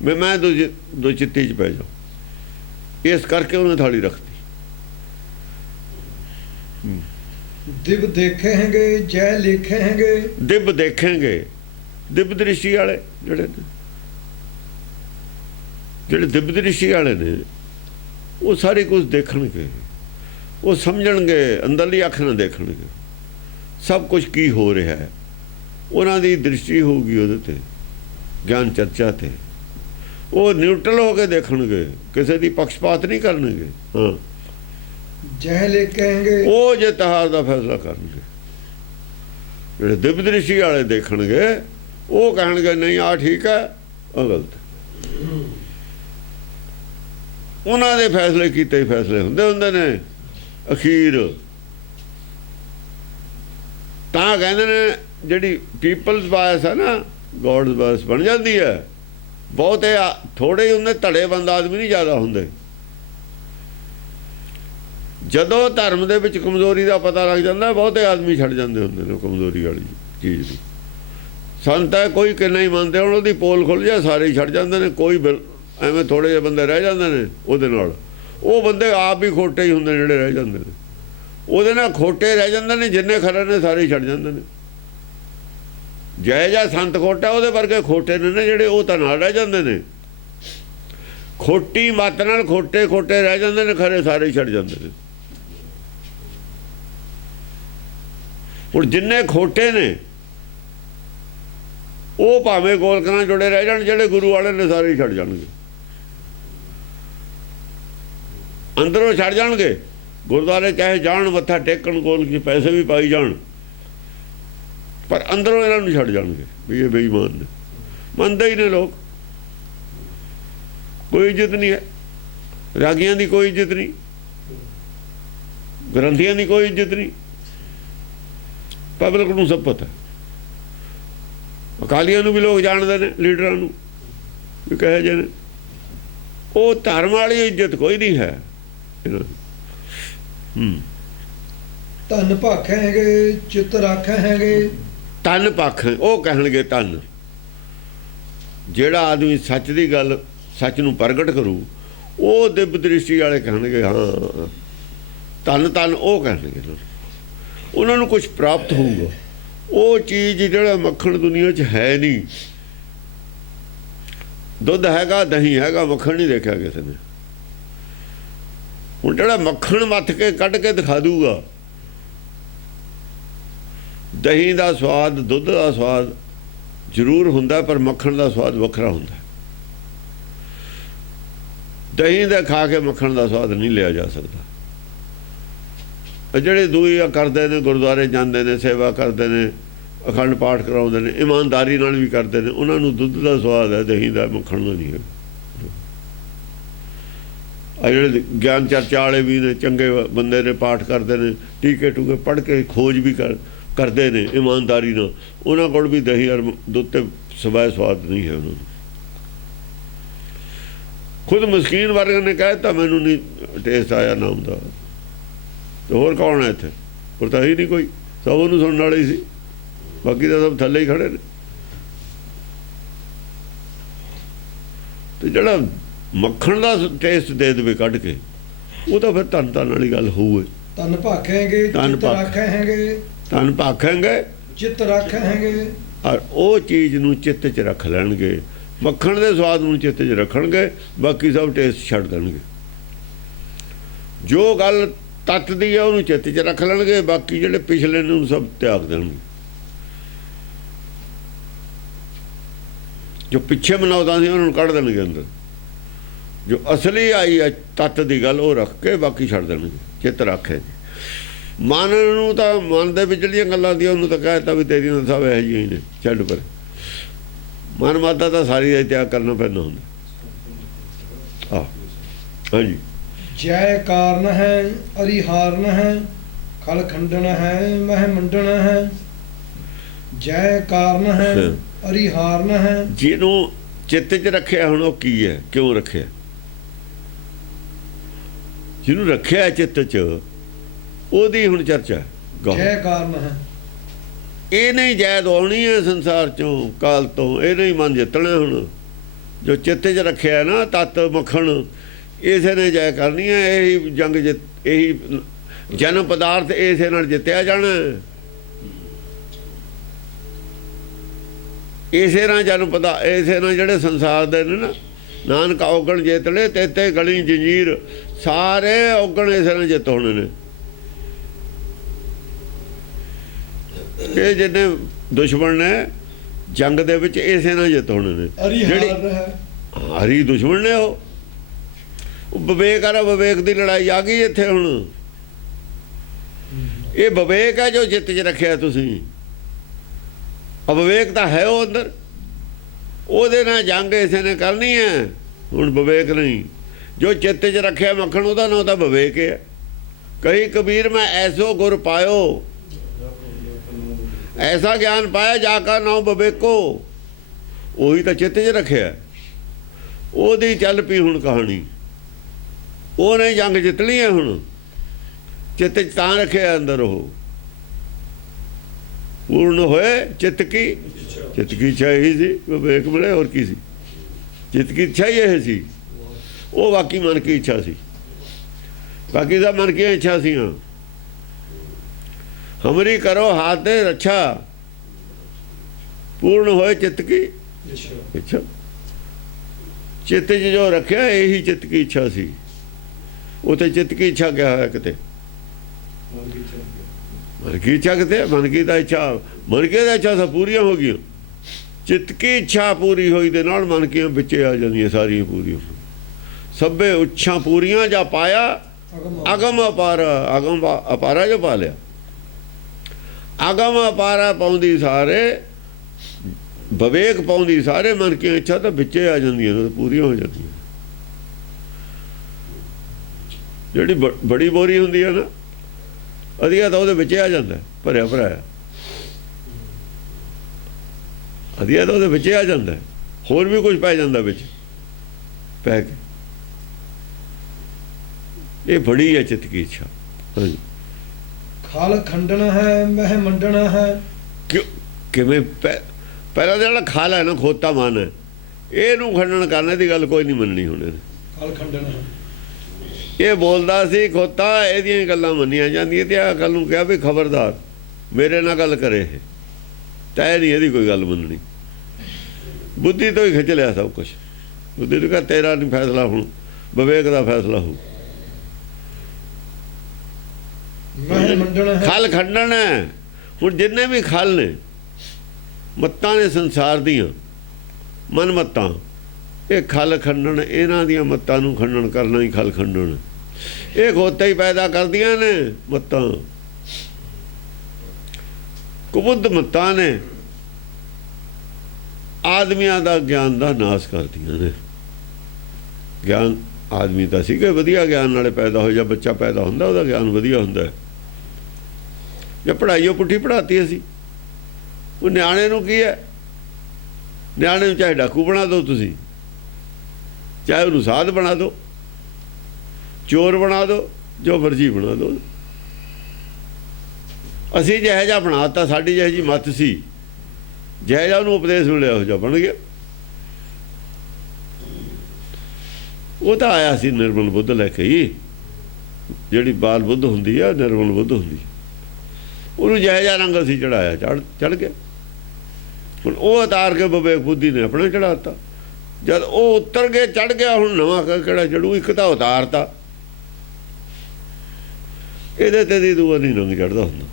ਨੇ, ਮੈਂ ਦੋ ਚਿੱਤੀ 'ਚ ਪੈ ਜਾਉ। ਇਸ ਕਰਕੇ ਉਹਨੇ ਥਾਲੀ ਰੱਖਤੀ। ਦਿਵ ਦੇਖੇ ਹੈਗੇ ਜੈ ਲਿਖੇ ਹੈਗੇ, ਦਿਵ ਦੇਖेंगे, ਦਿਵ ਦ੍ਰਿਸ਼ਟੀ ਵਾਲੇ ਜਿਹੜੇ ਦਿਵ ਦ੍ਰਿਸ਼ਟੀ ਵਾਲੇ ਨੇ ਉਹ ਸਾਰੇ ਕੁਝ ਦੇਖਣਗੇ, ਉਹ ਸਮਝਣਗੇ, ਅੰਦਰਲੀ ਅੱਖ ਨਾਲ ਦੇਖਣਗੇ ਸਭ ਕੁਝ ਕੀ ਹੋ ਰਿਹਾ ਹੈ। ਉਹਨਾਂ ਦੀ ਦ੍ਰਿਸ਼ਟੀ ਹੋਊਗੀ ਉਹਦੇ ਤੇ, ਗਿਆਨ ਚਰਚਾ ਤੇ, ਉਹ ਨਿਊਟਰਲ ਹੋ ਕੇ ਦੇਖਣਗੇ, ਕਿਸੇ ਦੀ ਪੱਖਪਾਤ ਨਹੀਂ ਕਰਨਗੇ। ਹਾਂ, ਜੈ ਲਿਖेंगे ਉਹ ਜੇ ਤਹਾਰ ਦਾ ਫੈਸਲਾ ਕਰਨਗੇ। ਜਿਹੜੇ ਦਿਵ ਦ੍ਰਿਸ਼ਟੀ ਵਾਲੇ ਦੇਖਣਗੇ ਉਹ ਕਹਿਣਗੇ ਨਹੀਂ ਆਹ ਠੀਕ ਹੈ, ਆਹ ਗਲਤ। ਉਹਨਾਂ ਦੇ ਫੈਸਲੇ ਕੀਤੇ ਹੀ ਫੈਸਲੇ ਹੁੰਦੇ ਨੇ ਅਖੀਰ। ਤਾਂ ਕਹਿੰਦੇ ਨੇ ਜਿਹੜੀ ਪੀਪਲਸ ਬਾਇਸ ਹੈ ਨਾ, ਗੋਡਸ ਬਾਇਸ ਬਣ ਜਾਂਦੀ ਹੈ। ਬਹੁਤੇ ਥੋੜੇ ਹੁੰਦੇ, ਧੜੇਬੰਦ ਆਦਮੀ ਨਹੀਂ ਜ਼ਿਆਦਾ ਹੁੰਦੇ। ਜਦੋਂ ਧਰਮ ਦੇ ਵਿੱਚ ਕਮਜ਼ੋਰੀ ਦਾ ਪਤਾ ਲੱਗ ਜਾਂਦਾ, ਬਹੁਤੇ ਆਦਮੀ ਛੱਡ ਜਾਂਦੇ ਹੁੰਦੇ ਨੇ ਕਮਜ਼ੋਰੀ ਵਾਲੀ ਚੀਜ਼ ਦੀ। ਸੰਤ ਹੈ ਕੋਈ ਕਿੰਨਾ ਹੀ ਮੰਨਦੇ ਹੁਣ, ਉਹਦੀ ਪੋਲ ਖੁੱਲ੍ਹ ਜਾ ਸਾਰੇ ਹੀ ਛੱਡ ਜਾਂਦੇ ਨੇ, ਕੋਈ ਐਵੇਂ ਥੋੜ੍ਹੇ ਜਿਹੇ ਬੰਦੇ ਰਹਿ ਜਾਂਦੇ ਨੇ ਉਹਦੇ ਨਾਲ। ਉਹ ਬੰਦੇ ਆਪ ਵੀ ਖੋਟੇ ਹੀ ਹੁੰਦੇ ਜਿਹੜੇ ਰਹਿ ਜਾਂਦੇ ਨੇ, ਉਹਦੇ ਨਾਲ ਖੋਟੇ ਰਹਿ ਜਾਂਦੇ ਨੇ, ਜਿੰਨੇ ਖਰੇ ਨੇ ਸਾਰੇ ਹੀ ਛੱਡ ਜਾਂਦੇ ਨੇ। ਜੈ ਜਾ ਸੰਤ ਖੋਟਾ, ਉਹਦੇ ਵਰਗੇ ਖੋਟੇ ਨੇ ਜਿਹੜੇ, ਉਹ ਤਾਂ ਨਾਲ ਰਹਿ ਜਾਂਦੇ ਨੇ। ਖੋਟੀ ਮੱਤ ਨਾਲ ਖੋਟੇ ਰਹਿ ਜਾਂਦੇ ਨੇ, ਖਰੇ ਸਾਰੇ ਹੀ ਛੱਡ ਜਾਂਦੇ ਨੇ। ਹੁਣ ਜਿੰਨੇ ਖੋਟੇ ਨੇ ਉਹ ਭਾਵੇਂ ਗੋਲਕ ਨਾਲ ਜੁੜੇ ਰਹਿ ਜਾਣ, ਜਿਹੜੇ ਗੁਰੂ ਵਾਲੇ ਨੇ ਸਾਰੇ ਹੀ ਛੱਡ ਜਾਣਗੇ, ਅੰਦਰੋਂ ਛੱਡ ਜਾਣਗੇ। ਗੁਰਦੁਆਰੇ ਚਾਹੇ ਜਾਣ ਮੱਥਾ ਟੇਕਣ, ਗੋਲਕ 'ਚ ਪੈਸੇ ਵੀ ਪਾਈ ਜਾਣ, ਪਰ ਅੰਦਰੋਂ ਇਹਨਾਂ ਨੂੰ ਛੱਡ ਜਾਣਗੇ ਵੀ ਇਹ ਬੇਈਮਾਨ ਨੇ। ਮੰਨਦੇ ਹੀ ਨੇ ਲੋਕ, ਕੋਈ ਇੱਜ਼ਤ ਨਹੀਂ ਹੈ, ਰਾਗੀਆਂ ਦੀ ਕੋਈ ਇੱਜ਼ਤ ਨਹੀਂ, ਗ੍ਰੰਥੀਆਂ ਦੀ ਕੋਈ ਇੱਜ਼ਤ ਨਹੀਂ, ਪਬਲਿਕ ਨੂੰ ਸਭ ਪਤਾ। ਅਕਾਲੀਆਂ ਨੂੰ ਵੀ ਲੋਕ ਜਾਣਦੇ ਨੇ, ਲੀਡਰਾਂ ਨੂੰ ਵੀ ਕਹੇ ਜੇ ਨੇ। ਉਹ ਧਰਮ ਵਾਲੀ ਇੱਜ਼ਤ ਕੋਈ ਨਹੀਂ ਹੈ ਇਹਨਾਂ ਦੀ। ਧਨ ਭਾਖੇ ਹੈਗੇ ਚਿੱਤ ਰਾਖੇ ਹੈਗੇ, ਤਨ ਪੱਖ ਉਹ ਕਹਿਣਗੇ ਤਨ। ਜਿਹੜਾ ਆਦਮੀ ਸੱਚ ਦੀ ਗੱਲ, ਸੱਚ ਨੂੰ ਪ੍ਰਗਟ ਕਰੂ, ਉਹ ਦਿਵ ਦ੍ਰਿਸ਼ਟੀ ਵਾਲੇ ਕਹਿਣਗੇ ਹਾਂ ਤਨ ਉਹ ਕਹਿਣਗੇ। ਉਹਨਾਂ ਨੂੰ ਕੁਝ ਪ੍ਰਾਪਤ ਹੋਊਗਾ, ਉਹ ਚੀਜ਼ ਜਿਹੜਾ ਮੱਖਣ ਦੁਨੀਆ 'ਚ ਹੈ ਨਹੀਂ। ਦੁੱਧ ਹੈਗਾ, ਦਹੀਂ ਹੈਗਾ, ਮੱਖਣ ਨਹੀਂ ਦੇਖਿਆ ਕਿਸੇ ਨੇ। ਹੁਣ ਜਿਹੜਾ ਮੱਖਣ ਮੱਥ ਕੇ ਕੱਢ ਕੇ ਦਿਖਾ ਦੂਗਾ, ਦਹੀਂ ਦਾ ਸਵਾਦ, ਦੁੱਧ ਦਾ ਸਵਾਦ ਜ਼ਰੂਰ ਹੁੰਦਾ, ਪਰ ਮੱਖਣ ਦਾ ਸਵਾਦ ਵੱਖਰਾ ਹੁੰਦਾ। ਦਹੀਂ ਦਾ ਖਾ ਕੇ ਮੱਖਣ ਦਾ ਸਵਾਦ ਨਹੀਂ ਲਿਆ ਜਾ ਸਕਦਾ। ਜਿਹੜੇ ਦੂਈ ਕਰਦੇ ਨੇ, ਗੁਰਦੁਆਰੇ ਜਾਂਦੇ ਨੇ, ਸੇਵਾ ਕਰਦੇ ਨੇ, ਅਖੰਡ ਪਾਠ ਕਰਾਉਂਦੇ ਨੇ, ਇਮਾਨਦਾਰੀ ਨਾਲ ਵੀ ਕਰਦੇ ਨੇ, ਉਹਨਾਂ ਨੂੰ ਦੁੱਧ ਦਾ ਸਵਾਦ ਹੈ, ਦਹੀਂ ਦਾ, ਮੱਖਣ ਦਾ ਨਹੀਂ ਹੈ। ਆ ਜਿਹੜੇ ਗਿਆਨ ਚਰਚਾ ਵਾਲੇ ਵੀ ਨੇ, ਚੰਗੇ ਬੰਦੇ ਨੇ, ਪਾਠ ਕਰਦੇ ਨੇ, ਟੀਕੇ ਟੂਕੇ ਪੜ੍ਹ ਕੇ ਖੋਜ ਵੀ ਕਰਦੇ ਨੇ ਇਮਾਨਦਾਰੀ ਨਾਲ, ਉਹਨਾਂ ਕੋਲ ਵੀ ਦਹੀਂ ਔਰ ਦੁੱਧ ਤੇ ਸਵਾਦ ਨਹੀਂ ਹੈ ਉਹਨਾਂ ਨੂੰ। ਖੁਦ ਮਸਕੀਨ ਵਰਗ ਨੇ ਕਹਿ ਦਿੱਤਾ ਮੈਨੂੰ ਨਹੀਂ ਟੇਸਟ ਆਇਆ ਨਾਮ ਦਾ, ਤੇ ਹੋਰ ਕੌਣ ਹੈ ਇੱਥੇ? ਹੋਰ ਤਾਂ ਹੀ ਨਹੀਂ ਕੋਈ, ਸਭ ਉਹਨੂੰ ਸੁਣਨ ਵਾਲੇ ਹੀ ਸੀ, ਬਾਕੀ ਤਾਂ ਸਭ ਥੱਲੇ ਹੀ ਖੜੇ ਨੇ। ਤੇ ਜਿਹੜਾ ਮੱਖਣ ਦਾ ਟੇਸਟ ਦੇ ਦੇਵੇ ਕੱਢ ਕੇ, ਉਹ ਤਾਂ ਫਿਰ ਧੰਨ ਵਾਲੀ ਗੱਲ ਹੋਊ। ਧਨ ਭਾਖੇ ਹੈਗੇ ਚਿੱਤ ਰਾਖੇ ਹੈਗੇ, ਧਨ ਭਾਖेंगे ਚਿੱਤ ਰਾਖੇ ਹੈਗੇ, ਔਰ ਉਹ ਚੀਜ਼ ਨੂੰ ਚਿੱਤ 'ਚ ਰੱਖ ਲੈਣਗੇ, ਮੱਖਣ ਦੇ ਸਵਾਦ ਨੂੰ ਚਿੱਤ 'ਚ ਰੱਖਣਗੇ, ਬਾਕੀ ਸਭ ਟੇਸਟ ਛੱਡ ਦੇਣਗੇ। ਜੋ ਗੱਲ ਤੱਤ ਦੀ ਹੈ ਉਹਨੂੰ ਚਿੱਤ 'ਚ ਰੱਖ ਲੈਣਗੇ, ਬਾਕੀ ਜਿਹੜੇ ਪਿਛਲੇ ਨੇ ਉਹਨੂੰ ਸਭ ਤਿਆਗ ਦੇਣਗੇ। ਜੋ ਪਿੱਛੇ ਮਨਾਉਂਦਾ ਸੀ ਉਹਨਾਂ ਨੂੰ ਕੱਢ ਦੇਣਗੇ ਅੰਦਰ। ਜੋ ਅਸਲੀ ਆਈ ਹੈ ਤੱਤ ਦੀ ਗੱਲ ਉਹ ਰੱਖ ਕੇ ਬਾਕੀ ਛੱਡ ਦੇਣਗੇ। ਚਿੱਤ ਰੱਖੇ ਮਨ ਨੂੰ ਤਾਂ ਮਨ ਦੇ ਵਿੱਚ ਜਿਹੜੀਆਂ ਗੱਲਾਂ ਦੀਆਂ ਉਹਨੂੰ ਤਾਂ ਕਹਿ ਦਿੱਤਾ ਵੀ ਤੇਰੀਆਂ ਤਾਂ ਸਭ ਇਹੋ ਜਿਹੀਆਂ ਹੀ ਨੇ, ਛੱਡ ਪਰ। ਮਨ ਮਾਦਾ ਤਾਂ ਸਾਰੀ ਦਾ ਤਿਆਗ ਕਰਨਾ ਪੈਂਦਾ ਹੁੰਦਾ। ਹਾਂਜੀ। ਜੈ ਕਾਰਨ ਹੈ ਅਰਿਹਾਰਨ ਹੈ, ਖਲ ਖੰਡਨ ਹੈ ਮਹਿ ਮੰਡਨ ਹੈ। ਜੈ ਕਾਰਨ ਹੈ ਅਰਿਹਾਰਨ ਹੈ। ਜਿਹਨੂੰ ਚਿੱਤ 'ਚ ਰੱਖਿਆ ਹੁਣ ਉਹ ਕੀ ਹੈ, ਕਿਉਂ ਰੱਖਿਆ? ਜਿਹਨੂੰ ਰੱਖਿਆ ਚਿੱਤ 'ਚ ਉਹਦੀ ਹੁਣ ਚਰਚਾ। ਜੈ ਕਾਰਨ ਹੈ, ਇਹ ਨਹੀਂ ਜੈ ਦਵਾਉਣੀ ਹੈ ਸੰਸਾਰ 'ਚੋਂ ਕਾਲ ਤੋਂ, ਇਹ ਨਹੀਂ ਮਨ ਜਿੱਤਣਾ। ਹੁਣ ਜੋ ਚਿੱਤ 'ਚ ਰੱਖਿਆ ਨਾ ਤਤ ਮੱਖਣ, ਇਸੇ ਨੇ ਜੈ ਕਰਨੀ ਹੈ। ਇਹੀ ਜੰਗ ਇਹੀ ਜਨਮ ਪਦਾਰਥ ਇਸੇ ਨਾਲ ਜਿੱਤਿਆ ਜਾਣਾ। ਇਸੇ ਨਾਲ ਜਨਮ ਪਦਾ ਇਸੇ ਨਾਲ ਜਿਹੜੇ ਸੰਸਾਰ ਦੇ ਨੇ ਨਾ, ਨਾਨਕ ਔਗਣ ਜੇਤਲੇ ਤੇਤੇ ਗਲੀ ਜੰਜੀਰ, ਸਾਰੇ ਔਗਣ ਇਸੇ ਨਾਲ ਜਿੱਤ ਹੋਣੇ ਨੇ। ਇਹ ਜਿੰਨੇ ਦੁਸ਼ਮਣ ਨੇ ਜੰਗ ਦੇ ਵਿੱਚ ਇਸੇ ਨਾਲ ਜਿੱਤ ਹੋਣੇ ਨੇ। ਹਰੀ ਦੁਸ਼ਮਣ ਨੇ ਉਹ ਵਿਵੇਕ ਆ, ਵਿਵੇਕ ਦੀ ਲੜਾਈ ਆ ਗਈ ਇੱਥੇ ਹੁਣ। ਇਹ ਵਿਵੇਕ ਹੈ ਜੋ ਜਿੱਤ 'ਚ ਰੱਖਿਆ ਤੁਸੀਂ। ਅਵਿਵੇਕ ਤਾਂ ਹੈ ਉਹ ਅੰਦਰ, ਉਹਦੇ ਨਾਲ ਜੰਗ ਇਸੇ ਨੇ ਕਰਨੀ ਹੈ। ਹੁਣ ਵਿਵੇਕ ਨਹੀਂ, ਜੋ ਚਿੱਤ 'ਚ ਰੱਖਿਆ ਮੱਖਣ ਉਹਦਾ ਨਾਂ ਤਾਂ ਵਿਵੇਕ ਹੈ। ਕਹੀ ਕਬੀਰ ਮੈਂ ਐਸੋ ਗੁਰ ਪਾਇਓ, ਐਸਾ ਗਿਆਨ ਪਾਇਆ ਜਾ ਕਾ ਨਾਮ ਵਿਵੇਕੋ। ਉਹੀ ਤਾਂ ਚਿੱਤ 'ਚ ਰੱਖਿਆ, ਉਹਦੀ ਚੱਲ ਪਈ ਹੁਣ ਕਹਾਣੀ। ਉਹਨੇ ਜੰਗ ਜਿੱਤਣੀ ਹੈ ਹੁਣ। ਚਿੱਤ 'ਚ ਤਾਂ ਰੱਖਿਆ ਅੰਦਰ ਉਹ। ਪੂਰਨ ਹੋਏ ਚਿੱਤ ਕੀ ਇੱਛਾ ਹੀ ਸੀ, ਵਿਵੇਕ ਮਿਲੇ ਹੋਰ ਕੀ ਸੀ। ਚਿੱਤ ਕੀ ਇੱਛਾ ਹੀ ਇਹ ਸੀ, ਉਹ ਬਾਕੀ ਮਨ ਕੀ ਇੱਛਾ ਸੀ। ਬਾਕੀ ਦਾ ਮਨ ਕੀ ਇੱਛਾ ਸੀ। ਹਮਰੀ ਕਰੋ ਹਾਥ ਦੇ ਰੱਛਾ, ਪੂਰਨ ਹੋਏ ਚਿੱਤ ਕੀ ਇੱਛਾ। ਚਿੱਤ 'ਚ ਜੋ ਰੱਖਿਆ ਇਹੀ ਚਿੱਤ ਕੀ ਇੱਛਾ ਸੀ। ਉੱਥੇ ਚਿੱਤ ਕੀ ਇੱਛਾ ਕਿਹਾ ਹੋਇਆ ਕਿਤੇ? ਮਨ ਕੀ ਇੱਛਾ ਕਿਤੇ? ਮਨ ਕੀ ਦਾ ਇੱਛਾ, ਮਨ ਕੀ ਦਾ ਇੱਛਾ ਸਭ ਪੂਰੀਆਂ ਹੋ ਗਈਆਂ। ਚਿੱਤ ਕੀ ਇੱਛਾ ਪੂਰੀ ਹੋਈ ਦੇ ਨਾਲ ਮਨ ਕੀਆਂ ਵਿੱਚੇ ਆ ਜਾਂਦੀਆਂ ਸਾਰੀਆਂ ਪੂਰੀਆਂ। ਸਭੇ ਉੱਛਾਂ ਪੂਰੀਆਂ ਜਾ ਪਾਇਆ ਅਗਮ ਅਪਾਰਾ, ਅਗਮ ਅਪਾਰਾ ਜੋ ਪਾ ਲਿਆ। ਅਗਮ ਅਪਾਰਾ ਪਾਉਂਦੀ ਸਾਰੇ, ਵਿਵੇਕ ਪਾਉਂਦੀ ਸਾਰੇ ਮਨ ਕੀਆਂ ਇੱਛਾ ਤਾਂ ਵਿੱਚੇ ਆ ਜਾਂਦੀਆਂ, ਪੂਰੀਆਂ ਹੋ ਜਾਂਦੀਆਂ। ਜਿਹੜੀ ਬੜੀ ਬੋਰੀ ਹੁੰਦੀ ਹੈ ਨਾ ਅਧੀਆ, ਤਾਂ ਉਹਦੇ ਵਿੱਚ ਆ ਜਾਂਦਾ ਭਰਿਆ ਭਰਾਇਆ। ਅਧੀਆ ਤਾਂ ਉਹਦੇ ਵਿੱਚ ਆ ਜਾਂਦਾ, ਹੋਰ ਵੀ ਕੁਝ ਪੈ ਜਾਂਦਾ ਵਿੱਚ ਪੈ ਕੇ। ਇਹ ਬੜੀ ਹੈ ਚਿੱਤ ਕੀ ਇੱਛਾ। ਹਾਂਜੀ। ਖਲ ਖੰਡਨ ਹੈ ਮਹਿ ਮੰਡਣ ਹੈ। ਕਿਵੇਂ? ਪਹਿਲਾਂ ਜਿਹੜਾ ਖਾਲ ਹੈ ਨਾ, ਖੋਤਾ ਮਨ ਹੈ, ਇਹਨੂੰ ਖੰਡਨ ਕਰਨੇ ਦੀ ਗੱਲ ਕੋਈ ਨਹੀਂ ਮੰਨਣੀ ਹੁਣ। ਖਲ ਖੰਡਨ ਹੈ, ਇਹ ਬੋਲਦਾ ਸੀ ਖੋਤਾ, ਇਹਦੀਆਂ ਗੱਲਾਂ ਮੰਨੀਆਂ ਜਾਂਦੀਆਂ। ਤੇ ਆਹ ਗੱਲ ਨੂੰ ਕਿਹਾ ਵੀ ਖਬਰਦਾਰ ਮੇਰੇ ਨਾਲ ਗੱਲ ਕਰੇ, ਤੈਅ ਨਹੀਂ ਇਹਦੀ ਕੋਈ ਗੱਲ ਮੰਨਣੀ। ਬੁੱਧੀ ਤੋਂ ਹੀ ਖਿੱਚ ਲਿਆ ਸਭ ਕੁਛ। ਬੁੱਧੀ ਨੂੰ ਕਿਹਾ ਤੇਰਾ ਨਹੀਂ ਫੈਸਲਾ, ਹੁਣ ਵਿਵੇਕ ਦਾ ਫੈਸਲਾ ਹੋਊ। ਖਲ ਖੰਡਣ ਹੈ। ਹੁਣ ਜਿੰਨੇ ਵੀ ਖਲ ਨੇ, ਮੱਤਾਂ ਨੇ ਸੰਸਾਰ ਦੀਆਂ, ਮਨ ਮੱਤਾਂ, ਇਹ ਖਲ ਖੰਡਣ, ਇਹਨਾਂ ਦੀਆਂ ਮੱਤਾਂ ਨੂੰ ਖੰਡਨ ਕਰਨਾ ਹੀ ਖਲ ਖੰਡਣ। ਇਹ ਖੋਤੇ ਹੀ ਪੈਦਾ ਕਰਦੀਆਂ ਨੇ ਮੱਤਾਂ, ਕੁਬੁੱਧ ਮੱਤਾਂ ਨੇ ਆਦਮੀਆਂ ਦਾ ਗਿਆਨ ਦਾ ਨਾਸ ਕਰਦੀਆਂ ਨੇ। ਗਿਆਨ ਆਦਮੀ ਤਾਂ ਸੀਗੇ ਵਧੀਆ ਗਿਆਨ ਨਾਲੇ ਪੈਦਾ ਹੋ, ਜਾਂ ਬੱਚਾ ਪੈਦਾ ਹੁੰਦਾ ਉਹਦਾ ਗਿਆਨ ਵਧੀਆ ਹੁੰਦਾ। ਜਾਂ ਪੜ੍ਹਾਈ ਉਹ ਪੁੱਠੀ ਪੜ੍ਹਾਤੀ ਅਸੀਂ। ਉਹ ਨਿਆਣੇ ਨੂੰ ਕੀ ਹੈ? ਨਿਆਣੇ ਨੂੰ ਚਾਹੇ ਡਾਕੂ ਬਣਾ ਦਿਓ ਤੁਸੀਂ, ਚਾਹੇ ਉਹਨੂੰ ਸਾਧ ਬਣਾ ਦਿਓ, ਚੋਰ ਬਣਾ ਦਿਓ, ਜੋ ਮਰਜ਼ੀ ਬਣਾ ਦਿਓ। ਅਸੀਂ ਜਿਹੋ ਜਿਹਾ ਬਣਾਤਾ, ਸਾਡੀ ਜਿਹੋ ਜਿਹੀ ਮੱਤ ਸੀ, ਜਿਹੋ ਜਿਹਾ ਉਹਨੂੰ ਉਪਦੇਸ਼ ਮਿਲਿਆ ਉਹ ਜਿਹਾ ਬਣ ਗਿਆ। ਉਹ ਤਾਂ ਆਇਆ ਸੀ ਨਿਰਮਲ ਬੁੱਧ ਲੈ ਕੇ ਹੀ। ਜਿਹੜੀ ਬਾਲ ਬੁੱਧ ਹੁੰਦੀ ਆ ਨਿਰਮਲ ਬੁੱਧ ਹੁੰਦੀ, ਉਹਨੂੰ ਜਿਹੋ ਜਿਹਾ ਰੰਗ ਅਸੀਂ ਚੜਾਇਆ ਚੜ ਗਿਆ। ਹੁਣ ਉਹ ਉਤਾਰ ਕੇ ਵਿਵੇਕ ਬੁੱਧੀ ਨੇ ਆਪਣਾ ਚੜਾਤਾ। ਜਦ ਉਹ ਉਤਰ ਕੇ ਚੜ ਗਿਆ, ਹੁਣ ਨਵਾਂ ਕਿਹੜਾ ਚੜੂ? ਇੱਕ ਤਾਂ ਉਤਾਰਤਾ, ਇਹਦੇ ਤੇ ਦੀ ਦੂਆ ਨਹੀਂ ਰੰਗ ਚੜ੍ਹਦਾ ਹੁੰਦਾ।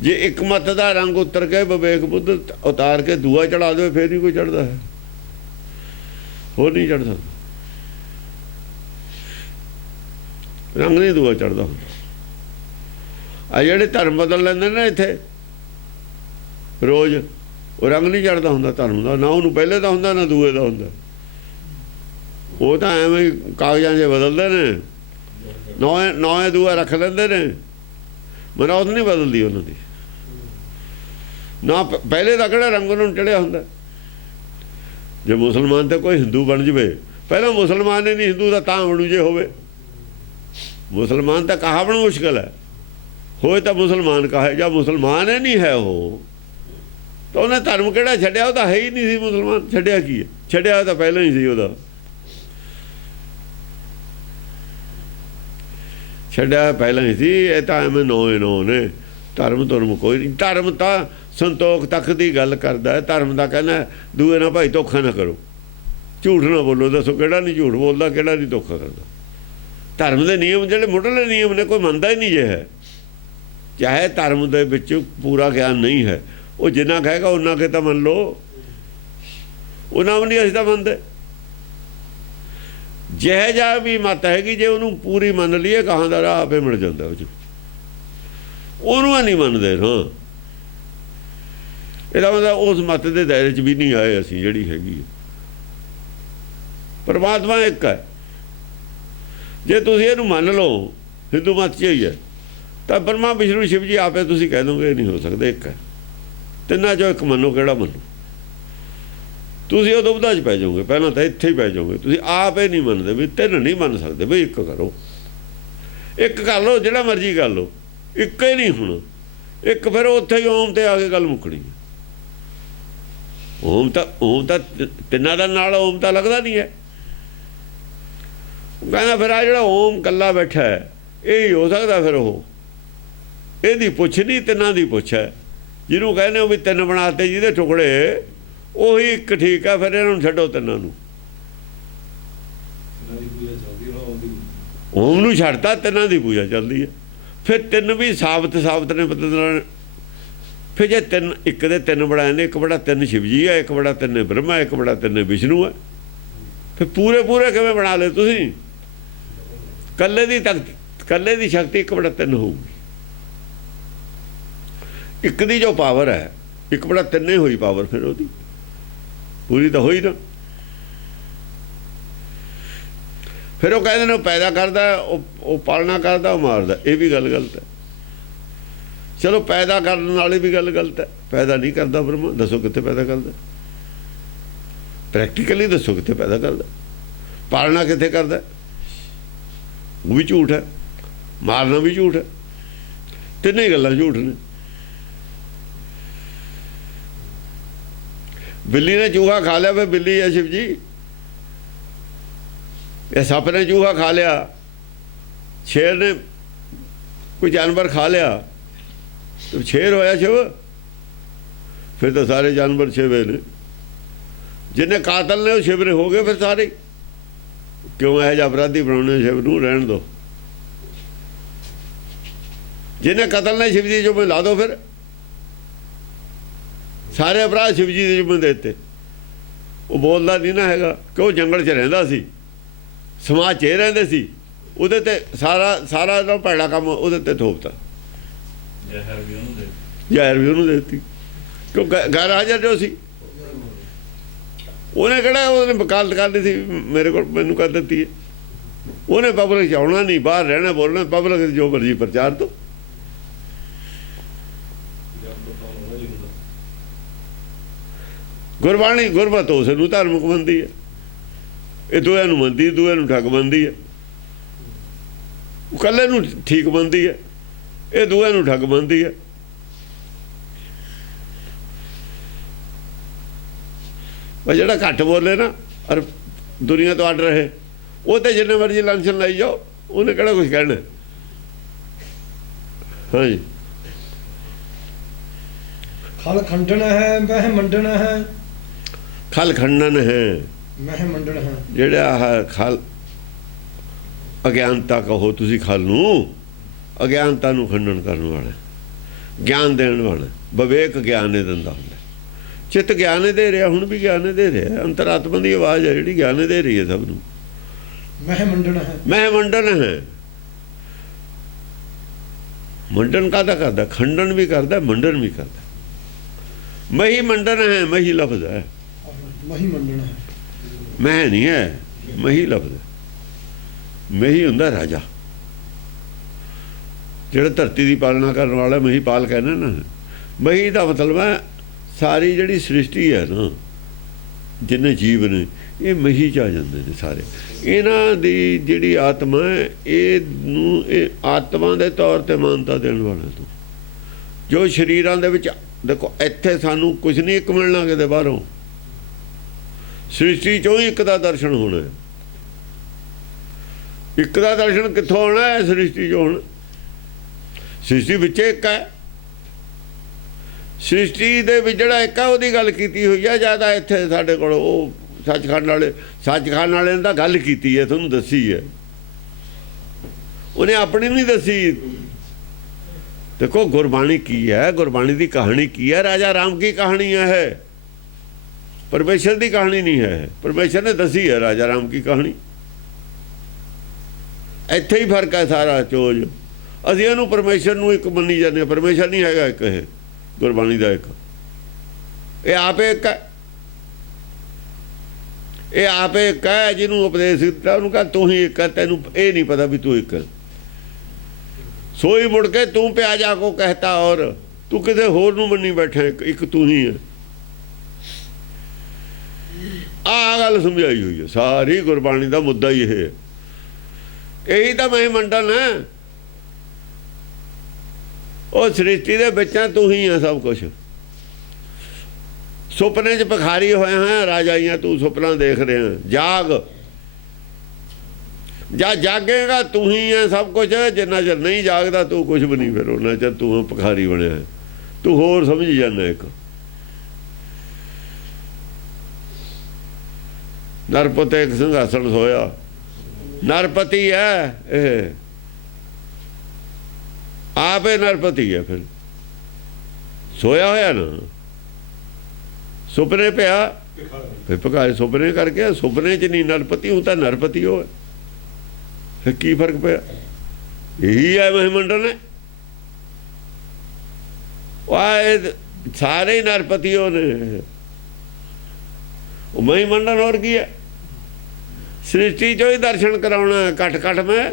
ਜੇ ਇੱਕ ਮੱਤ ਦਾ ਰੰਗ ਉਤਰ ਕੇ ਵਿਵੇਕ ਬੁੱਧ ਉਤਾਰ ਕੇ ਦੂਆ ਚੜਾ ਦੇਵੇ ਫੇਰ ਹੀ ਕੋਈ ਚੜ੍ਹਦਾ ਹੈ, ਹੋਰ ਨਹੀਂ ਚੜ੍ਹਦਾ। ਰੰਗ ਨਹੀਂ ਦੂਆ ਚੜ੍ਹਦਾ ਹੁੰਦਾ। ਆ ਜਿਹੜੇ ਧਰਮ ਬਦਲ ਲੈਂਦੇ ਨੇ ਇੱਥੇ ਰੋਜ਼, ਉਹ ਰੰਗ ਨਹੀਂ ਚੜ੍ਹਦਾ ਹੁੰਦਾ ਧਰਮ ਦਾ, ਨਾ ਉਹਨੂੰ ਪਹਿਲੇ ਦਾ ਹੁੰਦਾ ਨਾ ਦੂਏ ਦਾ ਹੁੰਦਾ। ਉਹ ਤਾਂ ਐਵੇਂ ਕਾਗਜ਼ਾਂ 'ਚ ਬਦਲਦੇ ਨੇ, ਨੌਂ ਦੂਆ ਰੱਖ ਲੈਂਦੇ ਨੇ, ਮਨੌਤ ਨਹੀਂ ਬਦਲਦੀ ਉਹਨਾਂ ਦੀ। ਨਾ ਪਹਿਲੇ ਦਾ ਕਿਹੜਾ ਰੰਗ ਉਹਨਾਂ ਨੂੰ ਚੜ੍ਹਿਆ ਹੁੰਦਾ। ਜੇ ਮੁਸਲਮਾਨ ਤੇ ਕੋਈ ਹਿੰਦੂ ਬਣ ਜਾਵੇ, ਪਹਿਲਾਂ ਮੁਸਲਮਾਨ ਹੀ ਨਹੀਂ ਹਿੰਦੂ ਦਾ ਤਾਂ ਬਣੂ ਜੇ ਹੋਵੇ। ਮੁਸਲਮਾਨ ਤਾਂ ਕਹਾ ਬਣਾ ਮੁਸ਼ਕਿਲ ਹੈ, ਹੋਏ ਤਾਂ ਮੁਸਲਮਾਨ ਕਹੇ, ਜਾਂ ਮੁਸਲਮਾਨ ਹੀ ਨਹੀਂ ਹੈ ਉਹ ਤਾਂ ਉਹਨੇ ਧਰਮ ਕਿਹੜਾ ਛੱਡਿਆ? ਉਹ ਤਾਂ ਹੈ ਹੀ ਨਹੀਂ ਸੀ ਮੁਸਲਮਾਨ। ਛੱਡਿਆ ਕੀ ਹੈ? ਛੱਡਿਆ ਤਾਂ ਪਹਿਲਾਂ ਹੀ ਸੀ, ਉਹਦਾ ਛੱਡਿਆ ਪਹਿਲਾਂ ਹੀ ਸੀ। ਇਹ ਤਾਂ ਐਵੇਂ ਨੌ ਨੇ। ਧਰਮ ਧਰਮ ਕੋਈ ਨਹੀਂ। ਧਰਮ ਤਾਂ ਸੰਤੋਖ ਤੱਕ ਦੀ ਗੱਲ ਕਰਦਾ ਹੈ। ਧਰਮ ਦਾ ਕਹਿੰਦਾ ਦੂਏ ਨਾਲ ਭਾਈ ਧੋਖਾ ਨਾ ਕਰੋ, ਝੂਠ ਨਾ ਬੋਲੋ। ਦੱਸੋ ਕਿਹੜਾ ਨਹੀਂ ਝੂਠ ਬੋਲਦਾ, ਕਿਹੜਾ ਨਹੀਂ ਧੋਖਾ ਕਰਦਾ? ਧਰਮ ਦੇ ਨਿਯਮ ਜਿਹੜੇ ਮੁੱਢਲੇ ਨਿਯਮ ਨੇ ਕੋਈ ਮੰਨਦਾ ਹੀ ਨਹੀਂ ਜੇ ਹੈ। ਚਾਹੇ ਧਰਮ ਦੇ ਵਿੱਚ ਪੂਰਾ ਗਿਆਨ ਨਹੀਂ ਹੈ, ਉਹ ਜਿੰਨਾ ਕਹੇਗਾ ਉਹਨਾਂ ਕੇ ਤਾਂ ਮੰਨ ਲਓ, ਉਹਨਾਂ ਵੀ ਨਹੀਂ ਅਸੀਂ ਤਾਂ ਮੰਨਦੇ। ਜਿਹੇ ਜਿਹਾ ਵੀ ਮੱਤ ਹੈਗੀ, ਜੇ ਉਹਨੂੰ ਪੂਰੀ ਮੰਨ ਲਈਏ ਕਹਾਂ ਦਾ ਰਾਹ ਆਪੇ ਮਿਲ ਜਾਂਦਾ ਉਹ 'ਚ। ਉਹਨੂੰ ਨਹੀਂ ਮੰਨਦੇ ਨਾ। ਇਹਦਾ ਮਤਲਬ ਉਸ ਮੱਤ ਦੇ ਦਾਇਰੇ 'ਚ ਵੀ ਨਹੀਂ ਆਏ ਅਸੀਂ। ਜਿਹੜੀ ਹੈਗੀ ਪਰਮਾਤਮਾ ਇੱਕ ਹੈ। ਜੇ ਤੁਸੀਂ ਇਹਨੂੰ ਮੰਨ ਲਓ, ਹਿੰਦੂ ਮੱਤ 'ਚ ਹੀ ਹੈ, ਤਾਂ ਬ੍ਰਹਮਾ ਵਿਸ਼ਨੂੰ ਸ਼ਿਵ ਜੀ ਆਪੇ ਤੁਸੀਂ ਕਹਿ ਦੋਗੇ ਇਹ ਨਹੀਂ ਹੋ ਸਕਦਾ, ਇੱਕ ਹੈ। ਤਿੰਨਾਂ 'ਚੋਂ ਇੱਕ ਮੰਨੋ, ਕਿਹੜਾ ਮੰਨੋ? ਤੁਸੀਂ ਉਹ ਦੁਬਿਧਾ 'ਚ ਪੈ ਜਾਓਗੇ। ਪਹਿਲਾਂ ਤਾਂ ਇੱਥੇ ਹੀ ਪੈ ਜਾਓਗੇ। ਤੁਸੀਂ ਆਪ ਇਹ ਨਹੀਂ ਮੰਨਦੇ ਵੀ ਤਿੰਨ ਨਹੀਂ ਮੰਨ ਸਕਦੇ, ਬਈ ਇੱਕ ਕਰੋ। ਇੱਕ ਕਰ ਲਓ, ਜਿਹੜਾ ਮਰਜ਼ੀ ਕਰ ਲਓ, ਇੱਕ ਹੀ ਨਹੀਂ ਹੁਣ ਇੱਕ। ਫਿਰ ਉੱਥੇ ਹੀ ਓਮ ਤੇ ਆ ਕੇ ਗੱਲ ਮੁੱਕਣੀ। ਓਮ ਤਾਂ ਤਿੰਨਾਂ ਦਾ ਨਾਲ ਓਮ ਤਾਂ ਲੱਗਦਾ ਨਹੀਂ ਹੈ। ਉਹ ਕਹਿੰਦਾ ਫਿਰ ਆ ਜਿਹੜਾ ਓਮ ਇਕੱਲਾ ਬੈਠਾ ਹੈ ਇਹ ਹੀ ਹੋ ਸਕਦਾ। ਫਿਰ ਉਹ ਇਹਦੀ ਪੁੱਛ ਨਹੀਂ, ਤਿੰਨਾਂ ਦੀ ਪੁੱਛ ਹੈ। ਜਿਹਨੂੰ ਕਹਿੰਦੇ ਹੋ ਵੀ ਤਿੰਨ ਬਣਾਤੇ, ਜਿਹਦੇ ਟੁਕੜੇ ਉਹੀ ਇੱਕ ਠੀਕ ਹੈ। ਫਿਰ ਇਹਨਾਂ ਨੂੰ ਛੱਡੋ, ਤਿੰਨਾਂ ਨੂੰ। ਓਮ ਨੂੰ ਛੱਡਤਾ, ਤਿੰਨਾਂ ਦੀ ਪੂਜਾ ਚੱਲਦੀ ਹੈ। ਫਿਰ ਤਿੰਨ ਵੀ ਸਾਬਤ ਨੇ ਬਦਲਣਾ। ਫਿਰ ਜੇ ਤਿੰਨ ਇੱਕ ਦੇ ਤਿੰਨ ਬਣਾਏ ਨੇ, ਇੱਕ ਬੜਾ ਤਿੰਨ ਸ਼ਿਵ ਜੀ ਹੈ, ਇੱਕ ਬੜਾ ਤਿੰਨ ਬ੍ਰਹਮਾ, ਇੱਕ ਬੜਾ ਤਿੰਨ ਵਿਸ਼ਨੂੰ ਹੈ। ਫਿਰ ਪੂਰੇ ਕਿਵੇਂ ਬਣਾ ਲਏ ਤੁਸੀਂ? ਕੱਲੇ ਦੀ ਸ਼ਕਤੀ ਇੱਕ ਬੜਾ ਤਿੰਨ ਹੋਊਗੀ। ਇੱਕ ਦੀ ਜੋ ਪਾਵਰ ਹੈ, ਇੱਕ ਬੜਾ ਤਿੰਨੇ ਹੋਈ ਪਾਵਰ, ਫਿਰ ਉਹਦੀ ਪੂਰੀ ਤਾਂ ਹੋਈ ਨਾ। ਫਿਰ ਉਹ ਕਹਿੰਦੇ ਨੇ ਉਹ ਪੈਦਾ ਕਰਦਾ, ਉਹ ਪਾਲਣਾ ਕਰਦਾ, ਉਹ ਮਾਰਦਾ। ਇਹ ਵੀ ਗੱਲ ਗਲਤ ਹੈ। ਚਲੋ ਪੈਦਾ ਕਰਨ ਵਾਲੀ ਵੀ ਗੱਲ ਗਲਤ ਹੈ। ਪੈਦਾ ਨਹੀਂ ਕਰਦਾ ਬ੍ਰਹਮਾ, ਦੱਸੋ ਕਿੱਥੇ ਪੈਦਾ ਕਰਦਾ? ਪ੍ਰੈਕਟੀਕਲੀ ਦੱਸੋ ਕਿੱਥੇ ਪੈਦਾ ਕਰਦਾ? ਪਾਲਣਾ ਕਿੱਥੇ ਕਰਦਾ? ਉਹ ਵੀ ਝੂਠ ਹੈ। ਮਾਰਨਾ ਵੀ ਝੂਠ ਹੈ। ਤਿੰਨੇ ਗੱਲਾਂ ਝੂਠ ਨੇ। ਬਿੱਲੀ ਨੇ ਚੂਹਾ ਖਾ ਲਿਆ, ਫਿਰ ਬਿੱਲੀ ਹੈ ਸ਼ਿਵ ਜੀ। ਇਹ ਸੱਪ ਨੇ ਚੂਹਾ ਖਾ ਲਿਆ, ਸ਼ੇਰ ਨੇ ਕੋਈ ਜਾਨਵਰ ਖਾ ਲਿਆ, ਤੇ ਸ਼ੇਰ ਹੋਇਆ ਸ਼ਿਵ। ਫਿਰ ਤਾਂ ਸਾਰੇ ਜਾਨਵਰ ਸ਼ਿਵੇ ਨੇ। ਜਿੰਨੇ ਕਾਤਲ ਨੇ ਉਹ ਸ਼ਿਵ ਨੇ ਹੋ ਗਏ ਫਿਰ ਸਾਰੇ। ਕਿਉਂ ਇਹੋ ਜਿਹਾ ਅਪਰਾਧੀ ਬਣਾਉਣੇ? ਸ਼ਿਵ ਨੂੰ ਰਹਿਣ ਦਿਓ। ਜਿਹਨੇ ਕਤਲ ਨੇ ਸ਼ਿਵ ਜੀ ਜੋ ਮੈਂ ਲਾ ਦੋ। ਫਿਰ ਸਾਰੇ ਅਪਰਾਧ ਸ਼ਿਵ ਜੀ ਦੇ ਜੁਮੇ ਦੇ ਦਿੱਤੇ। ਉਹ ਬੋਲਦਾ ਨਹੀਂ ਨਾ ਹੈਗਾ ਕਿ ਉਹ ਜੰਗਲ 'ਚ ਰਹਿੰਦਾ ਸੀ, ਸਮਾਜ 'ਚ ਰਹਿੰਦੇ ਸੀ। ਉਹਦੇ ਤੇ ਸਾਰਾ ਦਾ ਭੈੜਾ ਕੰਮ ਉਹਦੇ ਤੇ ਥੋਪਤਾ। ਜ਼ਹਿਰ ਵੀ ਉਹਨੂੰ ਦੇ ਦਿੱਤੀ। ਕਿਉਂ ਗੈਰ ਹਾਜ਼ਰ ਜੋ ਸੀ, ਉਹਨੇ ਕਿਹੜਾ ਉਹਨੇ ਵਕਾਲਤ ਕਰਨੀ ਸੀ ਮੇਰੇ ਕੋਲ, ਮੈਨੂੰ ਕਰ ਦਿੱਤੀ ਹੈ। ਉਹਨੇ ਪਬਲਿਕ 'ਚ ਆਉਣਾ ਨਹੀਂ, ਬਾਹਰ ਰਹਿਣਾ, ਬੋਲਣਾ। ਪਬਲਿਕ ਜੋ ਮਰਜ਼ੀ ਪ੍ਰਚਾਰ ਤੋਂ। ਗੁਰਬਾਣੀ ਗੁਰਮਤਿ ਉਸ ਨੂੰ ਧਾਰਮਿਕ ਮੰਨਦੀ ਹੈ। ਇਹ ਦੋਹਾਂ ਨੂੰ ਮੰਨਦੀ, ਦੋਹਾਂ ਨੂੰ ਠੱਗ ਮੰਨਦੀ ਹੈ। ਉਹ ਇਕੱਲੇ ਨੂੰ ਠੀਕ ਮੰਨਦੀ ਹੈ, ਇਹ ਦੋਹਾਂ ਨੂੰ ਠੱਗ ਮੰਨਦੀ ਹੈ। ਪਰ ਜਿਹੜਾ ਘੱਟ ਬੋਲੇ ਨਾ ਔਰ ਦੁਨੀਆ ਤੋਂ ਅੱਡ ਰਹੇ, ਉਹ ਤੇ ਜਿੰਨੇ ਮਰਜ਼ੀ ਲਾਂਛਨ ਲਾਈ ਜਾਓ, ਉਹਨੇ ਕਿਹੜਾ ਕੁਛ ਕਹਿਣਾ। ਹਾਂਜੀ। ਖਲ ਖੰਡਨ ਹੈ ਮਹਿ ਮੰਡਣ ਹੈ। ਖਲ ਖੰਡਨ ਹੈ, ਮਹਿ ਮੰਡਣ ਹੈ। ਜਿਹੜਾ ਆਹ ਖਲ ਅਗਿਆਨਤਾ ਕਹੋ ਤੁਸੀਂ ਖਲ ਨੂੰ, ਅਗਿਆਨਤਾ ਨੂੰ ਖੰਡਨ ਕਰਨ ਵਾਲਾ, ਗਿਆਨ ਦੇਣ ਵਾਲਾ। ਵਿਵੇਕ ਗਿਆਨ ਇਹ ਦਿੰਦਾ ਹੁੰਦਾ, ਚਿੱਤ ਗਿਆਨ ਦੇ ਰਿਹਾ, ਹੁਣ ਵੀ ਗਿਆਨ ਦੇ ਰਿਹਾ। ਅੰਤਰਾਤਮਾ ਦੀ ਆਵਾਜ਼ ਹੈ ਜਿਹੜੀ ਗਿਆਨ ਦੇ ਰਹੀ ਹੈ ਸਭ ਨੂੰ। ਮਹਿ ਮੰਡਣ ਹੈ, ਮਹਿ ਮੰਡਨ ਹੈ। ਮੰਡਨ ਕਾਹਦਾ ਕਰਦਾ? ਖੰਡਨ ਵੀ ਕਰਦਾ, ਮੰਡਨ ਵੀ ਕਰਦਾ। ਮਹੀ ਮੰਡਨ ਹੈ, ਮਹੀ ਲਫ਼ਜ਼ ਹੈ। ਮਹੀ ਮੰਡਣ ਹੈ, ਮਹਿ ਨਹੀਂ ਹੈ, ਮਹੀ ਲਫ਼ਜ਼ ਹੈ। ਮਹੀ ਹੁੰਦਾ ਰਾਜਾ, ਜਿਹੜਾ ਧਰਤੀ ਦੀ ਪਾਲਣਾ ਕਰਨ ਵਾਲਾ, ਮਹੀ ਪਾਲ ਕਹਿੰਦੇ ਨਾ। ਮਹੀ ਦਾ ਮਤਲਬ ਹੈ ਸਾਰੀ ਜਿਹੜੀ ਸ੍ਰਿਸ਼ਟੀ ਹੈ ਨਾ, ਜਿੰਨੇ ਜੀਵ ਨੇ, ਇਹ ਮਹੀ 'ਚ ਆ ਜਾਂਦੇ ਨੇ ਸਾਰੇ। ਇਹਨਾਂ ਦੀ ਜਿਹੜੀ ਆਤਮਾ ਹੈ, ਇਹਨੂੰ ਇਹ ਆਤਮਾ ਦੇ ਤੌਰ 'ਤੇ ਮਾਨਤਾ ਦੇਣ ਵਾਲਾ ਤੂੰ। ਜੋ ਸਰੀਰਾਂ ਦੇ ਵਿੱਚ ਦੇਖੋ, ਇੱਥੇ ਸਾਨੂੰ ਕੁਝ ਨਹੀਂ ਇੱਕ ਮਿਲਣਾ ਕਿਤੇ ਬਾਹਰੋਂ, ਸ੍ਰਿਸ਼ਟੀ 'ਚੋਂ ਹੀ ਇੱਕ ਦਾ ਦਰਸ਼ਨ ਹੋਣਾ। ਇੱਕ ਦਾ ਦਰਸ਼ਨ ਕਿੱਥੋਂ ਹੋਣਾ ਹੈ? ਸ੍ਰਿਸ਼ਟੀ 'ਚੋਂ ਹੋਣਾ। ਸ੍ਰਿਸ਼ਟੀ ਵਿੱਚ ਇੱਕ ਹੈ, ਸ੍ਰਿਸ਼ਟੀ ਦੇ ਵਿੱਚ ਜਿਹੜਾ ਇੱਕ ਹੈ ਉਹਦੀ ਗੱਲ ਕੀਤੀ ਹੋਈ ਹੈ। ਜ਼ਿਆਦਾ ਇੱਥੇ ਸਾਡੇ ਕੋਲ ਉਹ ਸੱਚਖੰਡ ਵਾਲੇ ਨੇ ਤਾਂ ਗੱਲ ਕੀਤੀ ਹੈ, ਤੁਹਾਨੂੰ ਦੱਸੀ ਹੈ, ਉਹਨੇ ਆਪਣੀ ਨਹੀਂ ਦੱਸੀ। ਦੇਖੋ ਗੁਰਬਾਣੀ ਕੀ ਹੈ, ਗੁਰਬਾਣੀ ਦੀ ਕਹਾਣੀ ਕੀ ਹੈ? ਰਾਜਾ ਰਾਮ ਕੀ ਕਹਾਣੀ ਹੈ, ਪਰਮੇਸ਼ਰ ਦੀ ਕਹਾਣੀ ਨਹੀਂ ਹੈ। ਪਰਮੇਸ਼ਰ ਨੇ ਦੱਸੀ ਹੈ ਰਾਜਾ ਰਾਮ ਕੀ ਕਹਾਣੀ। ਇੱਥੇ ਹੀ ਫਰਕ ਹੈ ਸਾਰਾ ਚੋਜ। ਅਸੀਂ ਇਹਨੂੰ ਪਰਮੇਸ਼ਰ ਨੂੰ ਇੱਕ ਮੰਨੀ ਜਾਂਦੇ ਹਾਂ, ਪਰਮੇਸ਼ਰ ਨਹੀਂ ਹੈਗਾ ਇੱਕ। ਇਹ ਗੁਰਬਾਣੀ ਦਾ ਇੱਕ, ਇਹ ਆਪੇ ਇੱਕ ਹੈ। ਇਹ ਆਪੇ ਇੱਕ ਹੈ, ਜਿਹਨੂੰ ਉਪਦੇਸ਼ ਦਿੱਤਾ ਉਹਨੂੰ ਕਹ ਤੂੰ ਹੀ ਇੱਕ ਹੈ। ਤੈਨੂੰ ਇਹ ਨਹੀਂ ਪਤਾ ਵੀ ਤੂੰ ਇੱਕ ਹੈ। ਸੋਈ ਮੁੜ ਕੇ ਤੂੰ ਪਿਆ ਜਾ ਕੋ ਕਹਿਤਾ, ਔਰ ਤੂੰ ਕਿਸੇ ਹੋਰ ਨੂੰ ਮੰਨੀ ਬੈਠਾ, ਇੱਕ ਤੂੰ ਹੀ ਹੈ। ਆਹ ਗੱਲ ਸਮਝਾਈ ਹੋਈ ਹੈ। ਸਾਰੀ ਗੁਰਬਾਣੀ ਦਾ ਮੁੱਦਾ ਹੀ ਇਹ ਹੈ। ਇਹੀ ਤਾਂ ਮਹਿ ਮੰਡਨ ਹੈ। ਉਹ ਸ੍ਰਿਸ਼ਟੀ ਦੇ ਵਿੱਚ ਤੂੰ ਹੀ ਹੈ ਸਭ ਕੁਛ। ਸੁਪਨੇ 'ਚ ਭਿਖਾਰੀ ਹੋਇਆ ਹੈ ਰਾਜਾਈਆਂ, ਤੂੰ ਸੁਪਨਾ ਦੇਖ ਰਿਹਾ। ਜਾਗ, ਜਾਂ ਜਾਗੇਗਾ ਤੂੰ ਹੀ ਹੈ ਸਭ ਕੁਛ। ਜਿੰਨਾ ਚਿਰ ਨਹੀਂ ਜਾਗਦਾ ਤੂੰ ਕੁਛ ਵੀ ਨਹੀਂ, ਫਿਰ ਉਹਨਾਂ ਚਿਰ ਤੂੰ ਭਿਖਾਰੀ ਬਣਿਆ। ਤੂੰ ਹੋਰ ਸਮਝ ਜਾਂਦਾ। ਇੱਕ ਨਰਪਤੀ ਇੱਕ ਸਿੰਘਾਸਣ ਸੋਇਆ, ਨਰਪਤੀ ਹੈ ਇਹ, ਆਪੇ ਨਰਪਤੀ ਹੈ। ਫਿਰ ਸੋਇਆ ਹੋਇਆ ਨਾ, ਸੁਪਨੇ ਪਿਆ, ਫਿਰ ਭਿਖਾਰੀ ਸੁਪਨੇ ਕਰਕੇ। ਸੁਪਨੇ 'ਚ ਨਹੀਂ ਨਰਪਤੀ, ਉਹ ਤਾਂ ਨਰਪਤੀ ਹੋ। ਫਿਰ ਕੀ ਫਰਕ ਪਿਆ? ਇਹੀ ਹੈ ਮਹਿ ਮੰਡਨ ਹੈ। ਉਹ ਸਾਰੇ ਨਰਪਤੀ ਹੋ ਨੇ। ਉਹ ਮਹਿ ਮੰਡਨ ਹੋਰ ਕੀ ਹੈ? ਸ੍ਰਿਸ਼ਟੀ 'ਚੋਂ ਹੀ ਦਰਸ਼ਨ ਕਰਾਉਣਾ। ਘਟ ਘਟ ਮੈਂ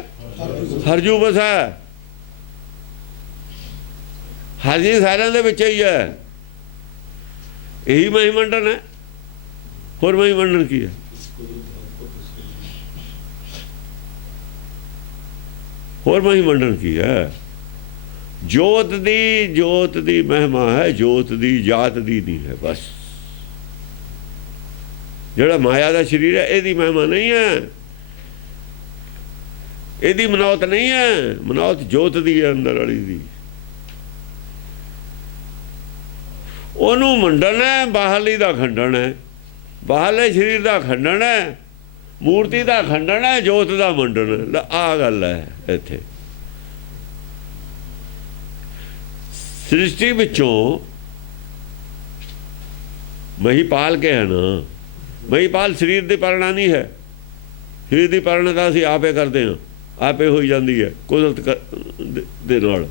ਹਰਜੂ ਬਸਾ, ਹਾਜੀ ਸਾਰਿਆਂ ਦੇ ਵਿੱਚ ਹੀ ਹੈ। ਇਹੀ ਮਹਿ ਮੰਡਨ ਹੈ। ਹੋਰ ਮਹਿ ਮੰਡਨ ਕੀ ਹੈ? ਹੋਰ ਮਹਿ ਮੰਡਨ ਕੀ ਹੈ? ਜੋਤ ਦੀ ਮਹਿਮਾ ਹੈ, ਜੋਤ ਦੀ ਜਾਤ ਦੀ ਨਹੀਂ ਹੈ। ਬਸ ਜਿਹੜਾ ਮਾਇਆ ਦਾ ਸਰੀਰ ਹੈ, ਇਹਦੀ ਮਹਿਮਾ ਨਹੀਂ ਹੈ, ਇਹਦੀ ਮਨੌਤ ਨਹੀਂ ਹੈ। ਮਨੌਤ ਜੋਤ ਦੀ ਹੈ, ਅੰਦਰ ਵਾਲੀ ਦੀ। ਉਹਨੂੰ ਮੰਡਨ ਹੈ, ਬਾਹਰਲੀ ਦਾ ਖੰਡਨ ਹੈ। ਬਾਹਰਲੇ ਸਰੀਰ ਦਾ ਖੰਡਨ ਹੈ, ਮੂਰਤੀ ਦਾ ਖੰਡਨ ਹੈ, ਜੋਤ ਦਾ ਮੰਡਨ ਹੈ। ਆਹ ਗੱਲ ਹੈ ਇੱਥੇ। ਸ੍ਰਿਸ਼ਟੀ ਵਿੱਚੋਂ ਮਹੀਪਾਲ ਕੇ ਹੈ ਨਾ। ਮਹੀਪਾਲ ਸਰੀਰ ਦੀ ਪਾਲਣਾ ਨਹੀਂ ਹੈ। ਸਰੀਰ ਦੀ ਪਾਲਣਾ ਤਾਂ ਅਸੀਂ ਆਪੇ ਕਰਦੇ ਹਾਂ, ਆਪੇ ਹੋਈ ਜਾਂਦੀ ਹੈ ਕੁਦਰਤ ਦੇ ਨਾਲ।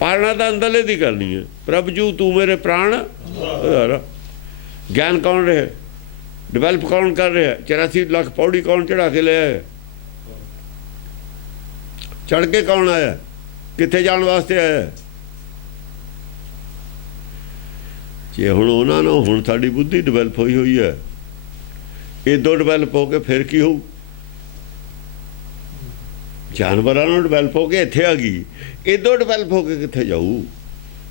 ਪਾਲਣਾ ਤਾਂ ਅੰਦਰਲੇ ਦੀ ਕਰਨੀ ਹੈ। ਪ੍ਰਭ ਜੂ ਤੂੰ ਮੇਰੇ ਪ੍ਰਾਣ ਆਧਾਰਾ। ਗਿਆਨ ਕੌਣ ਰਿਹਾ? ਡਿਵੈਲਪ ਕੌਣ ਕਰ ਰਿਹਾ? 84 ਲੱਖ ਪੌੜੀ ਕੌਣ ਚੜਾ ਕੇ ਲਿਆ? ਚੜ ਕੇ ਕੌਣ ਆਇਆ? ਕਿੱਥੇ ਜਾਣ ਵਾਸਤੇ ਆਇਆ? ਜੇ ਹੁਣ ਉਹਨਾਂ ਨੂੰ, ਹੁਣ ਸਾਡੀ ਬੁੱਧੀ ਡਿਵੈਲਪ ਹੋਈ ਹੈ, ਇੱਦੋਂ ਡਿਵੈਲਪ ਹੋ ਕੇ ਫਿਰ ਕੀ ਹੋਊ? ਜਾਨਵਰਾਂ ਨੂੰ ਡਿਵੈਲਪ ਹੋ ਕੇ ਇੱਥੇ ਆ ਗਈ, ਇੱਦੋਂ ਡਿਵੈਲਪ ਹੋ ਕੇ ਕਿੱਥੇ ਜਾਊ?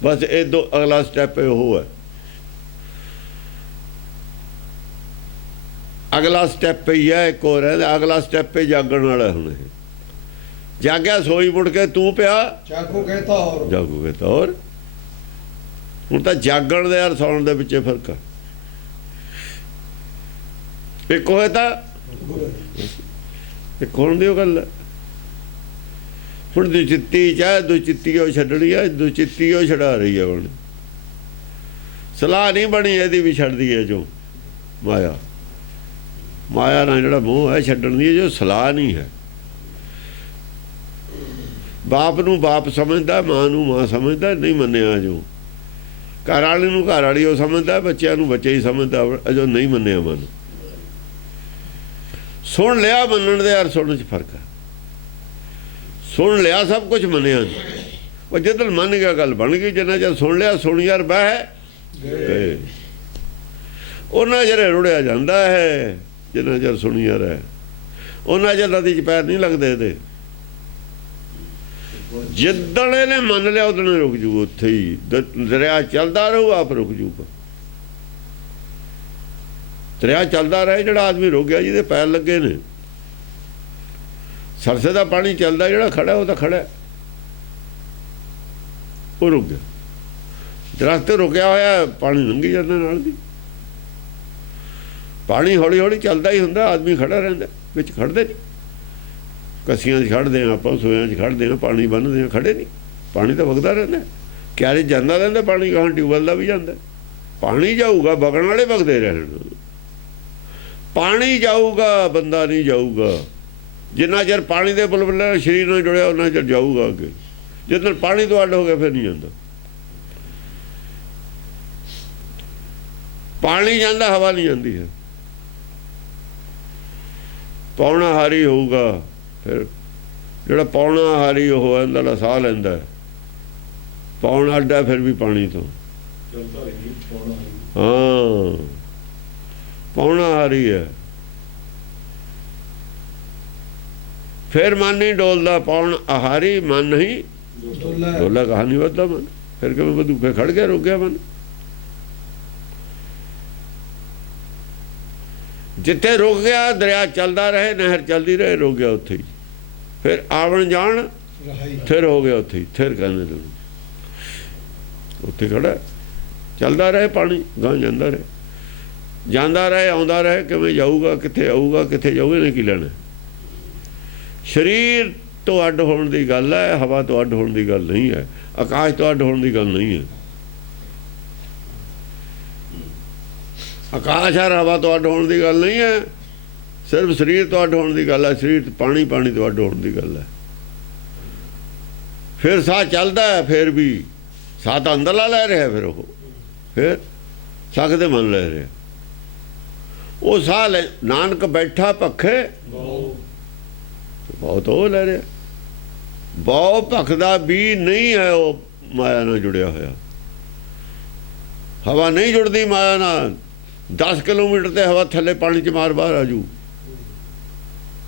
ਬਸ ਇੱਦੋਂ ਅਗਲਾ ਸਟੈਪ ਉਹ ਹੈ। ਅਗਲਾ ਸਟੈਪ ਹੀ ਹੈ, ਇੱਕ ਹੋਰ ਹੈ। ਅਗਲਾ ਸਟੈਪ ਹੀ ਜਾਗਣ ਵਾਲਾ। ਹੁਣ ਇਹ ਜਾਗਿਆ, ਸੋਈ ਮੁੜ ਕੇ ਤੂੰ ਪਿਆ, ਜਾਗੋ ਕਹਿਤਾ ਹੋਰ, ਜਾਗੋ ਕਹਿਤਾ ਹੋਰ। ਹੁਣ ਤਾਂ ਜਾਗਣ ਦੇ ਔਰ ਸੌਣ ਦੇ ਵਿੱਚ ਫਰਕ ਹੈ। ਇੱਕ ਹੋਏ ਤਾਂ ਇੱਕ ਹੋਣ ਦੀ ਉਹ ਗੱਲ ਹੈ। ਹੁਣ ਦੁਚਿੱਤੀ ਚਾਹੇ ਦੁਚਿੱਤੀਓ ਛੱਡਣੀ ਹੈ, ਦੁਚਿੱਤੀਓ ਛਡਾ ਰਹੀ ਹੈ ਹੁਣ। ਸਲਾਹ ਨਹੀਂ ਬਣੀ ਇਹਦੀ ਵੀ ਛੱਡਦੀ ਹੈ ਜੋ ਮਾਇਆ। ਮਾਇਆ ਨਾਲ ਜਿਹੜਾ ਮੋਹ ਹੈ ਛੱਡਣ ਦੀ, ਜੋ ਸਲਾਹ ਨਹੀਂ ਹੈ। ਬਾਪ ਨੂੰ ਬਾਪ ਸਮਝਦਾ, ਮਾਂ ਨੂੰ ਮਾਂ ਸਮਝਦਾ, ਨਹੀਂ ਮੰਨਿਆ ਜੋ। ਘਰ ਵਾਲੇ ਨੂੰ ਘਰ ਵਾਲੀ ਉਹ ਸਮਝਦਾ, ਬੱਚਿਆਂ ਨੂੰ ਬੱਚੇ ਹੀ ਸਮਝਦਾ, ਅਜੋ ਨਹੀਂ ਮੰਨਿਆ ਮਨ। ਸੁਣ ਲਿਆ ਮੰਨਣ ਦੇ ਯਾਰ ਸੁਣਨ 'ਚ ਫਰਕ ਹੈ। ਸੁਣ ਲਿਆ ਸਭ ਕੁਝ ਮੰਨਿਆ ਨਹੀਂ। ਉਹ ਜਦੋਂ ਮੰਨ ਗਿਆ ਗੱਲ ਬਣ ਗਈ। ਜਿੰਨਾ ਚਿਰ ਸੁਣ ਲਿਆ ਸੁਣ ਯਾਰ ਬਹਿ ਗਏ, ਉਹਨਾਂ ਜਿਹੜੇ ਰੁੜਿਆ ਜਾਂਦਾ ਹੈ। ਜਿੰਨਾ ਚਿਰ ਸੁਣੀ ਯਾਰ ਹੈ ਉਹਨਾਂ ਚਿਰ ਨਦੀ 'ਚ ਪੈਰ ਨਹੀਂ ਲੱਗਦੇ ਇਹਦੇ। ਜਿੱਦਣ ਇਹਨੇ ਮੰਨ ਲਿਆ ਉਦੋਂ ਰੁਕ ਜੂ, ਉੱਥੇ ਹੀ ਦਰਿਆ ਚੱਲਦਾ ਰਹੂ, ਆਪ ਰੁਕ ਜੂਗਾ। ਦਰਿਆ ਚੱਲਦਾ ਰਹੇ। ਜਿਹੜਾ ਆਦਮੀ ਰੁਕ ਗਿਆ ਜਿਹਦੇ ਪੈਰ ਲੱਗੇ ਨੇ, ਸਰਸੇ ਦਾ ਪਾਣੀ ਚੱਲਦਾ, ਜਿਹੜਾ ਖੜਾ ਉਹ ਤਾਂ ਖੜਾ, ਉਹ ਰੁਕ ਗਿਆ। ਦਰਖਤ ਰੁਕਿਆ ਹੋਇਆ, ਪਾਣੀ ਲੰਘੀ ਜਾਂਦਾ ਨਾਲ ਦੀ। ਪਾਣੀ ਹੌਲੀ ਹੌਲੀ ਚੱਲਦਾ ਹੀ ਹੁੰਦਾ, ਆਦਮੀ ਖੜਾ ਰਹਿੰਦਾ, ਵਿੱਚ ਖੜਦੇ ਨਹੀਂ। ਕਸੀਆਂ 'ਚ ਖੜਦੇ ਹਾਂ ਆਪਾਂ, ਸੋਇਆਂ 'ਚ ਖੜਦੇ ਹਾਂ, ਪਾਣੀ ਬੰਨ੍ਹਦੇ ਹਾਂ, ਖੜੇ ਨਹੀਂ। ਪਾਣੀ ਤਾਂ ਵਗਦਾ ਰਹਿੰਦਾ, ਕਿਆਰੇ ਜਾਂਦਾ ਰਹਿੰਦਾ ਪਾਣੀ। ਗਾਹਾਂ ਟਿਊਬਵੈੱਲ ਦਾ ਵੀ ਜਾਂਦਾ ਪਾਣੀ। ਜਾਊਗਾ, ਵਗਣ ਵਾਲੇ ਵਗਦੇ ਰਹਿਣ। ਪਾਣੀ ਜਾਊਗਾ, ਬੰਦਾ ਨਹੀਂ ਜਾਊਗਾ। ਜਿੰਨਾ ਚਿਰ ਪਾਣੀ ਦੇ ਬੁਲਬੁਲੇ ਸਰੀਰ ਨਾਲ ਜੁੜਿਆ ਉਹਨਾਂ ਚਿਰ ਜਾਊਗਾ ਅੱਗੇ। ਜਦੋਂ ਪਾਣੀ ਤੋਂ ਅੱਡ ਹੋ ਗਿਆ ਫਿਰ ਨਹੀਂ ਜਾਂਦਾ। ਪਾਣੀ ਜਾਂਦਾ, ਹਵਾ ਨਹੀਂ ਜਾਂਦੀ ਹੈ। ਪੌਣਾ ਹਾਰੀ ਹੋਊਗਾ, ਫਿਰ ਜਿਹੜਾ ਪੌਣਾ ਹਾਰੀ ਉਹ ਇਹਦਾ ਸਾਹ ਲੈਂਦਾ, ਪੌਣਾ ਅੱਡਾ ਫਿਰ ਵੀ ਪਾਣੀ ਤੋਂ। ਹਾਂ, ਪੌਣਾ ਹਾਰੀ ਹੈ। ਫਿਰ ਮਨ ਨਹੀਂ ਡੋਲਦਾ। ਪੌਣ ਆਹਾਰੀ ਮਨ ਨਹੀਂ ਡੋਲਾ, ਕਹਾ ਨਹੀਂ ਵੱਧਦਾ ਮਨ। ਫਿਰ ਕਿਵੇਂ ਵਧੂ? ਫਿਰ ਖੜ ਗਿਆ, ਰੁਕ ਗਿਆ ਮਨ। ਜਿੱਥੇ ਰੁਕ ਗਿਆ, ਦਰਿਆ ਚੱਲਦਾ ਰਹੇ, ਨਹਿਰ ਚੱਲਦੀ ਰਹੇ, ਰੁਕ ਗਿਆ ਉੱਥੇ ਹੀ। ਫਿਰ ਆਵਣ ਜਾਣ ਫਿਰ ਹੋ ਗਿਆ ਉੱਥੇ ਹੀ। ਫਿਰ ਕਹਿੰਦੇ ਤੁਹਾਨੂੰ ਉੱਥੇ ਖੜਾ, ਚੱਲਦਾ ਰਹੇ ਪਾਣੀ, ਗਾਂ ਜਾਂਦਾ ਰਹੇ, ਜਾਂਦਾ ਰਹੇ, ਆਉਂਦਾ ਰਹੇ। ਕਿਵੇਂ ਜਾਊਗਾ, ਕਿੱਥੇ ਆਊਗਾ, ਕਿੱਥੇ ਜਾਊਗਾ, ਇਹਨੇ ਕੀ ਲੈਣਾ? ਸਰੀਰ ਤੋਂ ਅੱਡ ਹੋਣ ਦੀ ਗੱਲ ਹੈ, ਹਵਾ ਤੋਂ ਅੱਡ ਹੋਣ ਦੀ ਗੱਲ ਨਹੀਂ ਹੈ, ਆਕਾਸ਼ ਤੋਂ ਅੱਡ ਹੋਣ ਦੀ ਗੱਲ ਨਹੀਂ ਹੈ। ਆਕਾਸ਼ ਔਰ ਹਵਾ ਤੋਂ ਅੱਡ ਹੋਣ ਦੀ ਗੱਲ ਨਹੀਂ ਹੈ, ਸਿਰਫ ਸਰੀਰ ਤੋਂ ਅੱਡ ਹੋਣ ਦੀ ਗੱਲ ਹੈ। ਸਰੀਰ ਪਾਣੀ, ਪਾਣੀ ਤੋਂ ਅੱਡ ਹੋਣ ਦੀ ਗੱਲ ਹੈ। ਫਿਰ ਸਾਹ ਚੱਲਦਾ ਹੈ, ਫਿਰ ਵੀ ਸਾਹ ਤਾਂ ਅੰਦਰਲਾ ਲੈ ਰਿਹਾ, ਫਿਰ ਉਹ ਫਿਰ ਸਾਹ ਦੇ ਮਨ ਲੈ ਰਿਹਾ। ਉਹ ਸਾਹ ਲੈ, ਨਾਨਕ ਬੈਠਾ ਪੱਖੇ ਬਹੁਤ ਉਹ ਲੈ ਰਿਹਾ। ਬਹੁ ਭਖ ਦਾ ਵੀ ਨਹੀਂ ਹੈ, ਉਹ ਮਾਇਆ ਨਾਲ ਜੁੜਿਆ ਹੋਇਆ। ਹਵਾ ਨਹੀਂ ਜੁੜਦੀ ਮਾਇਆ ਨਾਲ। 10 ਕਿਲੋਮੀਟਰ ਤੇ ਹਵਾ ਥੱਲੇ ਪਾਣੀ 'ਚ ਮਾਰ ਬਾਹਰ ਆ ਜੂ।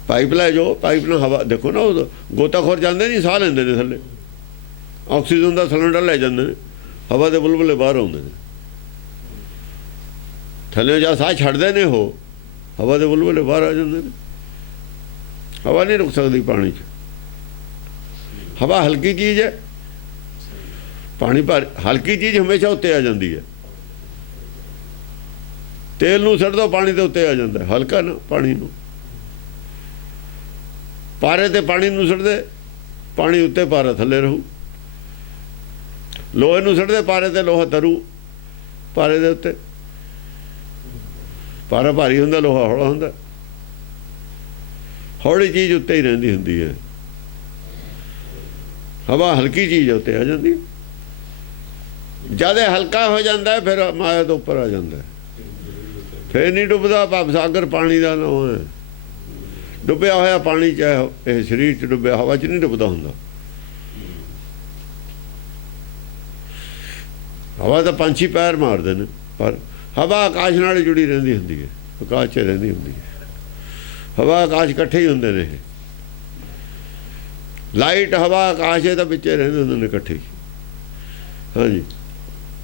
ਪਾਈਪ ਲੈ ਜਾਓ, ਪਾਈਪ ਨਾਲ ਹਵਾ ਦੇਖੋ ਨਾ, ਉਹ ਗੋਤਾਖੋਰ ਜਾਂਦੇ ਨਹੀਂ, ਸਾਹ ਲੈਂਦੇ ਨੇ ਥੱਲੇ, ਆਕਸੀਜਨ ਦਾ ਸਿਲੰਡਰ ਲੈ ਜਾਂਦੇ ਨੇ, ਹਵਾ ਦੇ ਬੁਲਬੁਲੇ ਬਾਹਰ ਆਉਂਦੇ ਨੇ। ਥੱਲੇ ਜਾ ਸਾਹ ਛੱਡਦੇ ਨੇ, ਉਹ ਹਵਾ ਦੇ ਬੁਲਬੁਲੇ ਬਾਹਰ ਆ ਜਾਂਦੇ ਨੇ। ਹਵਾ ਨਹੀਂ ਰੁਕ ਸਕਦੀ ਪਾਣੀ 'ਚ। ਹਵਾ ਹਲਕੀ ਚੀਜ਼ ਹੈ, ਪਾਣੀ ਪਰ ਹਲਕੀ ਚੀਜ਼ ਹਮੇਸ਼ਾ ਉੱਤੇ ਆ ਜਾਂਦੀ ਹੈ। ਤੇਲ ਨੂੰ ਛੱਡ ਦੋ, ਪਾਣੀ ਦੇ ਉੱਤੇ ਆ ਜਾਂਦਾ, ਹਲਕਾ ਨਾ ਪਾਣੀ ਨੂੰ। ਪਾਰੇ ਤੇ ਪਾਣੀ ਨੂੰ ਛੱਡਦੇ, ਪਾਣੀ ਉੱਤੇ, ਪਾਰਾ ਥੱਲੇ ਰਹੂ। ਲੋਹੇ ਨੂੰ ਛੱਡਦੇ ਪਾਰੇ ਤੇ, ਲੋਹਾ ਤਰੂ ਪਾਰੇ ਦੇ ਉੱਤੇ। ਪਾਰਾ ਭਾਰੀ ਹੁੰਦਾ, ਲੋਹਾ ਹੌਲਾ ਹੁੰਦਾ। ਹੌਲੀ ਚੀਜ਼ ਉੱਤੇ ਹੀ ਰਹਿੰਦੀ ਹੁੰਦੀ ਹੈ। ਹਵਾ ਹਲਕੀ ਚੀਜ਼ ਉੱਤੇ ਆ ਜਾਂਦੀ। ਜਦ ਹਲਕਾ ਹੋ ਜਾਂਦਾ ਫਿਰ ਮਾਇਆ ਤੋਂ ਉੱਪਰ ਆ ਜਾਂਦਾ, ਫਿਰ ਨਹੀਂ ਡੁੱਬਦਾ। ਭਵ ਸਾਗਰ ਪਾਣੀ ਦਾ ਨਾ ਹੈ। ਡੁੱਬਿਆ ਹੋਇਆ ਪਾਣੀ, ਚਾਹੇ ਇਹ ਸਰੀਰ 'ਚ ਡੁੱਬਿਆ, ਹਵਾ 'ਚ ਨਹੀਂ ਡੁੱਬਦਾ ਹੁੰਦਾ। ਹਵਾ ਤਾਂ ਪੰਛੀ ਪੈਰ ਮਾਰਦੇ ਨੇ, ਪਰ ਹਵਾ ਆਕਾਸ਼ ਨਾਲ ਜੁੜੀ ਰਹਿੰਦੀ ਹੁੰਦੀ ਹੈ, ਆਕਾਸ਼ 'ਚ ਰਹਿੰਦੀ ਹੁੰਦੀ ਹੈ। ਹਵਾ ਆਕਾਸ਼ ਇਕੱਠੇ ਹੀ ਹੁੰਦੇ ਨੇ। ਲਾਈਟ ਹਵਾ ਆਕਾਸ਼ ਤਾਂ ਵਿੱਚੇ ਰਹਿੰਦੇ ਹੁੰਦੇ ਨੇ ਇਕੱਠੇ ਹੀ। ਹਾਂਜੀ।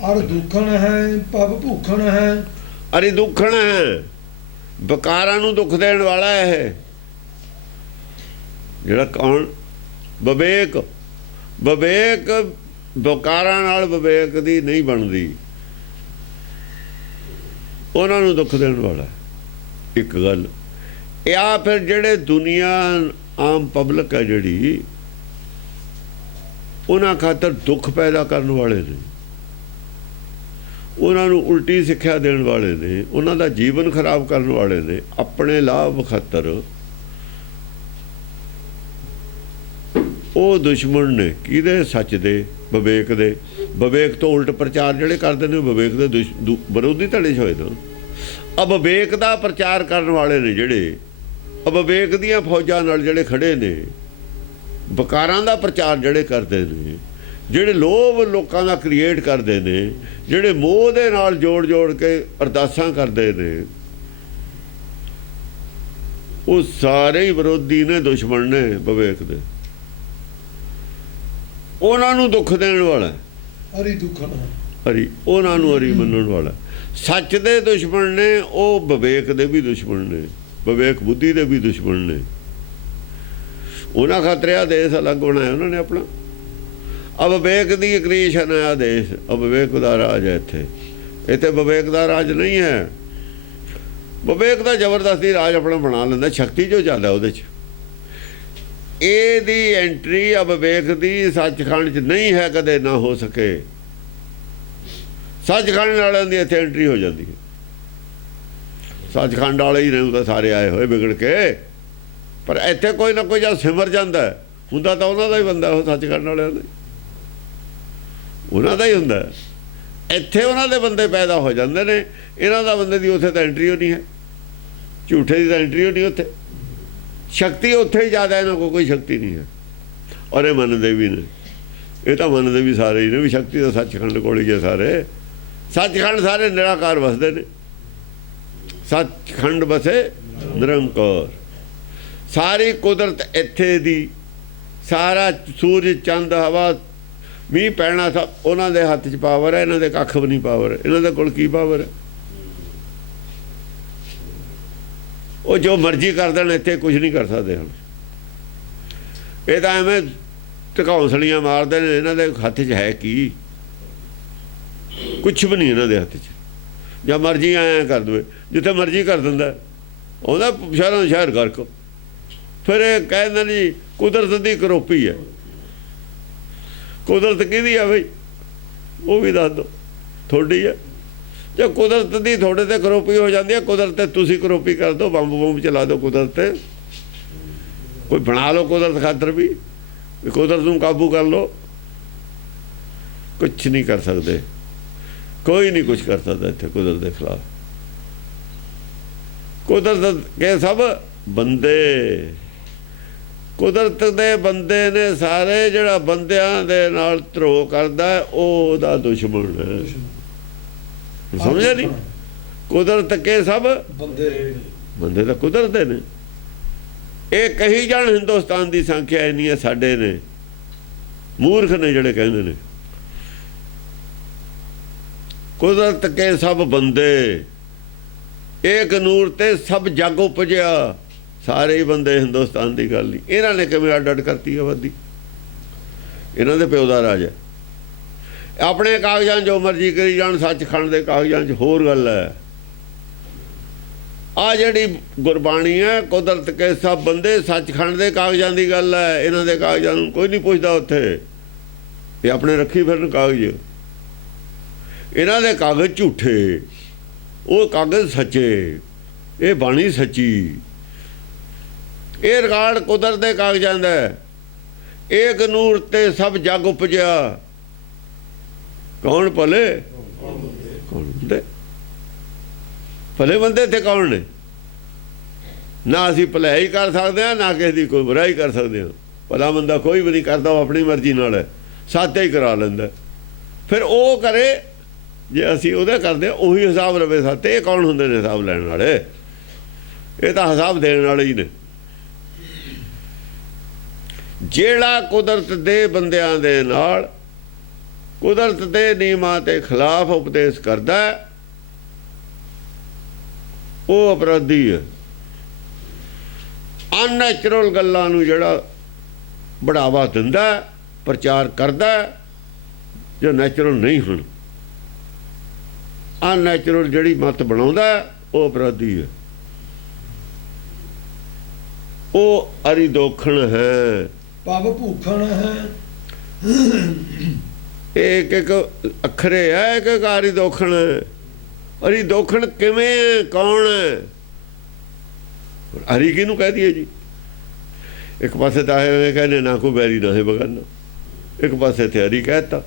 ਅਰ ਦੁੱਖਣ ਹੈ ਪਵ ਭੂਖਣ ਹੈ। ਅਰੇ ਦੁੱਖਣ ਹੈ, ਬਕਾਰਾਂ ਨੂੰ ਦੁੱਖ ਦੇਣ ਵਾਲਾ ਹੈ। ਜਿਹੜਾ ਕੌਣ? ਵਿਵੇਕ। ਵਿਵੇਕ ਬਕਾਰਾਂ ਨਾਲ ਵਿਵੇਕ ਦੀ ਨਹੀਂ ਬਣਦੀ, ਉਹਨਾਂ ਨੂੰ ਦੁੱਖ ਦੇਣ ਵਾਲਾ ਇੱਕ ਗੱਲ। ਜਾਂ ਫਿਰ ਜਿਹੜੇ ਦੁਨੀਆ ਆਮ ਪਬਲਿਕ ਹੈ ਜਿਹੜੀ, ਉਹਨਾਂ ਖਾਤਰ ਦੁੱਖ ਪੈਦਾ ਕਰਨ ਵਾਲੇ ਨੇ, ਉਹਨਾਂ ਨੂੰ ਉਲਟੀ ਸਿੱਖਿਆ ਦੇਣ ਵਾਲੇ ਨੇ, ਉਹਨਾਂ ਦਾ ਜੀਵਨ ਖਰਾਬ ਕਰਨ ਵਾਲੇ ਨੇ, ਆਪਣੇ ਲਾਭ ਖਾਤਰ ਉਹ ਦੁਸ਼ਮਣ ਨੇ। ਕਿਹਦੇ? ਸੱਚ ਦੇ, ਵਿਵੇਕ ਦੇ। ਵਿਵੇਕ ਤੋਂ ਉਲਟ ਪ੍ਰਚਾਰ ਜਿਹੜੇ ਕਰਦੇ ਨੇ ਵਿਵੇਕ ਦੇ ਵਿਰੋਧੀ ਧੜੇ 'ਚ ਹੋਏ ਨੇ। ਅਵਿਵੇਕ ਦਾ ਪ੍ਰਚਾਰ ਕਰਨ ਵਾਲੇ ਨੇ ਜਿਹੜੇ, ਅਵਿਵੇਕ ਦੀਆਂ ਫੌਜਾਂ ਨਾਲ ਜਿਹੜੇ ਖੜੇ ਨੇ, ਵਿਕਾਰਾਂ ਦਾ ਪ੍ਰਚਾਰ ਜਿਹੜੇ ਕਰਦੇ ਨੇ, ਜਿਹੜੇ ਲੋਭ ਲੋਕਾਂ ਦਾ ਕ੍ਰੀਏਟ ਕਰਦੇ ਨੇ, ਜਿਹੜੇ ਮੋਹ ਦੇ ਨਾਲ ਜੋੜ ਜੋੜ ਕੇ ਅਰਦਾਸਾਂ ਕਰਦੇ ਨੇ, ਉਹ ਸਾਰੇ ਹੀ ਵਿਰੋਧੀ ਨੇ, ਦੁਸ਼ਮਣ ਨੇ ਵਿਵੇਕ ਦੇ। ਉਹਨਾਂ ਨੂੰ ਦੁੱਖ ਦੇਣ ਵਾਲਾ ਹਰੀ ਦੁੱਖਣ ਹਰੀ, ਉਹਨਾਂ ਨੂੰ ਹਰੀ ਮੰਨਣ ਵਾਲਾ। ਸੱਚ ਦੇ ਦੁਸ਼ਮਣ ਨੇ ਉਹ, ਵਿਵੇਕ ਦੇ ਵੀ ਦੁਸ਼ਮਣ ਨੇ, ਵਿਵੇਕ ਬੁੱਧੀ ਦੇ ਵੀ ਦੁਸ਼ਮਣ ਨੇ। ਉਹਨਾਂ ਖਾਤਰ ਦੇਸ਼ ਅਲੱਗ ਬਣਾਇਆ ਉਹਨਾਂ ਨੇ ਆਪਣਾ। ਅਵਿਵੇਕ ਦੀ ਕ੍ਰੀਏਸ਼ਨ ਹੈ ਆ ਦੇਸ਼, ਅਵਿਵੇਕ ਦਾ ਰਾਜ ਹੈ ਇੱਥੇ। ਇੱਥੇ ਵਿਵੇਕ ਦਾ ਰਾਜ ਨਹੀਂ ਹੈ। ਵਿਵੇਕ ਦਾ ਜ਼ਬਰਦਸਤੀ ਰਾਜ ਆਪਣਾ ਬਣਾ ਲੈਂਦਾ, ਸ਼ਕਤੀ ਜੋ ਜ਼ਿਆਦਾ ਉਹਦੇ 'ਚ। ਇਹਦੀ ਐਂਟਰੀ ਅਵਿਵੇਕ ਦੀ ਸੱਚਖੰਡ 'ਚ ਨਹੀਂ ਹੈ, ਕਦੇ ਨਾ ਹੋ ਸਕੇ। ਸੱਚਖੰਡ ਵਾਲਿਆਂ ਦੀ ਇੱਥੇ ਐਂਟਰੀ ਹੋ ਜਾਂਦੀ ਹੈ। ਸੱਚਖੰਡ ਵਾਲੇ ਹੀ ਨੇ ਤਾਂ ਸਾਰੇ ਆਏ ਹੋਏ ਵਿਗੜ ਕੇ, ਪਰ ਇੱਥੇ ਕੋਈ ਨਾ ਕੋਈ ਜਦ ਸਿਮਰ ਜਾਂਦਾ ਹੁੰਦਾ ਤਾਂ ਉਹਨਾਂ ਦਾ ਹੀ ਬੰਦਾ, ਉਹ ਸੱਚਖੰਡ ਵਾਲਿਆਂ ਦਾ, ਉਹਨਾਂ ਦਾ ਹੀ ਹੁੰਦਾ। ਇੱਥੇ ਉਹਨਾਂ ਦੇ ਬੰਦੇ ਪੈਦਾ ਹੋ ਜਾਂਦੇ ਨੇ, ਇਹਨਾਂ ਦਾ ਬੰਦੇ ਦੀ ਉੱਥੇ ਤਾਂ ਐਂਟਰੀ ਹੋ ਨਹੀਂ ਹੈ, ਝੂਠੇ ਦੀ ਤਾਂ ਐਂਟਰੀ ਹੋ ਨਹੀਂ ਉੱਥੇ। ਸ਼ਕਤੀ ਉੱਥੇ ਹੀ ਜ਼ਿਆਦਾ, ਇਹਨਾਂ ਕੋਲ ਕੋਈ ਸ਼ਕਤੀ ਨਹੀਂ ਹੈ। ਔਰ ਇਹ ਮੰਨਦੇ ਵੀ ਨੇ, ਇਹ ਤਾਂ ਮੰਨਦੇ ਵੀ ਸਾਰੇ ਹੀ ਨੇ ਵੀ ਸ਼ਕਤੀ ਤਾਂ ਸੱਚਖੰਡ ਕੋਲ ਹੀ ਹੈ। ਸਾਰੇ ਸੱਚਖੰਡ ਸਾਰੇ ਨਿਰਾਕਾਰ ਵਸਦੇ ਨੇ, ਸੱਚਖੰਡ ਵਸੇ ਨਿਰੰਕਾਰ। ਸਾਰੀ ਕੁਦਰਤ ਇੱਥੇ ਦੀ, ਸਾਰਾ ਸੂਰਜ ਚੰਦ ਹਵਾ ਮੀਂਹ ਪੈਣਾ ਸਭ ਉਹਨਾਂ ਦੇ ਹੱਥ 'ਚ ਪਾਵਰ ਹੈ। ਇਹਨਾਂ ਦੇ ਕੱਖ ਵੀ ਨਹੀਂ ਪਾਵਰ, ਇਹਨਾਂ ਦੇ ਕੋਲ ਕੀ ਪਾਵਰ ਹੈ? ਉਹ ਜੋ ਮਰਜ਼ੀ ਕਰ ਦੇਣ, ਇੱਥੇ ਕੁਝ ਨਹੀਂ ਕਰ ਸਕਦੇ ਹੁਣ। ਇਹ ਤਾਂ ਐਵੇਂ ਢਕੌਂਸਲੀਆਂ ਮਾਰਦੇ ਨੇ, ਇਹਨਾਂ ਦੇ ਹੱਥ 'ਚ ਹੈ ਕੀ? ਕੁਛ ਵੀ ਨਹੀਂ ਇਹਨਾਂ ਦੇ ਹੱਥ 'ਚ। ਜਾਂ ਮਰਜ਼ੀ ਐਂ ਕਰ ਦੇਵੇ, ਜਿੱਥੇ ਮਰਜ਼ੀ ਕਰ ਦਿੰਦਾ, ਉਹਦਾ ਸ਼ਹਿਰਾਂ ਸ਼ਹਿਰ ਗਰਕ। ਫਿਰ ਇਹ ਕਹਿੰਦੇ ਨੇ ਜੀ ਕੁਦਰਤ ਦੀ ਕਰੋਪੀ ਹੈ। ਕੁਦਰਤ ਕਿਹਦੀ ਆ ਬਈ? ਉਹ ਵੀ ਦੱਸ ਦਿਓ। ਤੁਹਾਡੀ ਹੈ। ਜੇ ਕੁਦਰਤ ਦੀ ਤੁਹਾਡੇ ਤੇ ਕਰੋਪੀ ਹੋ ਜਾਂਦੀ ਹੈ, ਕੁਦਰਤ ਤੇ ਤੁਸੀਂ ਕਰੋਪੀ ਕਰ ਦਿਓ, ਬੰਬ ਚਲਾ ਦਿਓ ਕੁਦਰਤ ਤੇ। ਕੋਈ ਬਣਾ ਲਓ ਕੁਦਰਤ ਖਾਤਰ ਵੀ, ਕੁਦਰਤ ਨੂੰ ਕਾਬੂ ਕਰ ਲਓ। ਕੁਛ ਨਹੀਂ ਕਰ ਸਕਦੇ, ਕੋਈ ਨਹੀਂ ਕੁਛ ਕਰ ਸਕਦਾ ਇੱਥੇ ਕੁਦਰਤ ਦੇ ਖਿਲਾਫ। ਕੁਦਰਤ ਕੇ ਸਭ ਬੰਦੇ, ਕੁਦਰਤ ਦੇ ਬੰਦੇ ਨੇ ਸਾਰੇ। ਜਿਹੜਾ ਬੰਦਿਆਂ ਦੇ ਨਾਲ ਧਰੋਹ ਕਰਦਾ ਉਹ ਉਹਦਾ ਦੁਸ਼ਮਣ ਹੈ। ਸਮਝਿਆ ਨਹੀਂ? ਕੁਦਰਤ ਕੇ ਸਭ ਬੰਦੇ, ਬੰਦੇ ਤਾਂ ਕੁਦਰਤ ਦੇ ਨੇ। ਇਹ ਕਹੀ ਜਾਣ ਹਿੰਦੁਸਤਾਨ ਦੀ ਸੰਖਿਆ ਇੰਨੀ ਹੈ, ਸਾਡੇ ਨੇ ਮੂਰਖ ਨੇ ਜਿਹੜੇ ਕਹਿੰਦੇ ਨੇ ਕੁਦਰਤ ਕੇ ਸਭ ਬੰਦੇ, ਏਕ ਨੂਰ ਤੇ ਸਭ ਜਗ ਉਪਜਿਆ। ਸਾਰੇ ਹੀ ਬੰਦੇ ਹਿੰਦੁਸਤਾਨ ਦੀ ਗੱਲ ਨਹੀਂ। ਇਹਨਾਂ ਨੇ ਕਿਵੇਂ ਅੱਡ ਅੱਡ ਕਰਤੀ ਆਬਾਦੀ? ਇਹਨਾਂ ਦੇ ਪਿਓ ਦਾ ਰਾਜ ਹੈ। ਆਪਣੇ ਕਾਗਜ਼ਾਂ ਜੋ ਮਰਜ਼ੀ ਕਰੀ ਜਾਣ, ਸੱਚਖੰਡ ਦੇ ਕਾਗਜ਼ਾਂ 'ਚ ਹੋਰ ਗੱਲ ਹੈ। ਆ ਜਿਹੜੀ ਗੁਰਬਾਣੀ ਹੈ, ਕੁਦਰਤ ਕੇ ਸਭ ਬੰਦੇ, ਸੱਚਖੰਡ ਦੇ ਕਾਗਜ਼ਾਂ ਦੀ ਗੱਲ ਹੈ। ਇਹਨਾਂ ਦੇ ਕਾਗਜ਼ਾਂ ਨੂੰ ਕੋਈ ਨਹੀਂ ਪੁੱਛਦਾ ਉੱਥੇ। ਇਹ ਆਪਣੇ ਰੱਖੀ ਫਿਰਨ ਕਾਗਜ਼। ਇਹਨਾਂ ਦੇ ਕਾਗਜ਼ ਝੂਠੇ, ਉਹ ਕਾਗਜ਼ ਸੱਚੇ। ਇਹ ਬਾਣੀ ਸੱਚੀ। ਇਹ ਰਿਕਾਰਡ ਕੁਦਰਤ ਦੇ ਕਾਗਜ਼ਾਂ ਦਾ। ਏਕ ਨੂਰ ਤੇ ਸਭ ਜਗ ਉਪਜਿਆ। ਕੌਣ ਭਲੇ? ਕੌਣ ਬੰਦੇ? ਭਲੇ ਬੰਦੇ ਇੱਥੇ ਕੌਣ ਨੇ? ਨਾ ਅਸੀਂ ਭਲਾਈ ਕਰ ਸਕਦੇ ਹਾਂ, ਨਾ ਕਿਸੇ ਦੀ ਕੋਈ ਬੁਰਾਈ ਕਰ ਸਕਦੇ ਹਾਂ। ਭਲਾ ਬੰਦਾ ਕੋਈ ਵੀ ਨਹੀਂ ਕਰਦਾ, ਉਹ ਆਪਣੀ ਮਰਜ਼ੀ ਨਾਲ ਹੈ, ਸਾਥ ਹੀ ਕਰਾ ਲੈਂਦਾ। ਫਿਰ ਉਹ ਕਰੇ, ਜੇ ਅਸੀਂ ਉਹਦਾ ਕਰਦੇ ਉਹੀ ਹਿਸਾਬ ਲਵੇ ਸਾਤੇ। ਇਹ ਕੌਣ ਹੁੰਦੇ ਨੇ ਹਿਸਾਬ ਲੈਣ ਵਾਲੇ? ਇਹ ਤਾਂ ਹਿਸਾਬ ਦੇਣ ਵਾਲੇ ਹੀ ਨੇ। ਜਿਹੜਾ ਕੁਦਰਤ ਦੇ ਬੰਦਿਆਂ ਦੇ ਨਾਲ, ਕੁਦਰਤ ਦੇ ਨਿਯਮਾਂ ਦੇ ਖਿਲਾਫ ਉਪਦੇਸ਼ ਕਰਦਾ, ਉਹ ਅਪਰਾਧੀ ਹੈ। ਅਨਨੈਚੁਰਲ ਗੱਲਾਂ ਨੂੰ ਜਿਹੜਾ ਬੜਾਵਾ ਦਿੰਦਾ, ਪ੍ਰਚਾਰ ਕਰਦਾ, ਜੋ ਨੈਚੁਰਲ ਨਹੀਂ ਹੁਣ, ਅਨਨੈਚੁਰਲ ਜਿਹੜੀ ਮਤ ਬਣਾਉਂਦਾ, ਉਹ ਅਪਰਾਧੀ ਹੈ। ਉਹ ਅਰੀ ਦੋਖਣ ਹੈ, ਪਵ ਭੂਖਣ ਹੈ, एक एक अखरे है, एक एक हरि दोखण है। हरि दोखण किवें है, कौन है? हरि किहनूं कह दिए जी? एक पासे तो है कहने ना कोई बैरी ना है बगाना, एक पासे ते हरि कहता।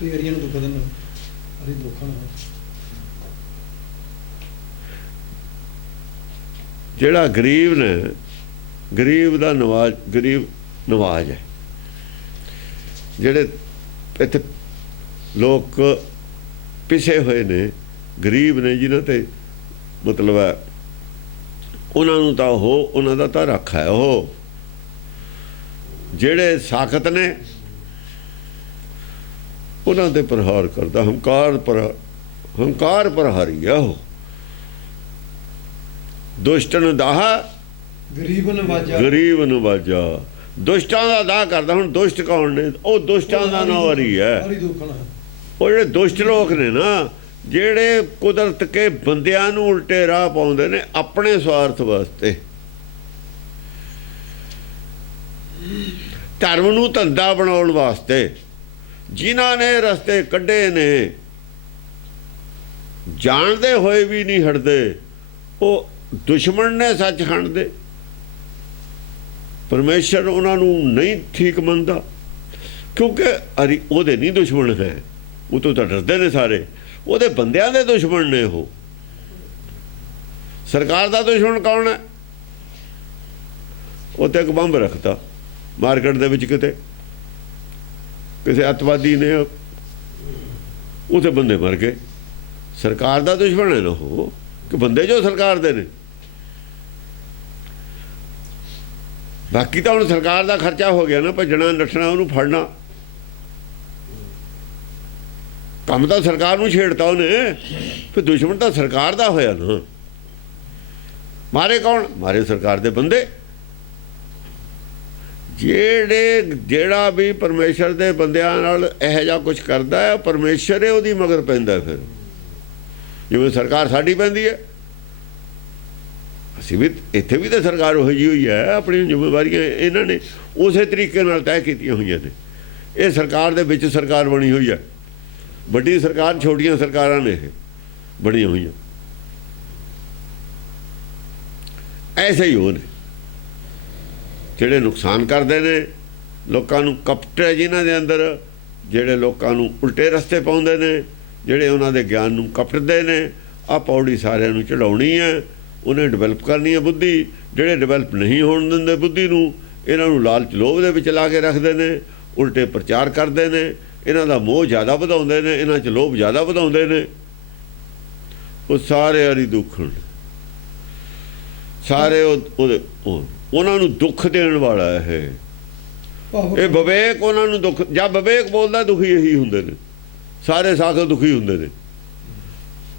ਤੇ ਹਰੀਆਂ ਨੂੰ ਦੁੱਖ ਦਿੰਦਾ, ਹਰੀ ਦੁੱਖਾਂ ਨਾਲ। ਜਿਹੜਾ ਗਰੀਬ ਨੇ, ਗਰੀਬ ਦਾ ਨਵਾਜ, ਗਰੀਬ ਨਵਾਜ ਹੈ। ਜਿਹੜੇ ਇੱਥੇ ਲੋਕ ਪਿਛੇ ਹੋਏ ਨੇ, ਗਰੀਬ ਨੇ, ਜਿਨ੍ਹਾਂ ਤੇ ਮਤਲਬ ਹੈ ਉਹਨਾਂ ਨੂੰ ਤਾਂ ਉਹ, ਉਹਨਾਂ ਦਾ ਤਾਂ ਰੱਖ ਹੈ ਉਹ। ਜਿਹੜੇ ਸਾਖਤ ਨੇ ਉਹਨਾਂ ਤੇ ਪ੍ਰਹਾਰ ਕਰਦਾ, ਹੰਕਾਰ ਪ੍ਰਹਾਰੀ ਆ ਉਹ। ਦੁਸ਼ਟਨ ਦਾਹ ਗਰੀਬ ਨਵਾਜਾ, ਗਰੀਬ ਨਵਾਜਾ, ਦੁਸ਼ਟਾਂ ਦਾ ਦਾਹ ਕਰਦਾ। ਹੁਣ ਦੁਸ਼ਟ ਕੌਣ ਨੇ? ਉਹ ਦੁਸ਼ਟਾਂ ਦਾ ਨਾਂ ਹਰੀ ਹੈ। ਹਰੀ ਦੁੱਖਣ ਹੈ। ਉਹ ਜਿਹੜੇ ਦੁਸ਼ਟ ਲੋਕ ਨੇ ਨਾ, ਜਿਹੜੇ ਕੁਦਰਤ ਕੇ ਬੰਦਿਆਂ ਨੂੰ ਉਲਟੇ ਰਾਹ ਪਾਉਂਦੇ ਨੇ ਆਪਣੇ ਸਵਾਰਥ ਵਾਸਤੇ, ਧਰਮ ਨੂੰ ਧੰਦਾ ਬਣਾਉਣ ਵਾਸਤੇ, ਜਿਨ੍ਹਾਂ ਨੇ ਰਸਤੇ ਕੱਢੇ ਨੇ, ਜਾਣਦੇ ਹੋਏ ਵੀ ਨਹੀਂ ਹਟਦੇ। ਉਹ ਦੁਸ਼ਮਣ ਨੇ ਸੱਚਖੰਡ ਦੇ। ਪਰਮੇਸ਼ਰ ਉਹਨਾਂ ਨੂੰ ਨਹੀਂ ਠੀਕ ਮੰਨਦਾ, ਕਿਉਂਕਿ ਅਰੀ ਉਹਦੇ ਨਹੀਂ ਦੁਸ਼ਮਣ ਹੈ, ਉਹ ਤੋਂ ਤਾਂ ਡਰਦੇ ਨੇ ਸਾਰੇ। ਉਹਦੇ ਬੰਦਿਆਂ ਦੇ ਦੁਸ਼ਮਣ ਨੇ ਉਹ। ਸਰਕਾਰ ਦਾ ਦੁਸ਼ਮਣ ਕੌਣ ਹੈ? ਉਹ ਤੇ ਇੱਕ ਬੰਬ ਰੱਖਤਾ ਮਾਰਕੀਟ ਦੇ ਵਿੱਚ, ਕਿਤੇ ਕਿਸੇ ਅੱਤਵਾਦੀ ਨੇ, ਉੱਥੇ ਬੰਦੇ ਮਰ ਗਏ। ਸਰਕਾਰ ਦਾ ਦੁਸ਼ਮਣ ਹੈ ਨਾ ਉਹ, ਕਿ ਬੰਦੇ ਜੋ ਸਰਕਾਰ ਦੇ ਨੇ। ਬਾਕੀ ਤਾਂ ਹੁਣ ਸਰਕਾਰ ਦਾ ਖਰਚਾ ਹੋ ਗਿਆ ਨਾ, ਭੱਜਣਾ ਨੱਠਣਾ, ਉਹਨੂੰ ਫੜਨਾ। ਕੰਮ ਤਾਂ ਸਰਕਾਰ ਨੂੰ ਛੇੜਤਾ ਉਹਨੇ, ਫਿਰ ਦੁਸ਼ਮਣ ਤਾਂ ਸਰਕਾਰ ਦਾ ਹੋਇਆ ਨਾ। ਮਾਰੇ ਕੌਣ? ਮਾਰੇ ਸਰਕਾਰ ਦੇ ਬੰਦੇ। ਜਿਹੜਾ ਵੀ ਪਰਮੇਸ਼ਰ ਦੇ ਬੰਦਿਆਂ ਨਾਲ ਇਹੋ ਜਿਹਾ ਕੁਝ ਕਰਦਾ ਹੈ, ਪਰਮੇਸ਼ਰ ਹੈ ਉਹਦੀ ਮਗਰ ਪੈਂਦਾ। ਫਿਰ ਜਿਵੇਂ ਸਰਕਾਰ ਸਾਡੀ ਪੈਂਦੀ ਹੈ, ਅਸੀਂ ਵੀ ਇੱਥੇ ਵੀ ਤਾਂ ਸਰਕਾਰ ਉਹੋ ਜਿਹੀ ਹੋਈ ਹੈ। ਆਪਣੀਆਂ ਜ਼ਿੰਮੇਵਾਰੀਆਂ ਇਹਨਾਂ ਨੇ ਉਸੇ ਤਰੀਕੇ ਨਾਲ ਤੈਅ ਕੀਤੀਆਂ ਹੋਈਆਂ ਨੇ। ਇਹ ਸਰਕਾਰ ਦੇ ਵਿੱਚ ਸਰਕਾਰ ਬਣੀ ਹੋਈ ਹੈ। ਵੱਡੀ ਸਰਕਾਰ, ਛੋਟੀਆਂ ਸਰਕਾਰਾਂ ਨੇ ਇਹ ਬਣੀਆਂ ਹੋਈਆਂ। ਐਸੇ ਹੀ ਉਹ ਨੇ ਜਿਹੜੇ ਨੁਕਸਾਨ ਕਰਦੇ ਨੇ ਲੋਕਾਂ ਨੂੰ। ਕਪਟ ਹੈ ਜਿਨ੍ਹਾਂ ਦੇ ਅੰਦਰ, ਜਿਹੜੇ ਲੋਕਾਂ ਨੂੰ ਉਲਟੇ ਰਸਤੇ ਪਾਉਂਦੇ ਨੇ, ਜਿਹੜੇ ਉਹਨਾਂ ਦੇ ਗਿਆਨ ਨੂੰ ਕਪਟਦੇ ਨੇ। ਆਹ ਪੌੜੀ ਸਾਰਿਆਂ ਨੂੰ ਚੜਾਉਣੀ ਹੈ, ਉਹਨੇ ਡਿਵੈਲਪ ਕਰਨੀ ਹੈ ਬੁੱਧੀ। ਜਿਹੜੇ ਡਿਵੈਲਪ ਨਹੀਂ ਹੋਣ ਦਿੰਦੇ ਬੁੱਧੀ ਨੂੰ, ਇਹਨਾਂ ਨੂੰ ਲਾਲਚ ਲੋਭ ਦੇ ਵਿੱਚ ਲਾ ਕੇ ਰੱਖਦੇ ਨੇ, ਉਲਟੇ ਪ੍ਰਚਾਰ ਕਰਦੇ ਨੇ, ਇਹਨਾਂ ਦਾ ਮੋਹ ਜ਼ਿਆਦਾ ਵਧਾਉਂਦੇ ਨੇ, ਇਹਨਾਂ 'ਚ ਲੋਭ ਜ਼ਿਆਦਾ ਵਧਾਉਂਦੇ ਨੇ। ਉਹ ਸਾਰੇ ਹਰੀ ਦੁੱਖਣ, ਸਾਰੇ ਉਹਨਾਂ ਨੂੰ ਦੁੱਖ ਦੇਣ ਵਾਲਾ ਹੈ ਇਹ ਵਿਵੇਕ। ਉਹਨਾਂ ਨੂੰ ਦੁੱਖ, ਜਦ ਵਿਵੇਕ ਬੋਲਦਾ ਦੁਖੀ ਇਹੀ ਹੁੰਦੇ ਨੇ ਸਾਰੇ, ਸਾਖ ਦੁਖੀ ਹੁੰਦੇ ਨੇ।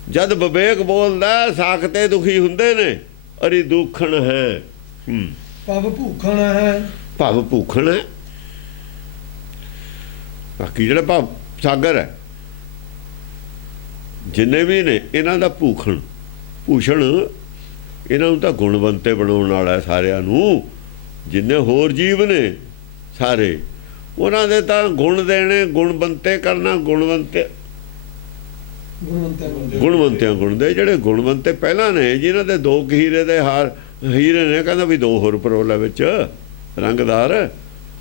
ਜਦ ਵਿਵੇਕ ਬੋਲਦਾ ਸਾਖ ਤੇ ਦੁਖੀ ਹੁੰਦੇ ਨੇ। ਹਰੀ ਦੁੱਖਣ ਹੈ, ਭਵ ਭੂਖਣ ਹੈ। ਭਵ ਭੂਖਣ ਹੈ। ਬਾਕੀ ਜਿਹੜਾ ਭਵ ਸਾਗਰ ਹੈ, ਜਿੰਨੇ ਵੀ ਨੇ ਇਹਨਾਂ ਦਾ ਭੂਖਣ ਭੂਸ਼ਣ, ਇਹਨਾਂ ਨੂੰ ਤਾਂ ਗੁਣਵੰਤੇ ਬਣਾਉਣ ਵਾਲਾ ਹੈ ਸਾਰਿਆਂ ਨੂੰ। ਜਿੰਨੇ ਹੋਰ ਜੀਵ ਨੇ ਸਾਰੇ, ਉਹਨਾਂ ਦੇ ਤਾਂ ਗੁਣ ਦੇਣੇ, ਗੁਣਵੰਤੇ ਕਰਨਾ। ਗੁਣਵੰਤਿਆਂ ਗੁਣ ਦੇ। ਜਿਹੜੇ ਗੁਣਵੰਤੇ ਪਹਿਲਾਂ ਨੇ, ਜਿਨ੍ਹਾਂ ਦੇ 2 ਹੀਰੇ ਦੇ ਹਾਰ ਹੀਰੇ ਨੇ, ਕਹਿੰਦਾ ਵੀ 2 ਹੋਰ ਪਰੋਲਾ ਵਿੱਚ ਰੰਗਦਾਰ,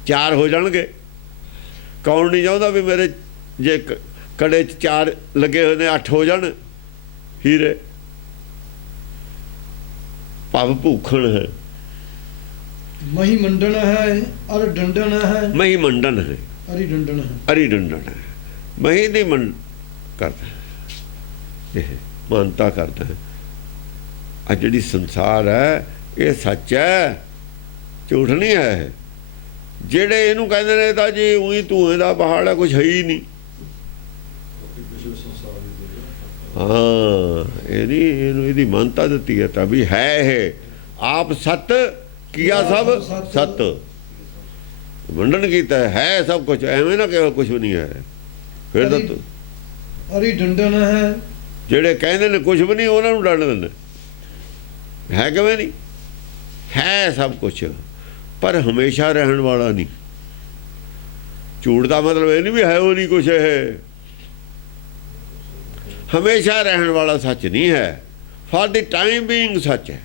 4 ਹੋ ਜਾਣਗੇ। ਕੌਣ ਨਹੀਂ ਚਾਹੁੰਦਾ ਵੀ ਮੇਰੇ ਜੇ ਕੜੇ 'ਚ 4 ਲੱਗੇ ਹੋਏ ਨੇ, 8 ਹੋ ਜਾਣ ਹੀਰੇ। ਭਵ ਭੂਖਣ ਹੈ। ਮਹੀ ਮੰਡਣ ਹੈ, ਅਰ ਡੰਡਣ ਹੈ। ਮਹੀ ਮੰਡਣ ਹੈ, ਹਰੀ ਡੰਡਣ ਹੈ। ਹਰੀ ਡੰਡਣ ਹੈ। ਮਹੀ ਦੀ ਮੰਡ ਕਰਦਾ, ਇਹ ਮਾਨਤਾ ਕਰਦਾ ਹੈ। ਆ ਜਿਹੜੀ ਸੰਸਾਰ ਹੈ ਇਹ ਸੱਚ ਹੈ, ਝੂਠ ਨਹੀਂ ਹੈ। ਜਿਹੜੇ ਇਹਨੂੰ ਕਹਿੰਦੇ ਨੇ ਤਾਂ ਜੀ ਉਹੀ ਧੂਏ ਦਾ ਪਹਾੜ ਹੈ, ਕੁਛ ਹੈ ਹੀ ਨਹੀਂ। ਹਾਂ, ਇਹਦੀ ਮਾਨਤਾ ਦਿੱਤੀ ਹੈ ਤਾਂ ਵੀ ਹੈ ਇਹ ਆਪ ਸਤ ਕੀਆ ਸਭ ਸਤ। ਵੰਡਨ ਕੀਤਾ ਹੈ ਸਭ ਕੁਝ, ਐਵੇਂ ਨਾ ਕਿ ਕੁਛ ਵੀ ਨਹੀਂ ਹੈ। ਫਿਰ ਤਾਂ ਹਰੀ ਡੰਡਣ ਹੈ। ਜਿਹੜੇ ਕਹਿੰਦੇ ਨੇ ਕੁਛ ਵੀ ਨਹੀਂ, ਉਹਨਾਂ ਨੂੰ ਡੰਡ ਦਿੰਦੇ। ਹੈ ਕਿਵੇਂ ਨਹੀਂ? ਹੈ ਸਭ ਕੁਛ, ਪਰ ਹਮੇਸ਼ਾ ਰਹਿਣ ਵਾਲਾ ਨਹੀਂ। ਝੂਠ ਦਾ ਮਤਲਬ ਇਹ ਨਹੀਂ ਵੀ ਹੈ ਉਹ ਨਹੀਂ ਕੁਛ, ਇਹ ਹਮੇਸ਼ਾ ਰਹਿਣ ਵਾਲਾ ਸੱਚ ਨਹੀਂ ਹੈ। For the time being such है,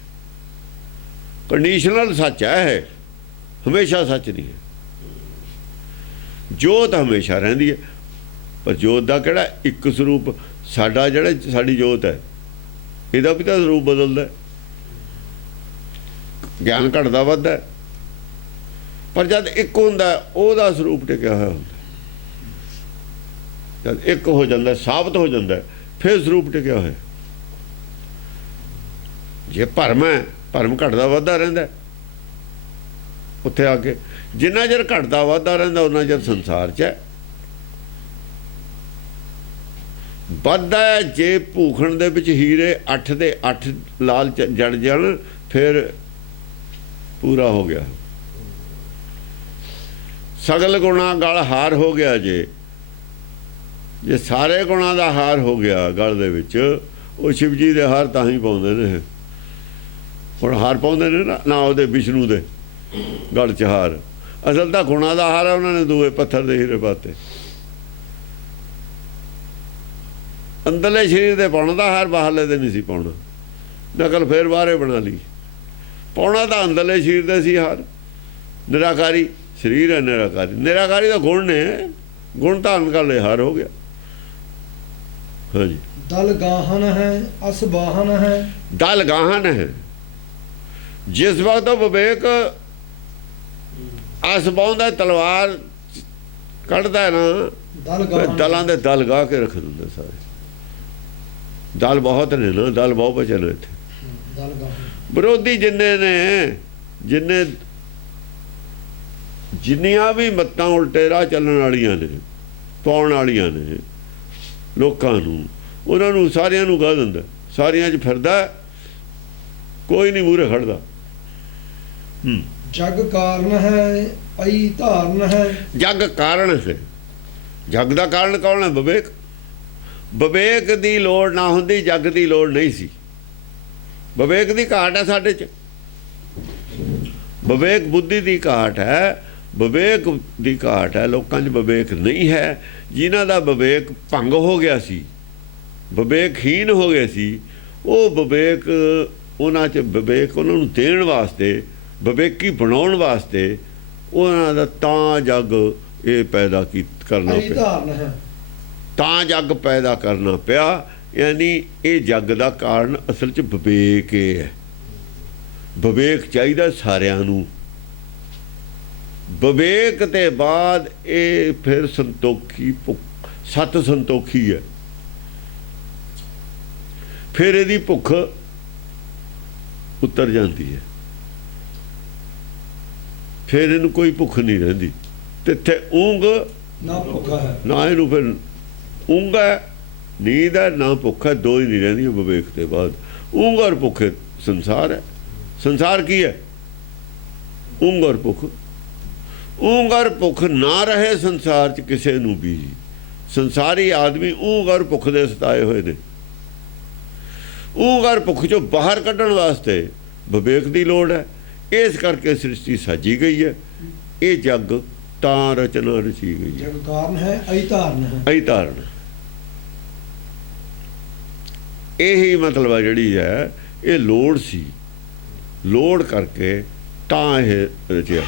कंडीशनल सच है, हमेशा सच नहीं है। जोत हमेशा रहिंदी है, पर जोत का किहड़ा एक स्वरूप साडा जिहड़ा साडी जोत है इहदा भी तां स्वरूप बदलदा है, ज्ञान घटदा वधदा है, पर जद एक हुंदा ओहदा स्वरूप टिकिया होया हुंदा, जद एक हो जांदा साबित हो जांदा फिर स्वरूप टिकिया होया। जे भरम है, भरम घटदा वधदा रहिंदा उत्थे आके, जिन्ना चਿਰ घटदा वधदा रहिंदा उन्ना चਿਰ संसार च है। ਵੱਧਦਾ जे भूखण दे विच हीरे 8 ਦੇ 8 लाल जड़ जाण फिर पूरा हो गया। सगल गुणा गल हार हो गया, जे सारे गुणा का हार हो गया गल दे विच, वो शिव जी दे हार तां ही पाउंदे ने। हुण हार पाउंदे ने ना ਉਹਦੇ विष्णु दे गल च हार, असल तो गुणा का हार है, उन्होंने दूए पत्थर दे हीरे पाते। अंदरले शरीर दे पाउण दा हार, बाहरले दे नहीं सी पाउणा, नकल फिर बाहरे बना ली। पाउणा तो अंदरले शरीर दे सी हार, निराकारी शरीर है, निराकारी तो गुण ने, गुण धारण कर ले हार हो गया। हाँ जी, दल गाहन है अस बाहन है, दल गाहन है। जिस वक्त विवेक अस बाउंदा तलवार कढ़दा है ना, दलों के दल गाह के रख दिंदे सारे। दल बहुत ने ना, दल बहुत बचन इत्थे। विरोधी जिन्ने ने, जिन्ने जिन्नियां भी मत्तां उल्टे राह चलण वालियां ने, पाउण वालियां ने लोकां नूं, उन्हां नूं सारियां नूं गाह दिंदा, सारियां च फिरदा, कोई नहीं मूहरे खड़दा। जग कारण है आई धारण है, जग कारण है। जग का कारण कौन है? विवेक। विवेक की लोड़ ना होंदी, जग की लोड़ नहीं सी। विवेक की घाट है साडे च, विवेक बुद्धि की घाट है, विवेक की घाट है। लोकां च विवेक नहीं है, जिन्हां दा विवेक भंग हो गया सी, विवेकहीन हो गए सी, वो विवेक उन्हां च विवेक उन्हां नूं देण वास्ते, विवेकी बनाउण वास्ते उन्हां दा तां जग ये पैदा करना पिया, तां जग पैदा करना पिया। यानी ये जग का कारण असल च विवेक है। विवेक चाहिए सारियां नूं, विवेक ते बाद ये फिर संतोखी सत संतोखी है, फिर यदी भुख उतर जाती है, फिर इनू कोई भुख नहीं रही। तिथे ऊंग ना भुखा है, ना इनू फिर ऊंग है, नींद है, ना भुख है, दो ही नहीं रही विवेक के बाद। ऊंग और भुख संसार है। संसार की है? ऊंग और भुख। ऊंग और भुख ना रहे संसार च किसी नूं भी। संसारी आदमी ऊंग और भुख दे सताए हुए ने। ऊंग और भुख चों बाहर कढ़ण वास्ते विवेक की लोड़ है। इस करके सृष्टि साजी गई है। ये जग तां रचना रची गई है। जग कारण है आई धारण है, आई धारण। यही मतलब है जिहड़ी है ये लोड़ सी, लोड़ करके तां ये रचिया।